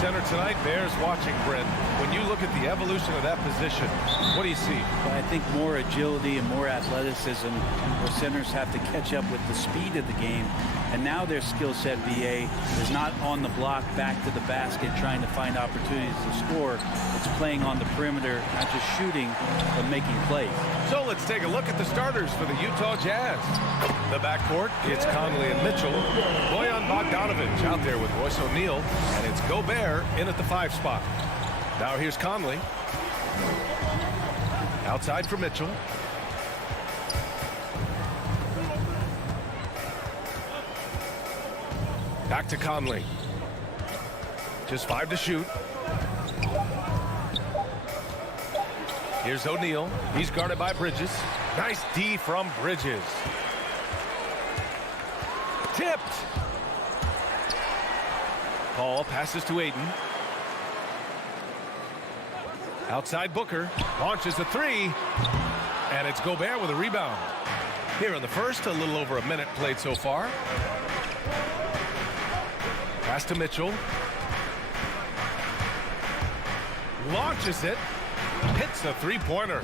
center tonight bears watching, Brent. When you look at the evolution of that position, what do you see? Well, I think more agility and more athleticism, where centers have to catch up with the speed of the game. And now their skill set, VA, is not on the block back to the basket trying to find opportunities to score. It's playing on the perimeter, not just shooting, but making plays. So let's take a look at the starters for the Utah Jazz. The backcourt, it's Conley and Mitchell. Bojan Bogdanovic out there with Royce O'Neal. And it's Gobert in at the 5 spot. Now here's Conley. Outside for Mitchell. Back to Conley. Just 5 to shoot. Here's O'Neal. He's guarded by Bridges. Nice D from Bridges. Tipped. Paul passes to Ayton. Outside Booker. Launches a 3. And it's Gobert with a rebound. Here in the first, a little over a minute played so far. Pass to Mitchell. Launches it. Hits a 3-pointer.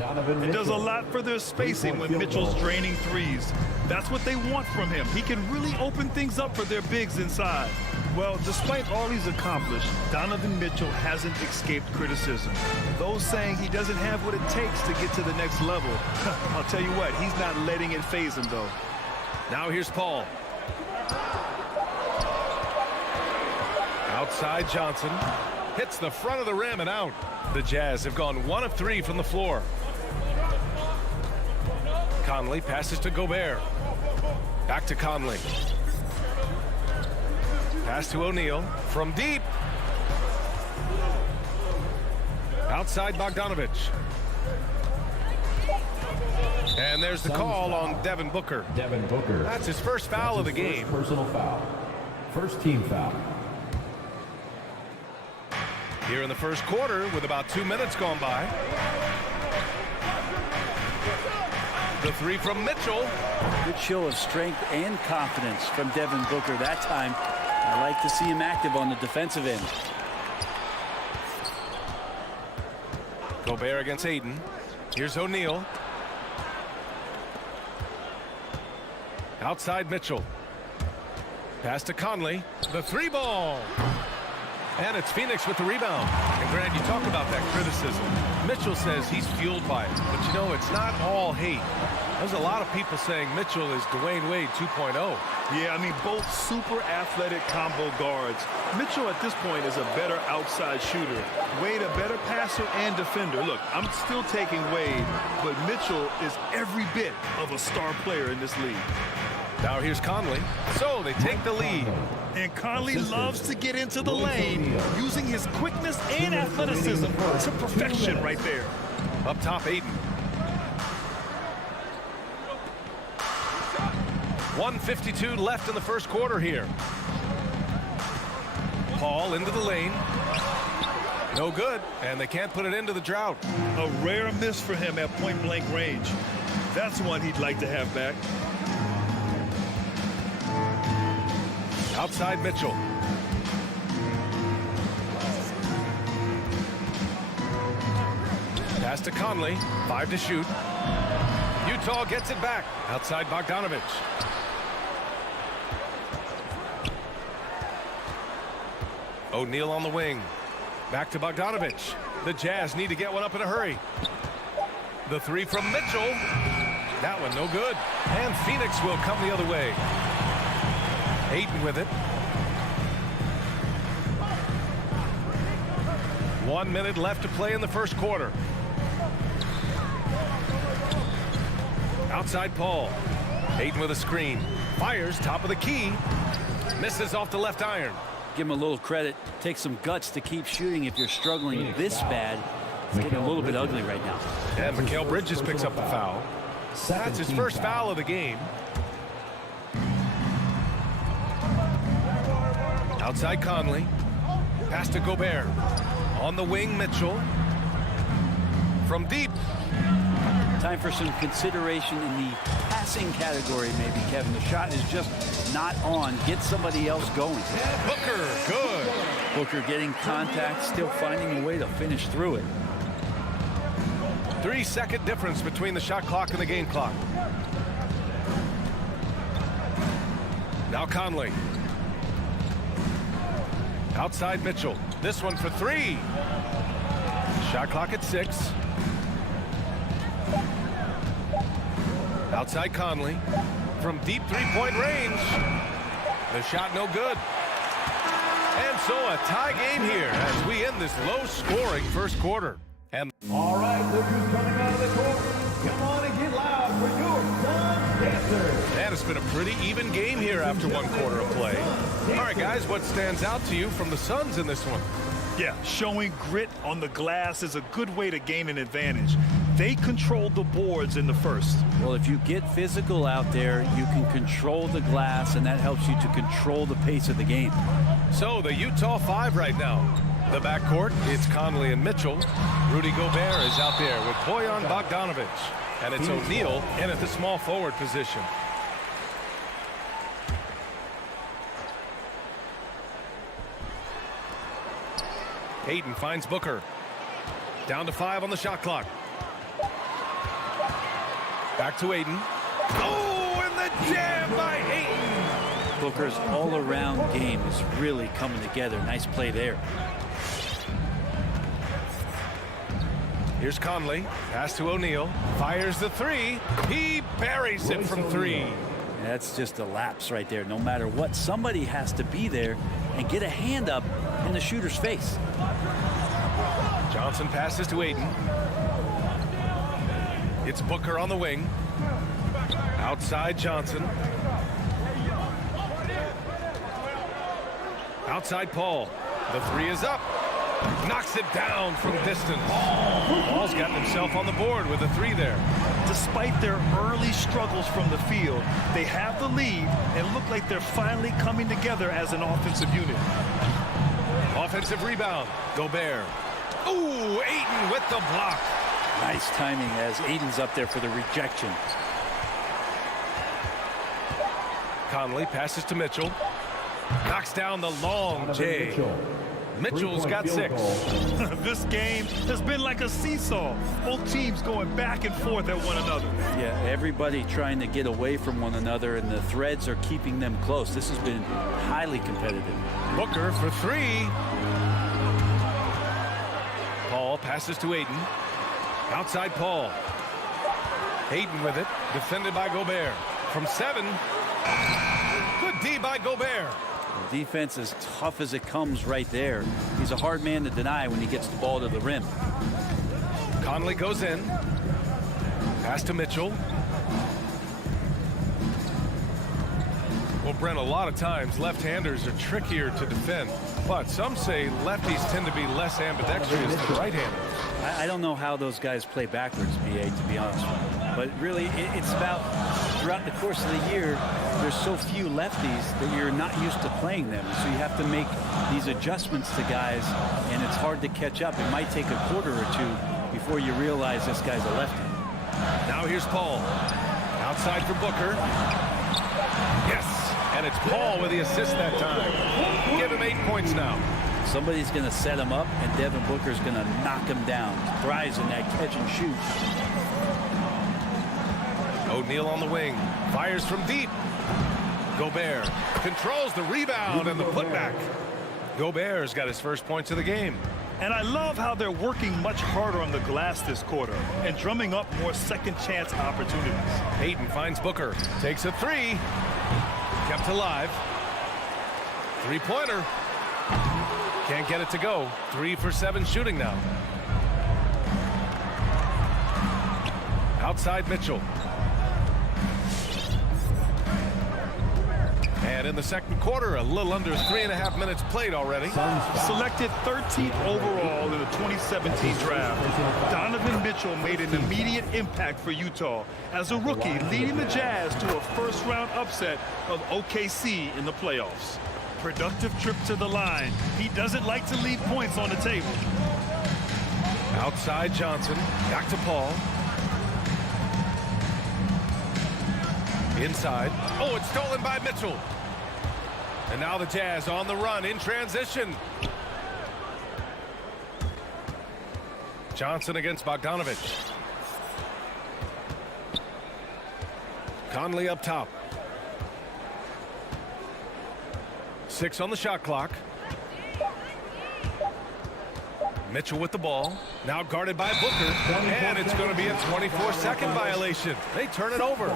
It does a lot for their spacing when Mitchell's draining threes. That's what they want from him. He can really open things up for their bigs inside. Well, despite all he's accomplished, Donovan Mitchell hasn't escaped criticism. Those saying he doesn't have what it takes to get to the next level. I'll tell you what, he's not letting it faze him, though. Now here's Paul. Outside Johnson. Hits the front of the rim and out. The Jazz have gone 1 of 3 from the floor. Conley passes to Gobert. Back to Conley. Pass to O'Neal from deep. Outside Bogdanovic. And there's the call on Devin Booker. Devin Booker. That's his first foul of the game. Personal foul. First team foul. Here in the first quarter with about 2 minutes gone by. The 3 from Mitchell. Good show of strength and confidence from Devin Booker that time. I like to see him active on the defensive end. Gobert against Ayton. Here's O'Neal. Outside Mitchell. Pass to Conley. The 3 ball. And it's Phoenix with the rebound. And Grant, you talk about that criticism. Mitchell says he's fueled by it. But you know, it's not all hate. There's a lot of people saying Mitchell is Dwayne Wade 2.0. Yeah, I mean, both super athletic combo guards. Mitchell at this point is a better outside shooter. Wade a better passer and defender. Look, I'm still taking Wade, but Mitchell is every bit of a star player in this league. Now here's Conley. So they take the lead. And Conley loves to get into the lane, using his quickness and athleticism to perfection right there. Up top, Ayton. 1:52 left in the first quarter here. Paul into the lane. No good, and they can't put it into the drought. A rare miss for him at point-blank range. That's one he'd like to have back. Outside Mitchell. Pass to Conley. 5 to shoot. Utah gets it back. Outside Bogdanovic. O'Neal on the wing. Back to Bogdanovic. The Jazz need to get one up in a hurry. The 3 from Mitchell. That one no good. And Phoenix will come the other way. Ayton with it. 1 minute left to play in the first quarter. Outside Paul. Ayton with a screen. Fires top of the key. Misses off the left iron. Give him a little credit. Take some guts to keep shooting if you're struggling this bad. It's getting a little bit ugly right now. And Mikal Bridges picks up the foul. That's his first foul of the game. Outside Conley. Pass to Gobert. On the wing, Mitchell. From deep. Time for some consideration in the passing category, maybe, Kevin. The shot is just not on. Get somebody else going. Booker, good. Booker getting contact, still finding a way to finish through it. 3-second difference between the shot clock and the game clock. Now Conley. Outside Mitchell. This one for 3. Shot clock at 6. Outside Conley. From deep three-point range. The shot no good. And so a tie game here as we end this low-scoring first quarter. And all right, look who's coming out of the court. Come on and get loud for your Sun Dancers. And it's been a pretty even game here after one quarter of play. All right, guys, what stands out to you from the Suns in this one? Yeah, showing grit on the glass is a good way to gain an advantage. They controlled the boards in the first. Well, if you get physical out there, you can control the glass, and that helps you to control the pace of the game. So the Utah 5 right now. The backcourt, it's Conley and Mitchell. Rudy Gobert is out there with Bojan Bogdanovic. And it's O'Neal in at the small forward position. Ayton finds Booker. Down to 5 on the shot clock. Back to Ayton. Oh, and the jam by Ayton. Booker's all-around game is really coming together. Nice play there. Here's Conley. Pass to O'Neal. Fires the 3. He buries it from 3. That's just a lapse right there. No matter what, somebody has to be there and get a hand up in the shooter's face. Johnson passes to Ayton. It's Booker on the wing. Outside Johnson. Outside Paul. The 3 is up. Knocks it down from distance. Paul's gotten himself on the board with a 3 there. Despite their early struggles from the field, they have the lead and look like they're finally coming together as an offensive unit. Offensive rebound. Gobert. Ooh, Ayton with the block. Nice timing as Ayton's up there for the rejection. Conley passes to Mitchell. Knocks down the long J. Mitchell's got 6. This game has been like a seesaw. Both teams going back and forth at one another. Yeah, everybody trying to get away from one another, and the threads are keeping them close. This has been highly competitive. Booker for 3. Paul passes to Ayton. Outside Paul. Ayton with it. Defended by Gobert. From 7. Good D by Gobert. The defense is tough as it comes right there. He's a hard man to deny when he gets the ball to the rim. Conley goes in. Pass to Mitchell. Well, Brent, a lot of times left-handers are trickier to defend, but some say lefties tend to be less ambidextrous than right-handers. I don't know how those guys play backwards, BA, to be honest with you. But really, it's about throughout the course of the year, there's so few lefties that you're not used to playing them. So you have to make these adjustments to guys, and it's hard to catch up. It might take a quarter or 2 before you realize this guy's a lefty. Now here's Paul. Outside for Booker. Yes, and it's Paul with the assist that time. Give him 8 points now. Somebody's going to set him up, and Devin Booker's going to knock him down. Thrives in that catch and shoot. O'Neal on the wing. Fires from deep. Gobert controls the rebound and the putback. Gobert's got his first points of the game. And I love how they're working much harder on the glass this quarter and drumming up more second chance opportunities. Ayton finds Booker. Takes a 3. Kept alive. 3-pointer. Can't get it to go. 3 for 7 shooting now. Outside Mitchell. And in the second quarter, a little under 3.5 minutes played already. Selected 13th overall in the 2017 draft, Donovan Mitchell made an immediate impact for Utah as a rookie, leading the Jazz to a first-round upset of OKC in the playoffs. Productive trip to the line. He doesn't like to leave points on the table. Outside Johnson. Back to Paul. Inside. Oh, it's stolen by Mitchell. And now the Jazz on the run in transition. Johnson against Bogdanovich. Conley up top. 6 on the shot clock. Mitchell with the ball. Now guarded by Booker. And it's going to be a 24-second violation. They turn it over.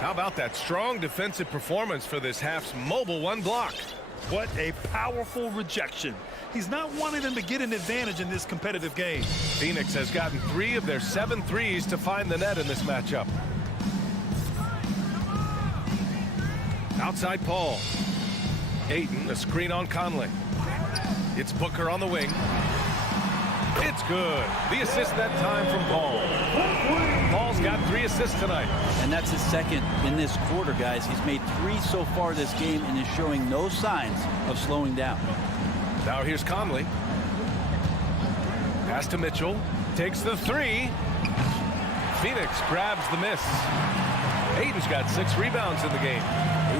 How about that strong defensive performance for this half's mobile one block? What a powerful rejection. He's not wanting them to get an advantage in this competitive game. Phoenix has gotten 3 of their 7 threes to find the net in this matchup. Outside Paul. Ayton, a screen on Conley. It's Booker on the wing. It's good. The assist that time from Paul. Paul's got 3 assists tonight. And that's his second in this quarter, guys. He's made 3 so far this game and is showing no signs of slowing down. Now here's Conley. Pass to Mitchell. Takes the 3. Phoenix grabs the miss. Ayton's got 6 rebounds in the game.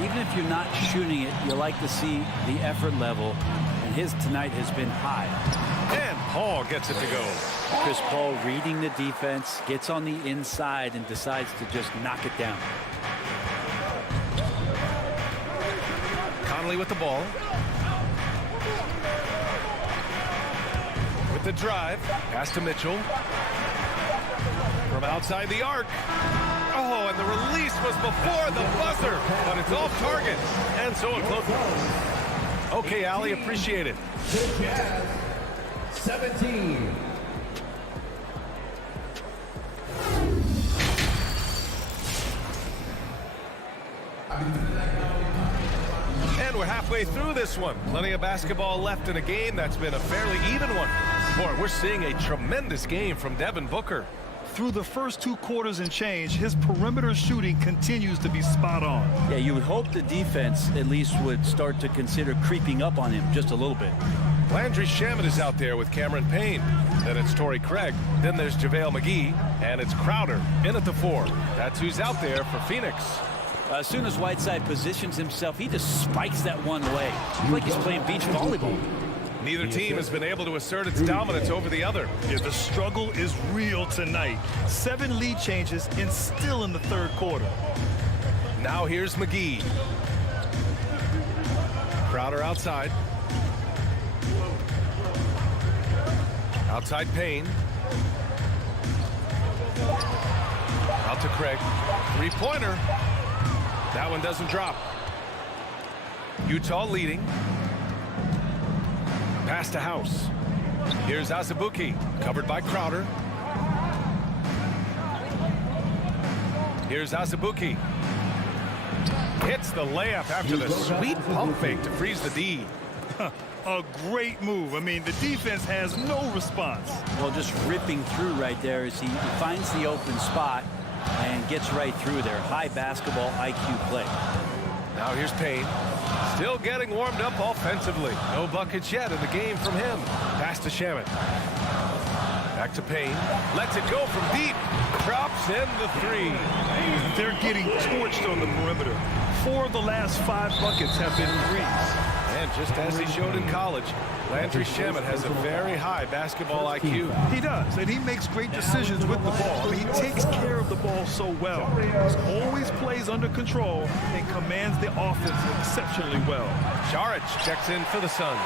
Even if you're not shooting it, you like to see the effort level, and his tonight has been high. And Paul gets it to go. Chris Paul reading the defense, gets on the inside and decides to just knock it down. Conley with the ball. With the drive. Pass to Mitchell. From outside the arc. Oh, and the release was before the buzzer, but it's off target. And so it closes. Okay, Allie, appreciate it. 17. And we're halfway through this one. Plenty of basketball left in a game that's been a fairly even one. Boy, we're seeing a tremendous game from Devin Booker. Through the first 2 quarters and change, his perimeter shooting continues to be spot on. Yeah, you would hope the defense at least would start to consider creeping up on him just a little bit. Landry Shamet is out there with Cameron Payne. Then it's Torrey Craig. Then there's JaVale McGee. And it's Crowder in at the 4. That's who's out there for Phoenix. As soon as Whiteside positions himself, he just spikes that one away. It's like he's playing beach volleyball. Neither team has been able to assert its dominance over the other. Yeah, the struggle is real tonight. 7 lead changes and still in the 3rd quarter. Now here's McGee. Crowder outside. Outside Payne. Out to Craig. 3-pointer. That one doesn't drop. Utah leading. Pass to House. Here's Azubuike, covered by Crowder. Here's Azubuike. Hits the layup after the sweet pump fake to freeze the D. A great move. I mean, the defense has no response. Well, just ripping through right there as he finds the open spot and gets right through there. High basketball IQ play. Now here's Payne. Still getting warmed up offensively. No buckets yet in the game from him. Pass to Shamet. Back to Payne. Lets it go from deep. Drops in the 3. They're getting torched on the perimeter. 4 of the last 5 buckets have been threes. And just as he showed in college, Landry Shamet has a very high basketball IQ. He does, and he makes great decisions with the ball. He takes care of the ball so well. He always plays under control and commands the offense exceptionally well. Saric checks in for the Suns.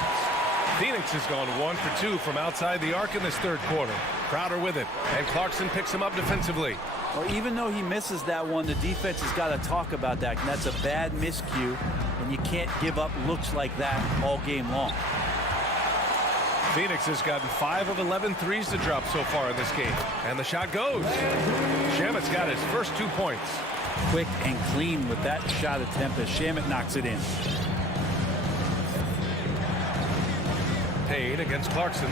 Phoenix has gone 1 for 2 from outside the arc in this 3rd quarter. Crowder with it, and Clarkson picks him up defensively. Well, even though he misses that one, the defense has got to talk about that. And that's a bad miscue, and you can't give up looks like that all game long. Phoenix has gotten 5 of 11 threes to drop so far in this game. And the shot goes. Shamet's got his first 2 points. Quick and clean with that shot attempt as Shamet knocks it in. Payne against Clarkson.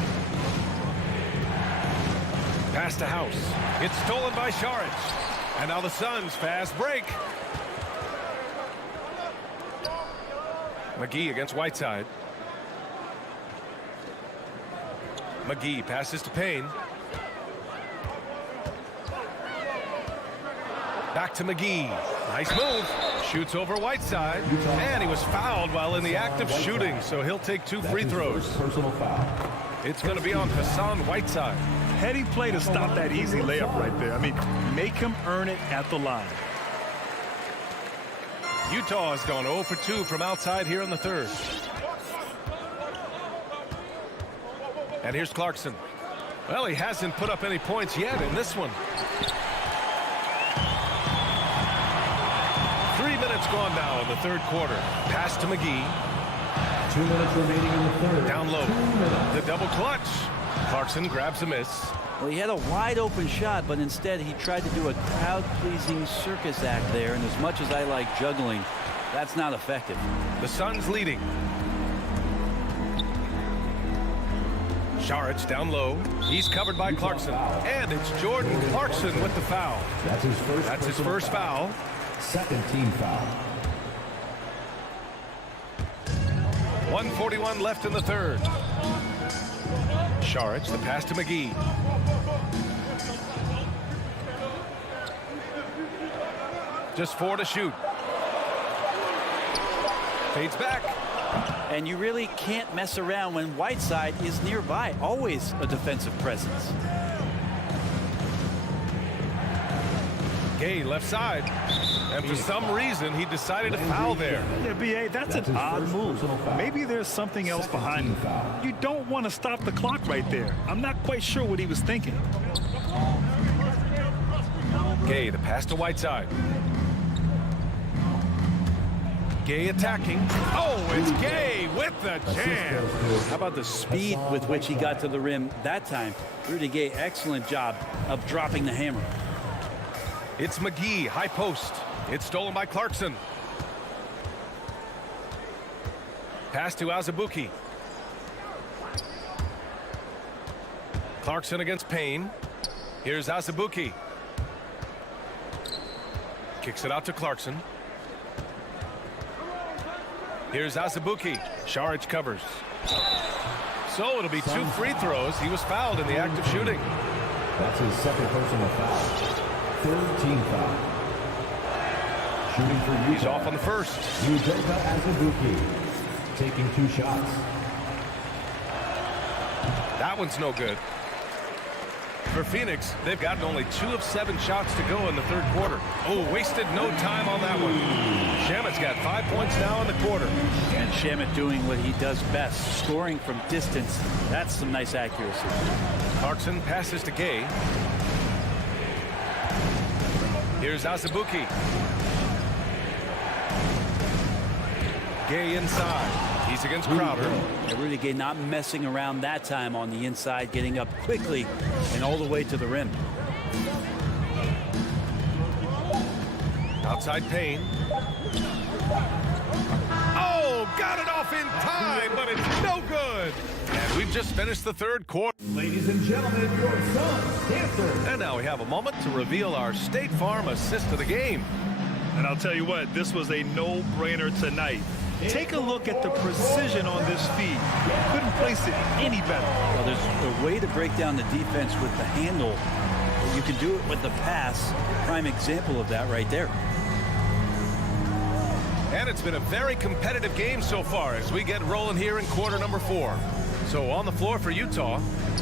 Pass to House. It's stolen by Saric. And now the Suns fast break. McGee against Whiteside. McGee passes to Payne. Back to McGee. Nice move. Shoots over Whiteside. And he was fouled while in the act of shooting, so he'll take 2 free throws. Personal foul. It's going to be on Hassan Whiteside. Heady play to stop that easy layup right there. I mean, make him earn it at the line. Utah has gone 0 for 2 from outside here in the third. And here's Clarkson. Well, he hasn't put up any points yet in this one. 3 minutes gone now in the third quarter. Pass to McGee. 2 minutes remaining in the third. Down low. The double clutch. Clarkson grabs a miss. Well, he had a wide open shot, but instead he tried to do a crowd-pleasing circus act there, and as much as I like juggling, that's not effective. The Suns leading. Saric down low. He's covered by Clarkson. And it's Jordan Clarkson with the foul. That's his first foul. Second team foul. 1:41 left in the third. Saric, the pass to McGee. Just 4 to shoot. Fades back. And you really can't mess around when Whiteside is nearby. Always a defensive presence. Gay left side. And for some reason, he decided to foul there. Yeah, B.A., that's an odd move. Maybe there's something else behind it. You don't want to stop the clock right there. I'm not quite sure what he was thinking. Gay, the pass to Whiteside. Gay attacking. Oh, it's Gay with the jam. How about the speed with which he got to the rim that time? Rudy Gay, excellent job of dropping the hammer. It's McGee, high post. It's stolen by Clarkson. Pass to Azubuike. Clarkson against Payne. Here's Azubuike. Kicks it out to Clarkson. Here's Azubuike. Saric covers. So it'll be 2 free throws. He was fouled in the act of shooting. That's his second personal foul. Third team foul. Shooting for Utah. He's off on the first. Udoka Azubuike taking 2 shots. That one's no good. For Phoenix, they've gotten only 2 of 7 shots to go in the third quarter. Oh, wasted no time on that one. Shamet's got 5 points now in the quarter. And Shamet doing what he does best, scoring from distance. That's some nice accuracy. Clarkson passes to Gay. Here's Azubuike. Gay inside. He's against Crowder. And Rudy Gay not messing around that time on the inside, getting up quickly and all the way to the rim. Outside Payne. Oh, got it off in time, but it's no good. And we've just finished the third quarter. Ladies and gentlemen, your Suns dancer. And now we have a moment to reveal our State Farm assist of the game. And I'll tell you what, this was a no-brainer tonight. Take a look at the precision on this feed. Couldn't place it any better. Well, there's a way to break down the defense with the handle. You can do it with the pass. Prime example of that right there. And it's been a very competitive game so far as we get rolling here in quarter number 4. So on the floor for Utah,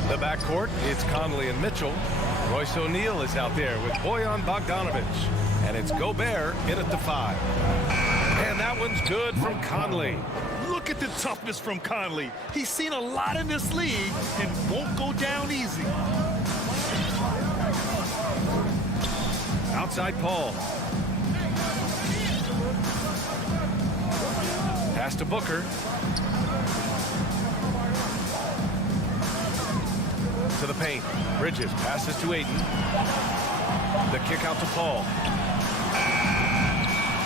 the backcourt, it's Conley and Mitchell. Royce O'Neal is out there with Bojan Bogdanovic. And it's Gobert in at the 5. And that one's good from Conley. Look at the toughness from Conley. He's seen a lot in this league and won't go down easy. Outside Paul. Pass to Booker. To the paint. Bridges passes to Ayton. The kick out to Paul.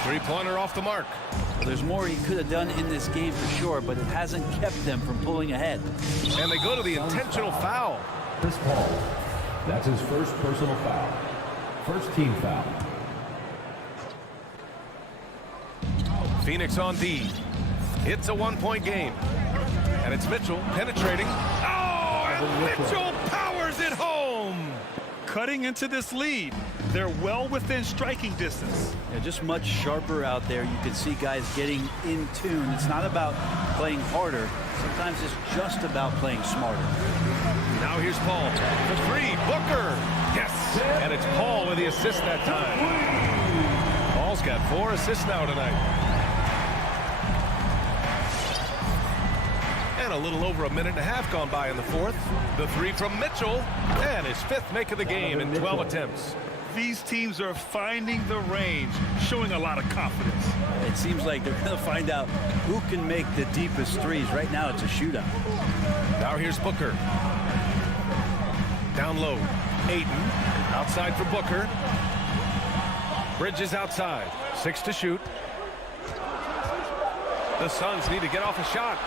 Three-pointer off the mark. Well, there's more he could have done in this game for sure, but it hasn't kept them from pulling ahead. And they go to the intentional foul. Chris Paul. That's his first personal foul. First team foul. Phoenix on D. It's a one-point game. And it's Mitchell penetrating. Oh, and Mitchell powers it home. Cutting into this lead. They're well within striking distance. Yeah, just much sharper out there. You can see guys getting in tune. It's not about playing harder. Sometimes it's just about playing smarter. Now here's Paul. The three. Booker. Yes. And it's Paul with the assist that time. Paul's got 4 assists now tonight. And a little over a minute and a half gone by in the fourth. The three from Mitchell. And his 5th make of the game in 12 attempts. These teams are finding the range, showing a lot of confidence. It seems like they're going to find out who can make the deepest threes. Right now, it's a shootout. Now here's Booker. Down low. Ayton. Outside for Booker. Bridges outside. 6 to shoot. The Suns need to get off a shot.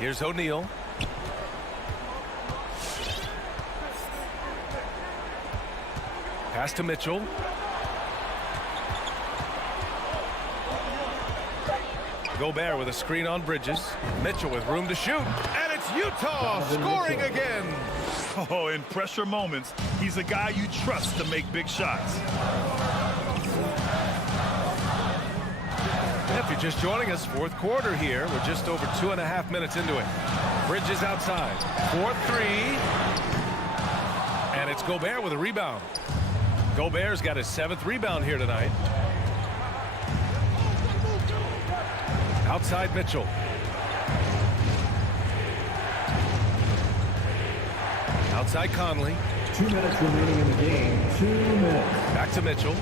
Here's O'Neal. Pass to Mitchell. Gobert with a screen on Bridges. Mitchell with room to shoot. And it's Utah scoring again. Oh, in pressure moments, he's a guy you trust to make big shots. If you're just joining us, fourth quarter here. We're just over 2.5 minutes into it. Bridges outside. 4-3. And it's Gobert with a rebound. Gobert's got his 7th rebound here tonight. Outside Mitchell. Outside Conley. 2 minutes remaining in the game. 2 minutes. Back to Mitchell.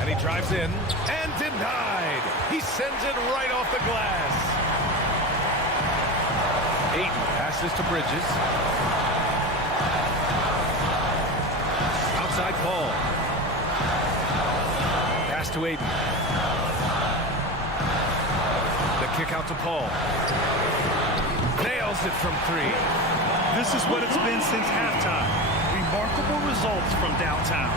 And he drives in and denied. He sends it right off the glass. Ayton passes to Bridges. Outside Paul. Pass to Ayton. The kick out to Paul. Nails it from 3. This is what it's been since halftime. Remarkable results from downtown.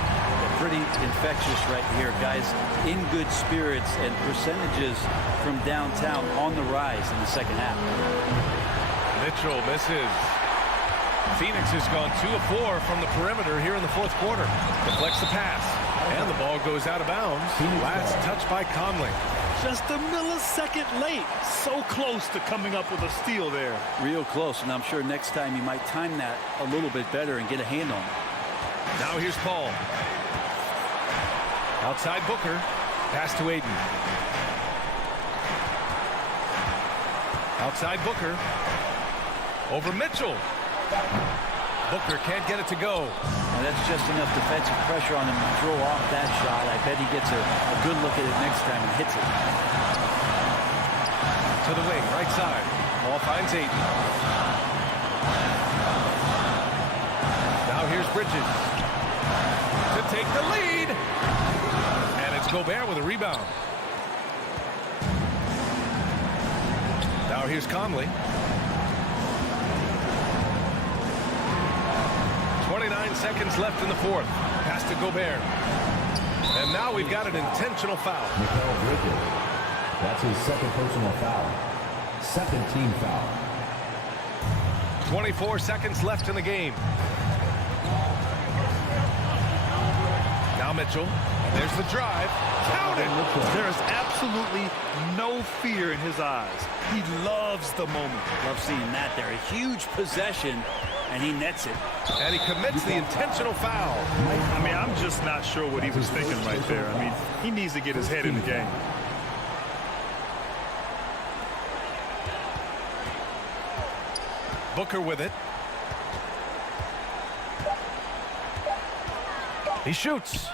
Pretty infectious right here, guys. In good spirits and percentages from downtown on the rise in the second half. Mitchell misses. Phoenix has gone 2 of 4 from the perimeter here in the fourth quarter. Deflects the pass. And the ball goes out of bounds. Last touch by Conley. Just a millisecond late. So close to coming up with a steal there. Real close, and I'm sure next time you might time that a little bit better and get a hand on it. Now here's Paul. Outside Booker. Pass to Ayton. Outside Booker. Over Mitchell. Booker can't get it to go. Now that's just enough defensive pressure on him to throw off that shot. I bet he gets a good look at it next time and hits it. To the wing, right side. Ball finds Ayton. Now here's Bridges. To take the lead. And it's Gobert with a rebound. Now here's Conley. 29 seconds left in the fourth. Pass to Gobert. And now we've got an intentional foul. Mikal Bridges. That's his 2nd personal foul. 2nd team foul. 24 seconds left in the game. Now Mitchell. There's the drive. Count it. There is absolutely no fear in his eyes. He loves the moment. Love seeing that there. A huge possession, and he nets it. And he commits the intentional foul. I mean, I'm just not sure what he was thinking right there. I mean, he needs to get his head in the game. Booker with it. He shoots.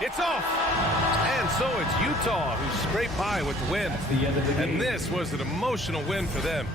It's off. And so it's Utah who scraped by with the win. The end of the game. And this was an emotional win for them.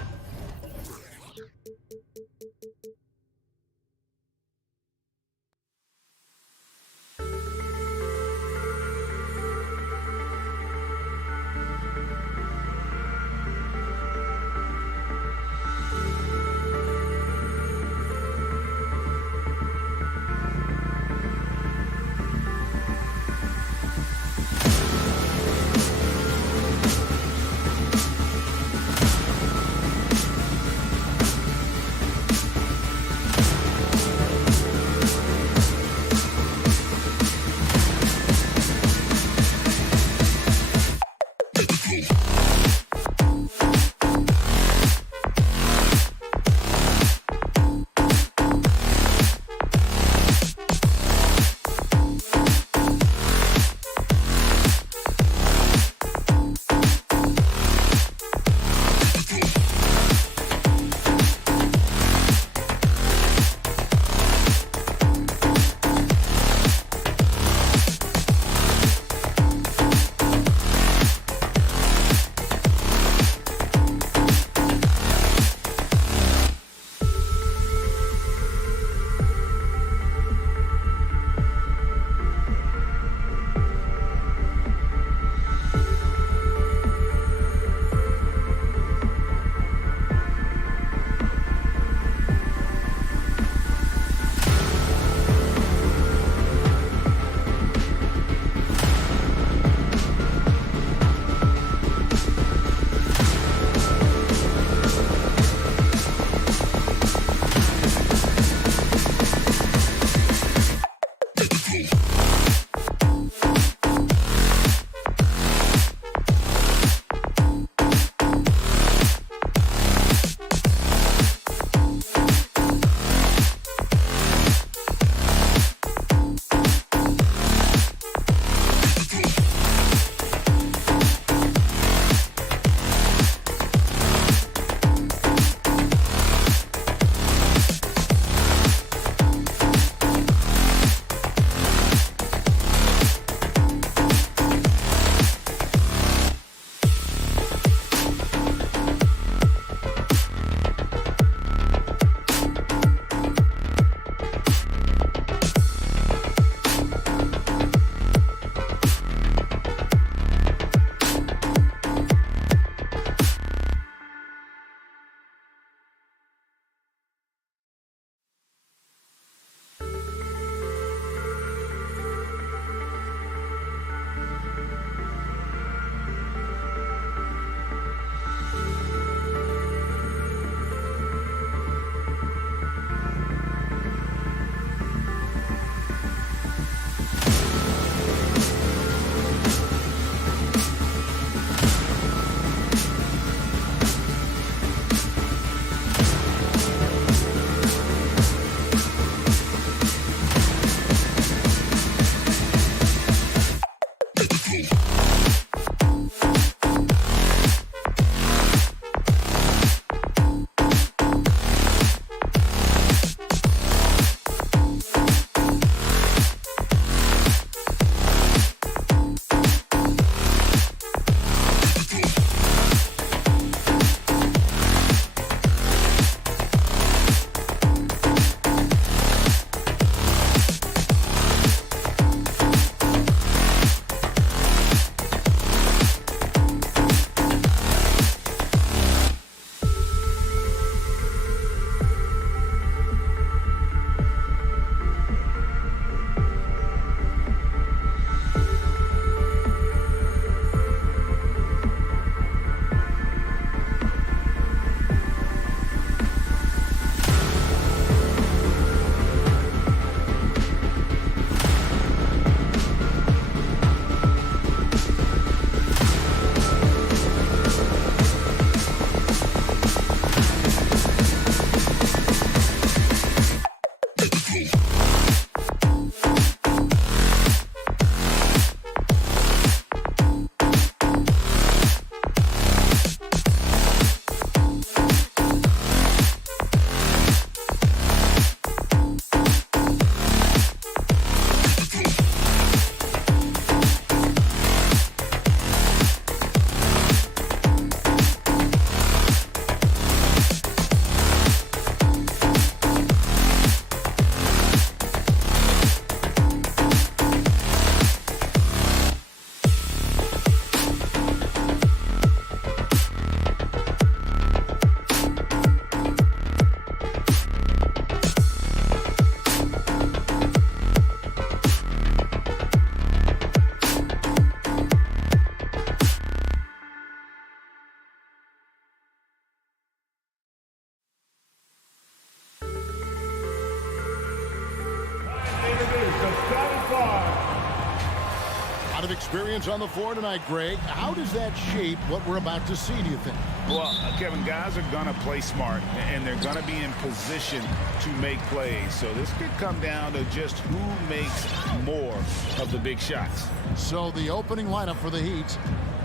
lot of experience on the floor tonight, Greg. How does that shape what we're about to see, do you think? Well, Kevin, guys are going to play smart, and they're going to be in position to make plays. So this could come down to just who makes more of the big shots. So the opening lineup for the Heat,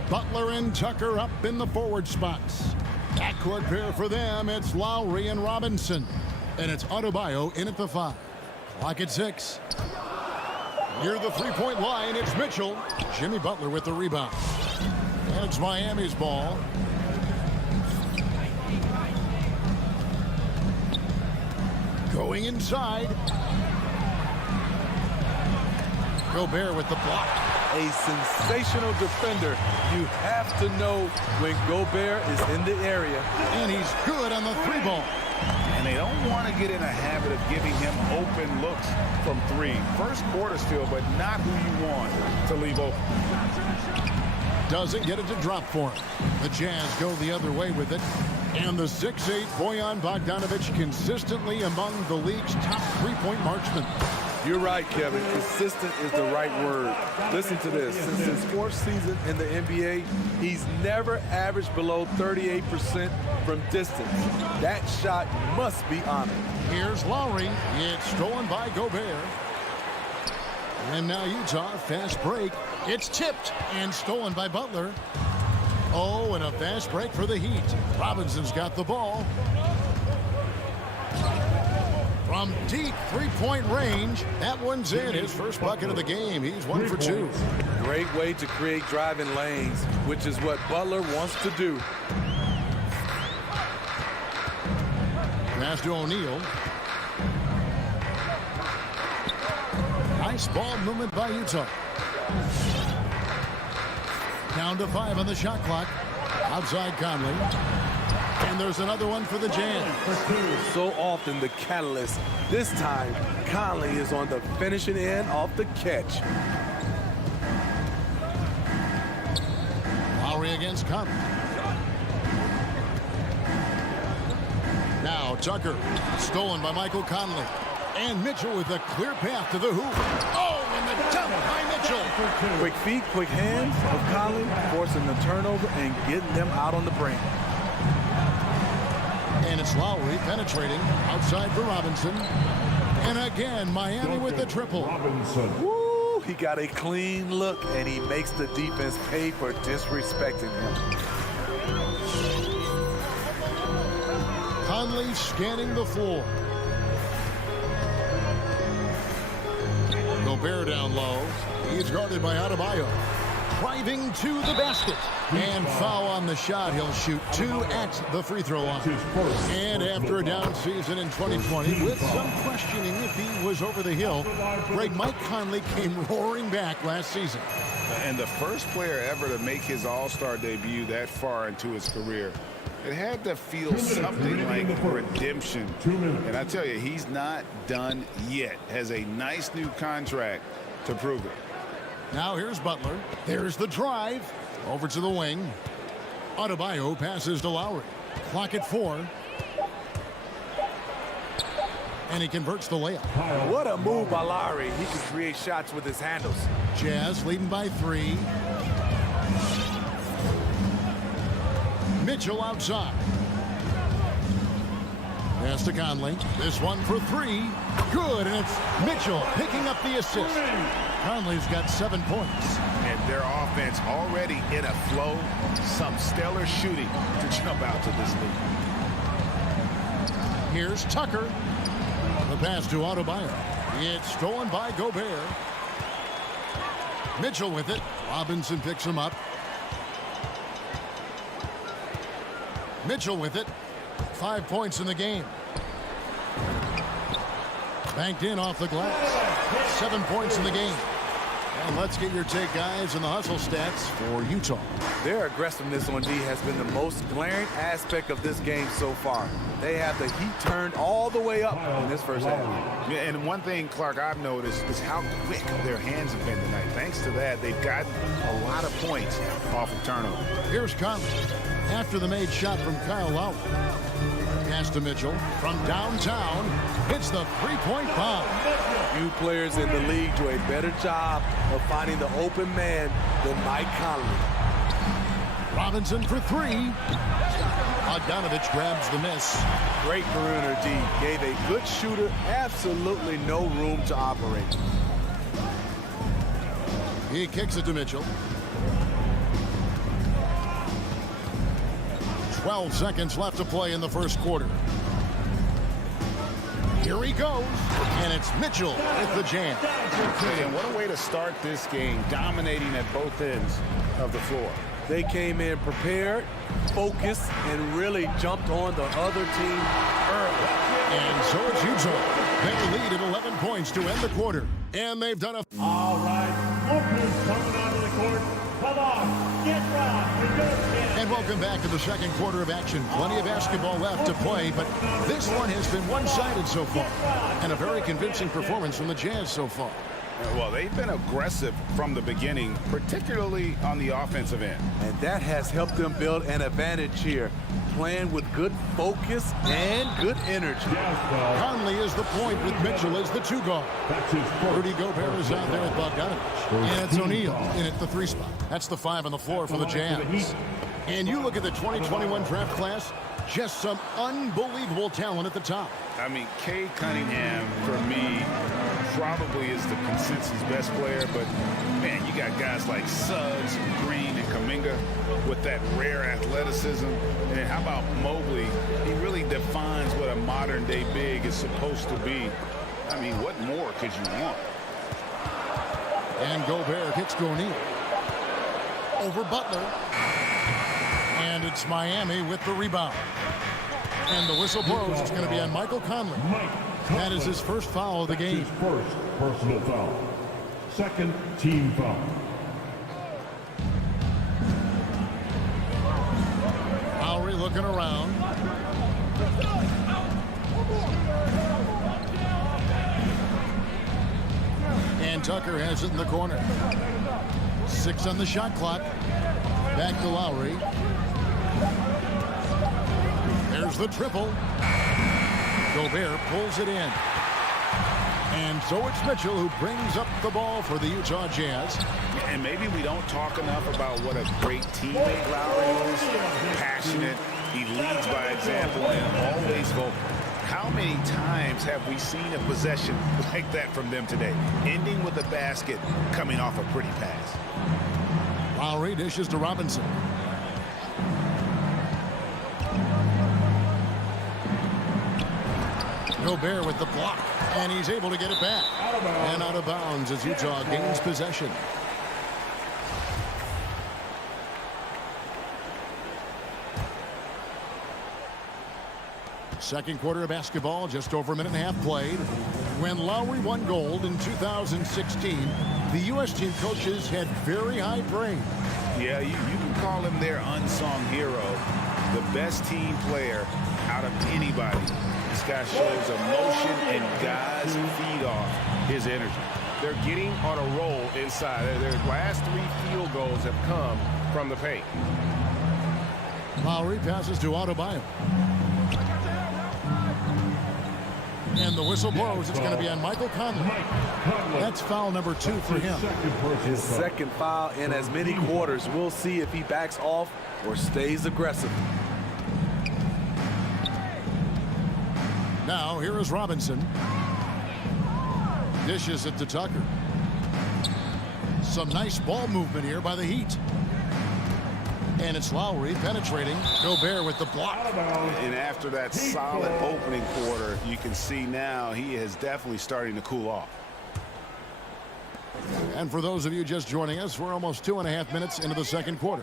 Butler and Tucker up in the forward spots. Backcourt pair for them, it's Lowry and Robinson. And it's Adebayo in at the 5. Clock at 6. Near the three-point line, it's Mitchell. Jimmy Butler with the rebound. And it's Miami's ball. Going inside. Gobert with the block. A sensational defender. You have to know when Gobert is in the area. And he's good on the 3-ball. And they don't want to get in a habit of giving him open looks from 3. First quarter still, but not who you want to leave open. Doesn't get it to drop for him. The Jazz go the other way with it. And the 6'8" Bojan Bogdanovic consistently among the league's top three-point marksmen. You're right, Kevin. Consistent is the right word. Listen to this. Since his 4th season in the NBA, he's never averaged below 38% from distance. That shot must be honored. Here's Lowry. It's stolen by Gobert. And now Utah, fast break. It's tipped and stolen by Butler. Oh, and a fast break for the Heat. Robinson's got the ball. From deep three-point range, that one's in. His first bucket of the game. He's 1 for 2. Great way to create driving lanes, which is what Butler wants to do. Pass to O'Neal. Nice ball movement by Utah. Down to 5 on the shot clock. Outside Conley. And there's another one for the Jazz. So often the catalyst. This time, Conley is on the finishing end off the catch. Lowry against Conley. Now Tucker, stolen by Michael Conley. And Mitchell with a clear path to the hoop. Oh, and the dunk by Mitchell. Quick feet, quick hands of Conley, forcing the turnover and getting them out on the brink. And it's Lowry penetrating outside for Robinson. And again, Miami with the triple. Woo, he got a clean look, and he makes the defense pay for disrespecting him. Conley scanning the floor. Gobert down low. He's guarded by Adebayo. Driving to the basket. And foul on the shot. He'll shoot 2 at the free throw line. And after a down season in 2020, with some questioning if he was over the hill, Mike Conley came roaring back last season. And the first player ever to make his All-Star debut that far into his career. It had to feel something like redemption. And I tell you, he's not done yet. Has a nice new contract to prove it. Now here's Butler. There's the drive. Over to the wing. Adebayo passes to Lowry. Clock at 4. And he converts the layup. What a move by Lowry. He can create shots with his handles. Jazz leading by 3. Mitchell outside. Pass to Conley. This one for 3. Good, and it's Mitchell picking up the assist. Conley's got 7 points. And their offense already in a flow. Some stellar shooting to jump out to this lead. Here's Tucker. The pass to Adebayo. It's stolen by Gobert. Mitchell with it. Robinson picks him up. Mitchell with it. 5 points in the game. Banked in off the glass. 7 points in the game. And let's get your take, guys, on the hustle stats for Utah. Their aggressiveness on D has been the most glaring aspect of this game so far. They have the heat turned all the way up in this first half. Yeah, and one thing, Clark, I've noticed is how quick their hands have been tonight. Thanks to that, they've gotten a lot of points off of turnover. Here's Conley. after the made shot from Kyle Lowry. Pass to Mitchell from downtown. Hits the three-point bomb. Few players in the league do a better job of finding the open man than Mike Conley. Robinson for three. Bogdanovich grabs the miss. Great perimeter D. Gave a good shooter absolutely no room to operate. He kicks it to Mitchell. 12 seconds left to play in the first quarter. Here he goes, and it's Mitchell with the jam. And what a way to start this game, dominating at both ends of the floor. They came in prepared, focused, and really jumped on the other team early. And so it's Utah. They lead at 11 points to end the quarter. And they've done a... All right, focus coming onto the court. Come on, get right. And welcome back to the second quarter of action. Plenty of basketball left to play, but this one has been one-sided so far. And a very convincing performance from the Jazz so far. Well, they've been aggressive from the beginning, particularly on the offensive end. And that has helped them build an advantage here, playing with good focus and good energy. Conley is the point with Mitchell as the two guard. Rudy Gobert is out there with Bogdanovich. And it's O'Neal in at the three spot. That's the five on the floor for the Jazz. And you look at the 2021 draft class, just some unbelievable talent at the top. I mean, Cade Cunningham, for me, probably is the consensus best player, but man, you got guys like Suggs, Green, and Kuminga with that rare athleticism. And then how about Mobley? He really defines what a modern-day big is supposed to be. I mean, what more could you want? And Gobert kicks to O'Neal. Over Butler. And it's Miami with the rebound. And the whistle blows. It's going to be on Michael Conley. That is his first foul of the game. His first personal foul. Second team foul. Lowry looking around. And Tucker has it in the corner. 6 on the shot clock. Back to Lowry. There's the triple. Gobert pulls it in. And so it's Mitchell who brings up the ball for the Utah Jazz. And maybe we don't talk enough about what a great teammate Lowry is. Passionate. He leads by example and always vocal. How many times have we seen a possession like that from them today? Ending with a basket coming off a pretty pass. Lowry dishes to Robinson. Gobert with the block, and he's able to get it back. And out of bounds as Utah gains possession. Second quarter of basketball, just over a minute and a half played. When Lowry won gold in 2016, the U.S. team coaches had very high praise. Yeah, you can call him their unsung hero, the best team player out of anybody. This guy shows emotion, and guys feed off his energy. They're getting on a roll inside. Their last 3 field goals have come from the paint. Lowry passes to Adebayo. And the whistle blows. It's going to be on Michael Conley. That's foul number 2 for him. His second foul in as many quarters. We'll see if he backs off or stays aggressive. Now, here is Robinson. Dishes it to Tucker. Some nice ball movement here by the Heat. And it's Lowry penetrating. Gobert with the block. And after that solid opening quarter, you can see now he is definitely starting to cool off. And for those of you just joining us, we're almost 2.5 minutes into the second quarter.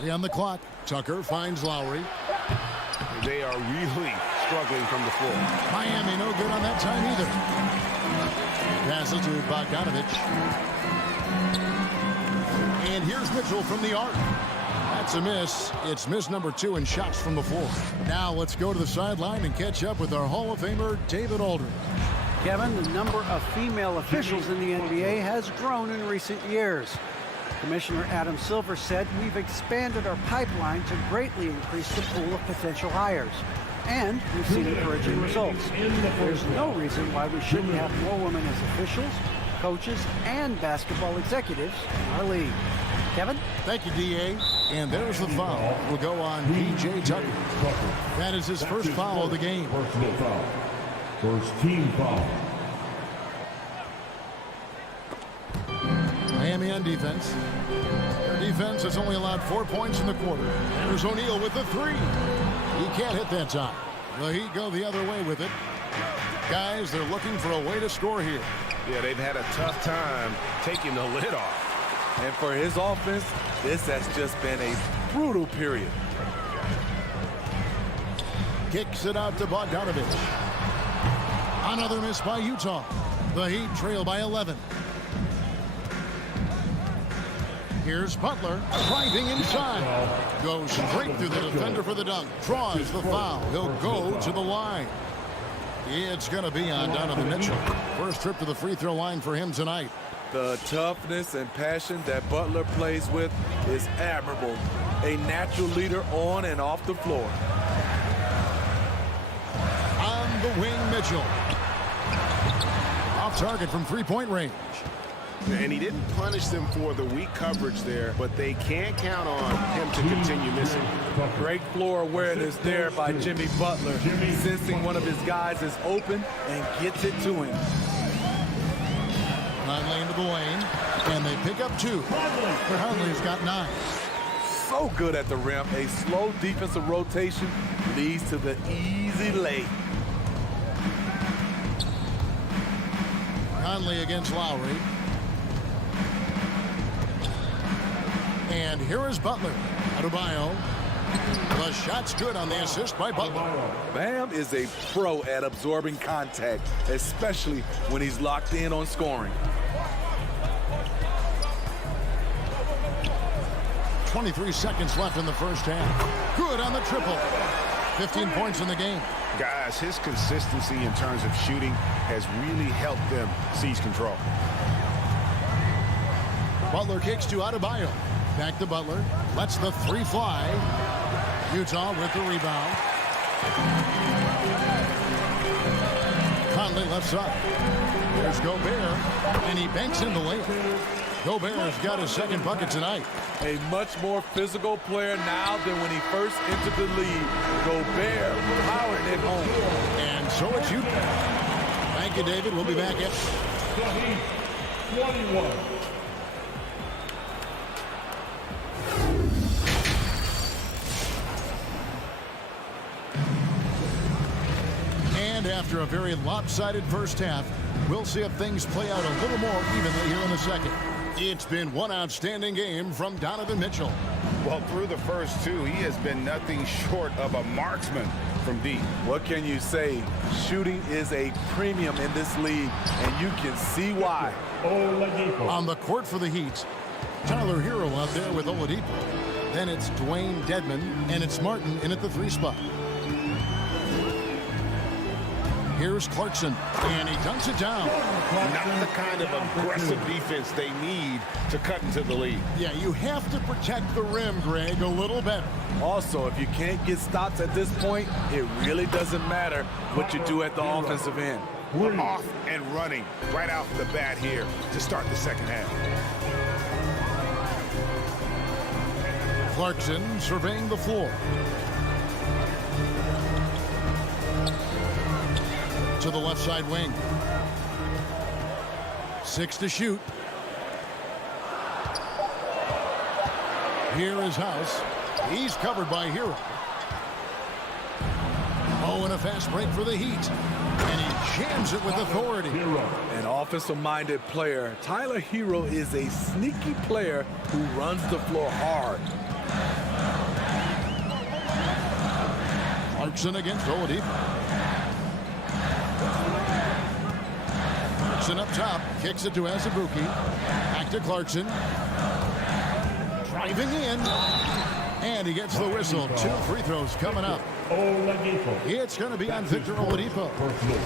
3 on the clock. Tucker finds Lowry. They are really struggling from the floor. Miami no good on that time either. Passes to Bogdanovich. And here's Mitchell from the arc. That's a miss. It's miss number 2 in shots from the floor. Now let's go to the sideline and catch up with our Hall of Famer, David Aldridge. Kevin, the number of female officials in the NBA has grown in recent years. Commissioner Adam Silver said we've expanded our pipeline to greatly increase the pool of potential hires. And we've seen encouraging results. There's no reason why we shouldn't have more women as officials, coaches, and basketball executives in our league. Kevin? Thank you, D.A. And there's the foul. Will go on P.J. Tucker. That is his first foul of the game. Personal foul. First team foul. Miami on defense. Their defense has only allowed 4 points in the quarter. There's O'Neal with the three. He can't hit that time. The Heat go the other way with it. Guys, they're looking for a way to score here. Yeah, they've had a tough time taking the lid off. And for his offense, this has just been a brutal period. Kicks it out to Bogdanovich. Another miss by Utah. The Heat trail by 11. Here's Butler driving inside. Goes straight through the defender for the dunk. Draws the foul. He'll go to the line. It's going to be on Donovan Mitchell. First trip to the free throw line for him tonight. The toughness and passion that Butler plays with is admirable. A natural leader on and off the floor. On the wing, Mitchell. Off target from three-point range. And he didn't punish them for the weak coverage there, but they can't count on him to continue missing. Great floor awareness there by Jimmy Butler, sensing one of his guys is open and gets it to him. Conley into the lane, and they pick up two. Conley's got 9. So good at the rim. A slow defensive rotation leads to the easy lay. Conley against Lowry. And here is Butler. Adebayo. The shot's good on the assist by Butler. Bam is a pro at absorbing contact, especially when he's locked in on scoring. 23 seconds left in the first half. Good on the triple. 15 points in the game. Guys, his consistency in terms of shooting has really helped them seize control. Butler kicks to Adebayo. Back to Butler. Lets the three fly. Utah with the rebound. Conley left side. There's Gobert. And he banks in the layup. Gobert's got his second bucket tonight. A much more physical player now than when he first entered the league. Gobert powering it home. And so it's Utah. Thank you, David. We'll be back at 21. And after a very lopsided first half, we'll see if things play out a little more evenly here in the second. It's been one outstanding game from Donovan Mitchell. Well, through the first two, he has been nothing short of a marksman from deep. What can you say? Shooting is a premium in this league, and you can see why. On the court for the Heat, Tyler Hero out there with Oladipo. Then it's Dwayne Dedmon, and it's Martin in at the 3 spot. Here's Clarkson, and he dunks it down. Not the kind of aggressive defense they need to cut into the lead. Yeah, you have to protect the rim, Greg, a little better. Also, if you can't get stops at this point, it really doesn't matter what you do at the offensive end. Off and running right out the bat here to start the second half. Clarkson surveying the floor. To the left side wing. 6 to shoot. Here is House. He's covered by Hero. Oh, and a fast break for the Heat. And he jams it with authority. An offensive-minded player. Tyler Hero is a sneaky player who runs the floor hard. Clarkson against Oladipo. Clarkson up top, kicks it to Azubuike. Back to Clarkson. Driving in. And he gets the whistle. 2 free throws coming up. Oladipo. It's going to be on Victor Oladipo.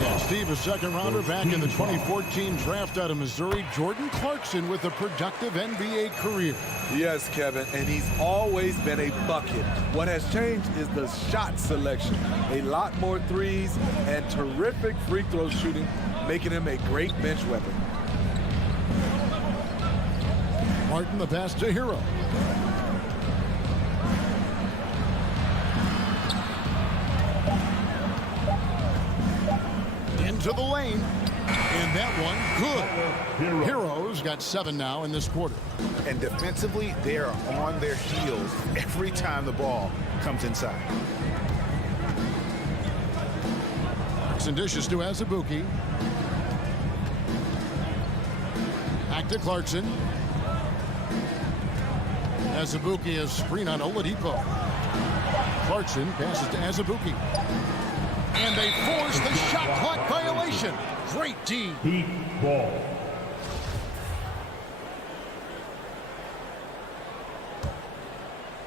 And Steve, a second rounder back in the 2014 draft out of Missouri. Jordan Clarkson with a productive NBA career. Yes, Kevin, and he's always been a bucket. What has changed is the shot selection. A lot more threes and terrific free throw shooting, making him a great bench weapon. Martin, the pass to Hero. Into the lane. And that one, good. Heroes got 7 now in this quarter. And defensively, they are on their heels every time the ball comes inside. And dishes to Azubuike. Back to Clarkson. Azubuike is screen on Oladipo. Clarkson passes to Azubuike. And they force the shot clock violation. Great D. Heat ball.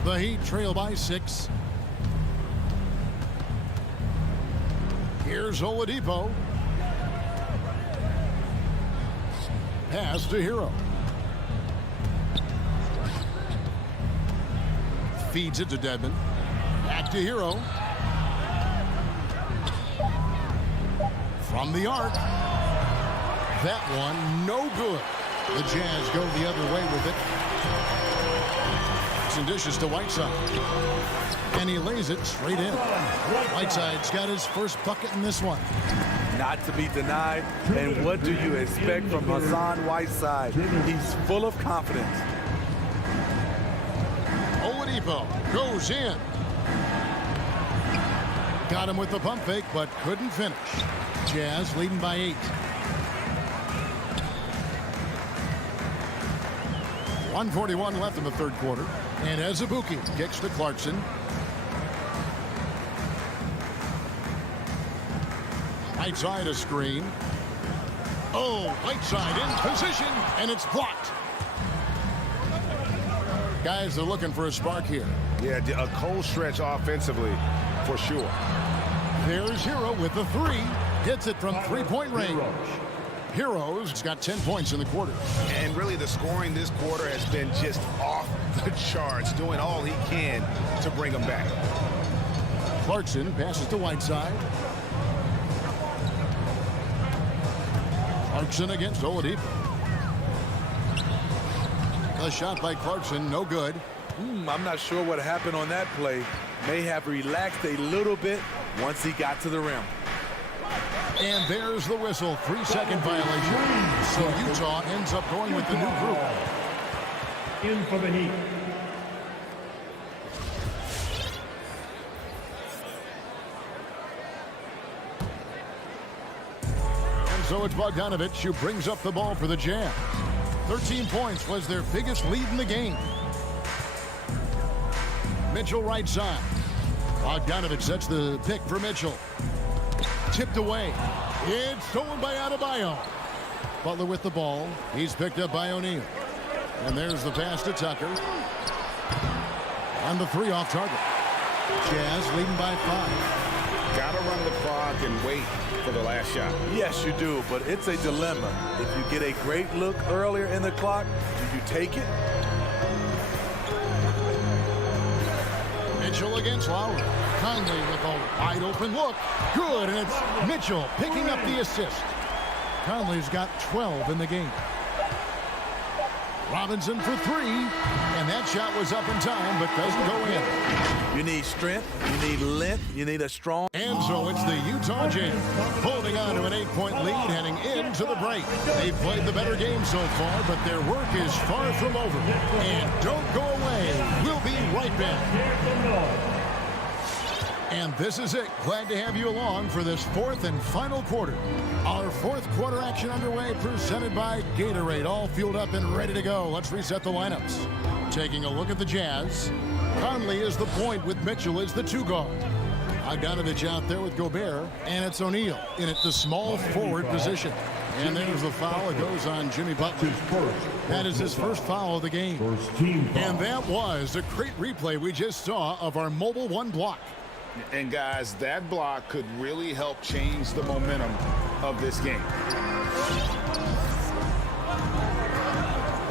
The Heat trail by 6. Here's Oladipo. Pass to Hero. Feeds it to Dedmon. Back to Hero. From the arc. That one, no good. The Jazz go the other way with it. And dishes to Whiteside. And he lays it straight in. Whiteside's got his first bucket in this one. Not to be denied. And what do you expect from Hassan Whiteside? He's full of confidence. Oladipo goes in. Got him with the pump fake, but couldn't finish. Jazz leading by 8. 1:41 left in the third quarter. And Azubuike kicks to Clarkson. Whiteside a screen. Oh, Whiteside in position, and it's blocked. Guys are looking for a spark here. Yeah, a cold stretch offensively, for sure. There's Hero with the 3. Hits it from three-point range. Heroes got 10 points in the quarter. And really the scoring this quarter has been just off the charts, doing all he can to bring them back. Clarkson passes to Whiteside. Clarkson against Oladipo. A shot by Clarkson, no good. I'm not sure what happened on that play. May have relaxed a little bit once he got to the rim. And there's the whistle. 3-second violation. So Utah ends up going with the new group. In for the Heat. And so it's Bogdanovic who brings up the ball for the Jazz. 13 points was their biggest lead in the game. Mitchell right side. Bogdanovic sets the pick for Mitchell. Tipped away. It's stolen by Adebayo. Butler with the ball. He's picked up by O'Neal. And there's the pass to Tucker. On the 3 off target. Jazz leading by 5. Gotta run the clock and wait for the last shot. Yes, you do, but it's a dilemma. If you get a great look earlier in the clock, do you take it? Mitchell against Lowry. Conley with a wide open look. Good, and it's Mitchell picking up the assist. Conley's got 12 in the game. Robinson for 3, and that shot was up in time, but doesn't go in. You need strength, you need length, you need a strong... And so it's the Utah Jazz holding on to an 8-point lead heading into the break. They've played the better game so far, but their work is far from over. And don't go away. We'll be right back. And this is it. Glad to have you along for this 4th and final quarter. Our 4th quarter action underway, presented by Gatorade. All fueled up and ready to go. Let's reset the lineups. Taking a look at the Jazz. Conley is the point with Mitchell as the 2 guard. Bogdanovic out there with Gobert, and it's O'Neal in at the small forward position. And there's the foul. It goes on Jimmy Butler. That is his first foul of the game. And that was a great replay we just saw of our Mobile 1 block. And guys, that block could really help change the momentum of this game.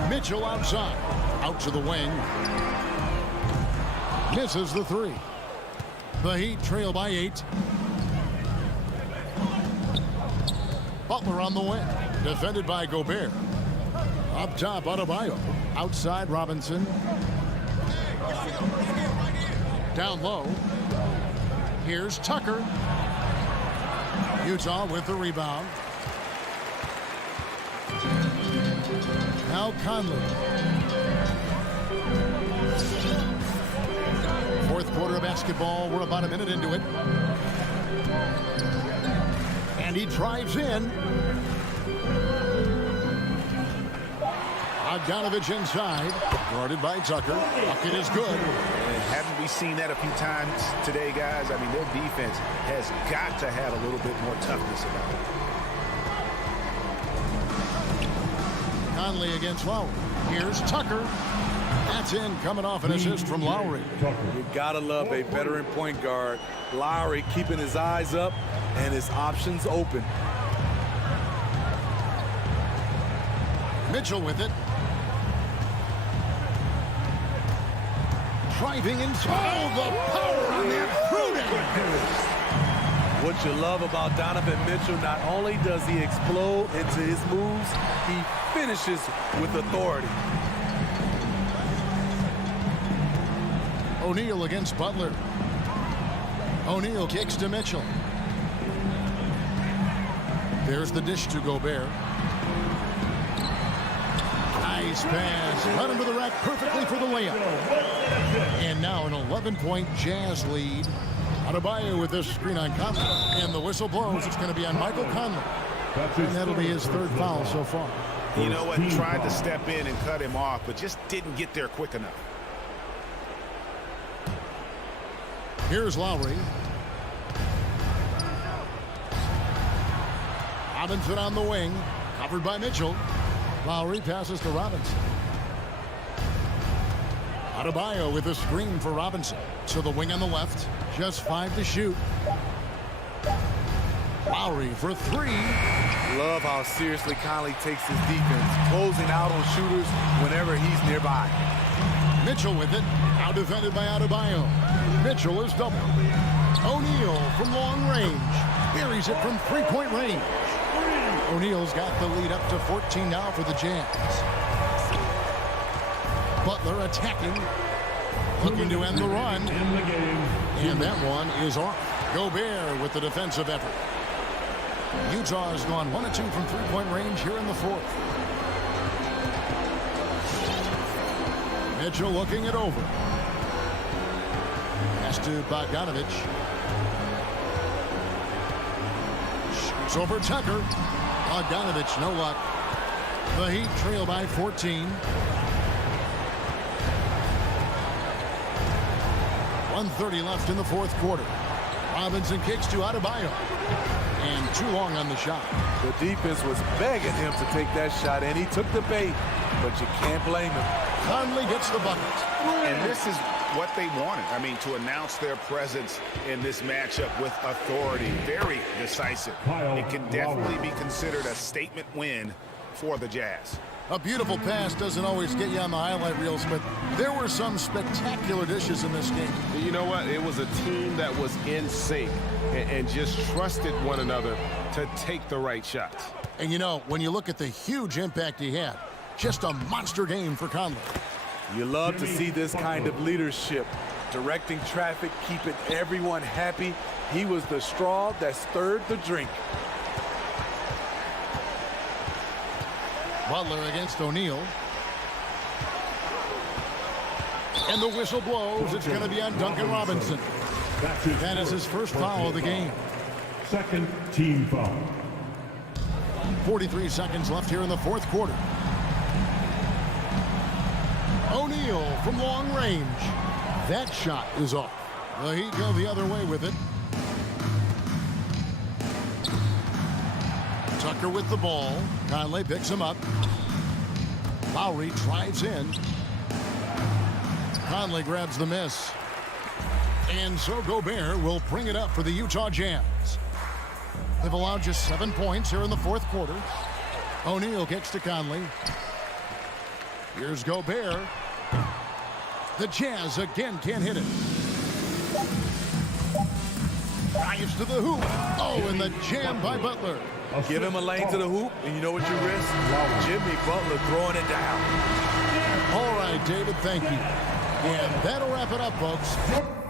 Mitchell outside. Out to the wing. Misses the three. The Heat trail by 8. Butler on the wing. Defended by Gobert. Up top, Adebayo. Outside, Robinson. Down low. Here's Tucker. Utah with the rebound. Now Conley. Fourth quarter of basketball. We're about a minute into it. And he drives in. Bogdanovich inside. Guarded by Tucker. Bucket is good. And haven't we seen that a few times today, guys? I mean, their defense has got to have a little bit more toughness about it. Conley against Lowry. Here's Tucker. That's in, coming off an assist from Lowry. You gotta love a veteran point guard. Lowry keeping his eyes up and his options open. Mitchell with it. Driving inside. Oh, the power on that Pruden. What you love about Donovan Mitchell, not only does he explode into his moves, he finishes with authority. O'Neal against Butler. O'Neal kicks to Mitchell. There's the dish to Gobert. Nice pass. Right into the rack perfectly for the layup. And now an 11-point Jazz lead. Adebayo with this screen on Conley. And the whistle blows. It's going to be on Michael Conley. And that'll be his third foul so far. You know what? Tried to step in and cut him off, but just didn't get there quick enough. Here's Lowry. Robinson on the wing. Covered by Mitchell. Lowry passes to Robinson. Adebayo with a screen for Robinson. To the wing on the left. Just 5 to shoot. Lowry for 3. Love how seriously Conley takes his defense, closing out on shooters whenever he's nearby. Mitchell with it. Now defended by Adebayo. Mitchell is double. O'Neal from long range. Buries it from 3-point range. O'Neal's got the lead up to 14 now for the Jazz. Butler attacking. Looking to end the run. And that one is off. Gobert with the defensive effort. Utah has gone 1 of 2 from 3-point range here in the fourth. Mitchell looking it over. Pass to Bogdanovich. Shoots over Tucker. Bogdanovich, no luck. The Heat trail by 14. 1:30 left in the fourth quarter. Robinson kicks to Adebayo. And too long on the shot. The defense was begging him to take that shot, and he took the bait, but you can't blame him. Conley gets the bucket. And this is what they wanted. I mean, to announce their presence in this matchup with authority. Very decisive. It can definitely be considered a statement win for the Jazz. A beautiful pass doesn't always get you on the highlight reels, but there were some spectacular dishes in this game. You know what? It was a team that was in sync and just trusted one another to take the right shots. And you know, when you look at the huge impact he had, just a monster game for Conley. You love to see this kind of leadership, directing traffic, keeping everyone happy. He was the straw that stirred the drink. Butler against O'Neal. And the whistle blows. It's going to be on Duncan Robinson. That is his first foul of the game. Second team foul. 43 seconds left here in the fourth quarter. O'Neal from long range. That shot is off. The Heat go the other way with it. Tucker with the ball. Conley picks him up. Lowry drives in. Conley grabs the miss. And so Gobert will bring it up for the Utah Jazz. They've allowed just 7 points here in the fourth quarter. O'Neal kicks to Conley. Here's Gobert. The Jazz again can't hit it. Drives to the hoop. Oh, and the jam by Butler. Give him a lane to the hoop, and you know what you risk? Jimmy Butler throwing it down. All right, David, thank you. And that'll wrap it up, folks.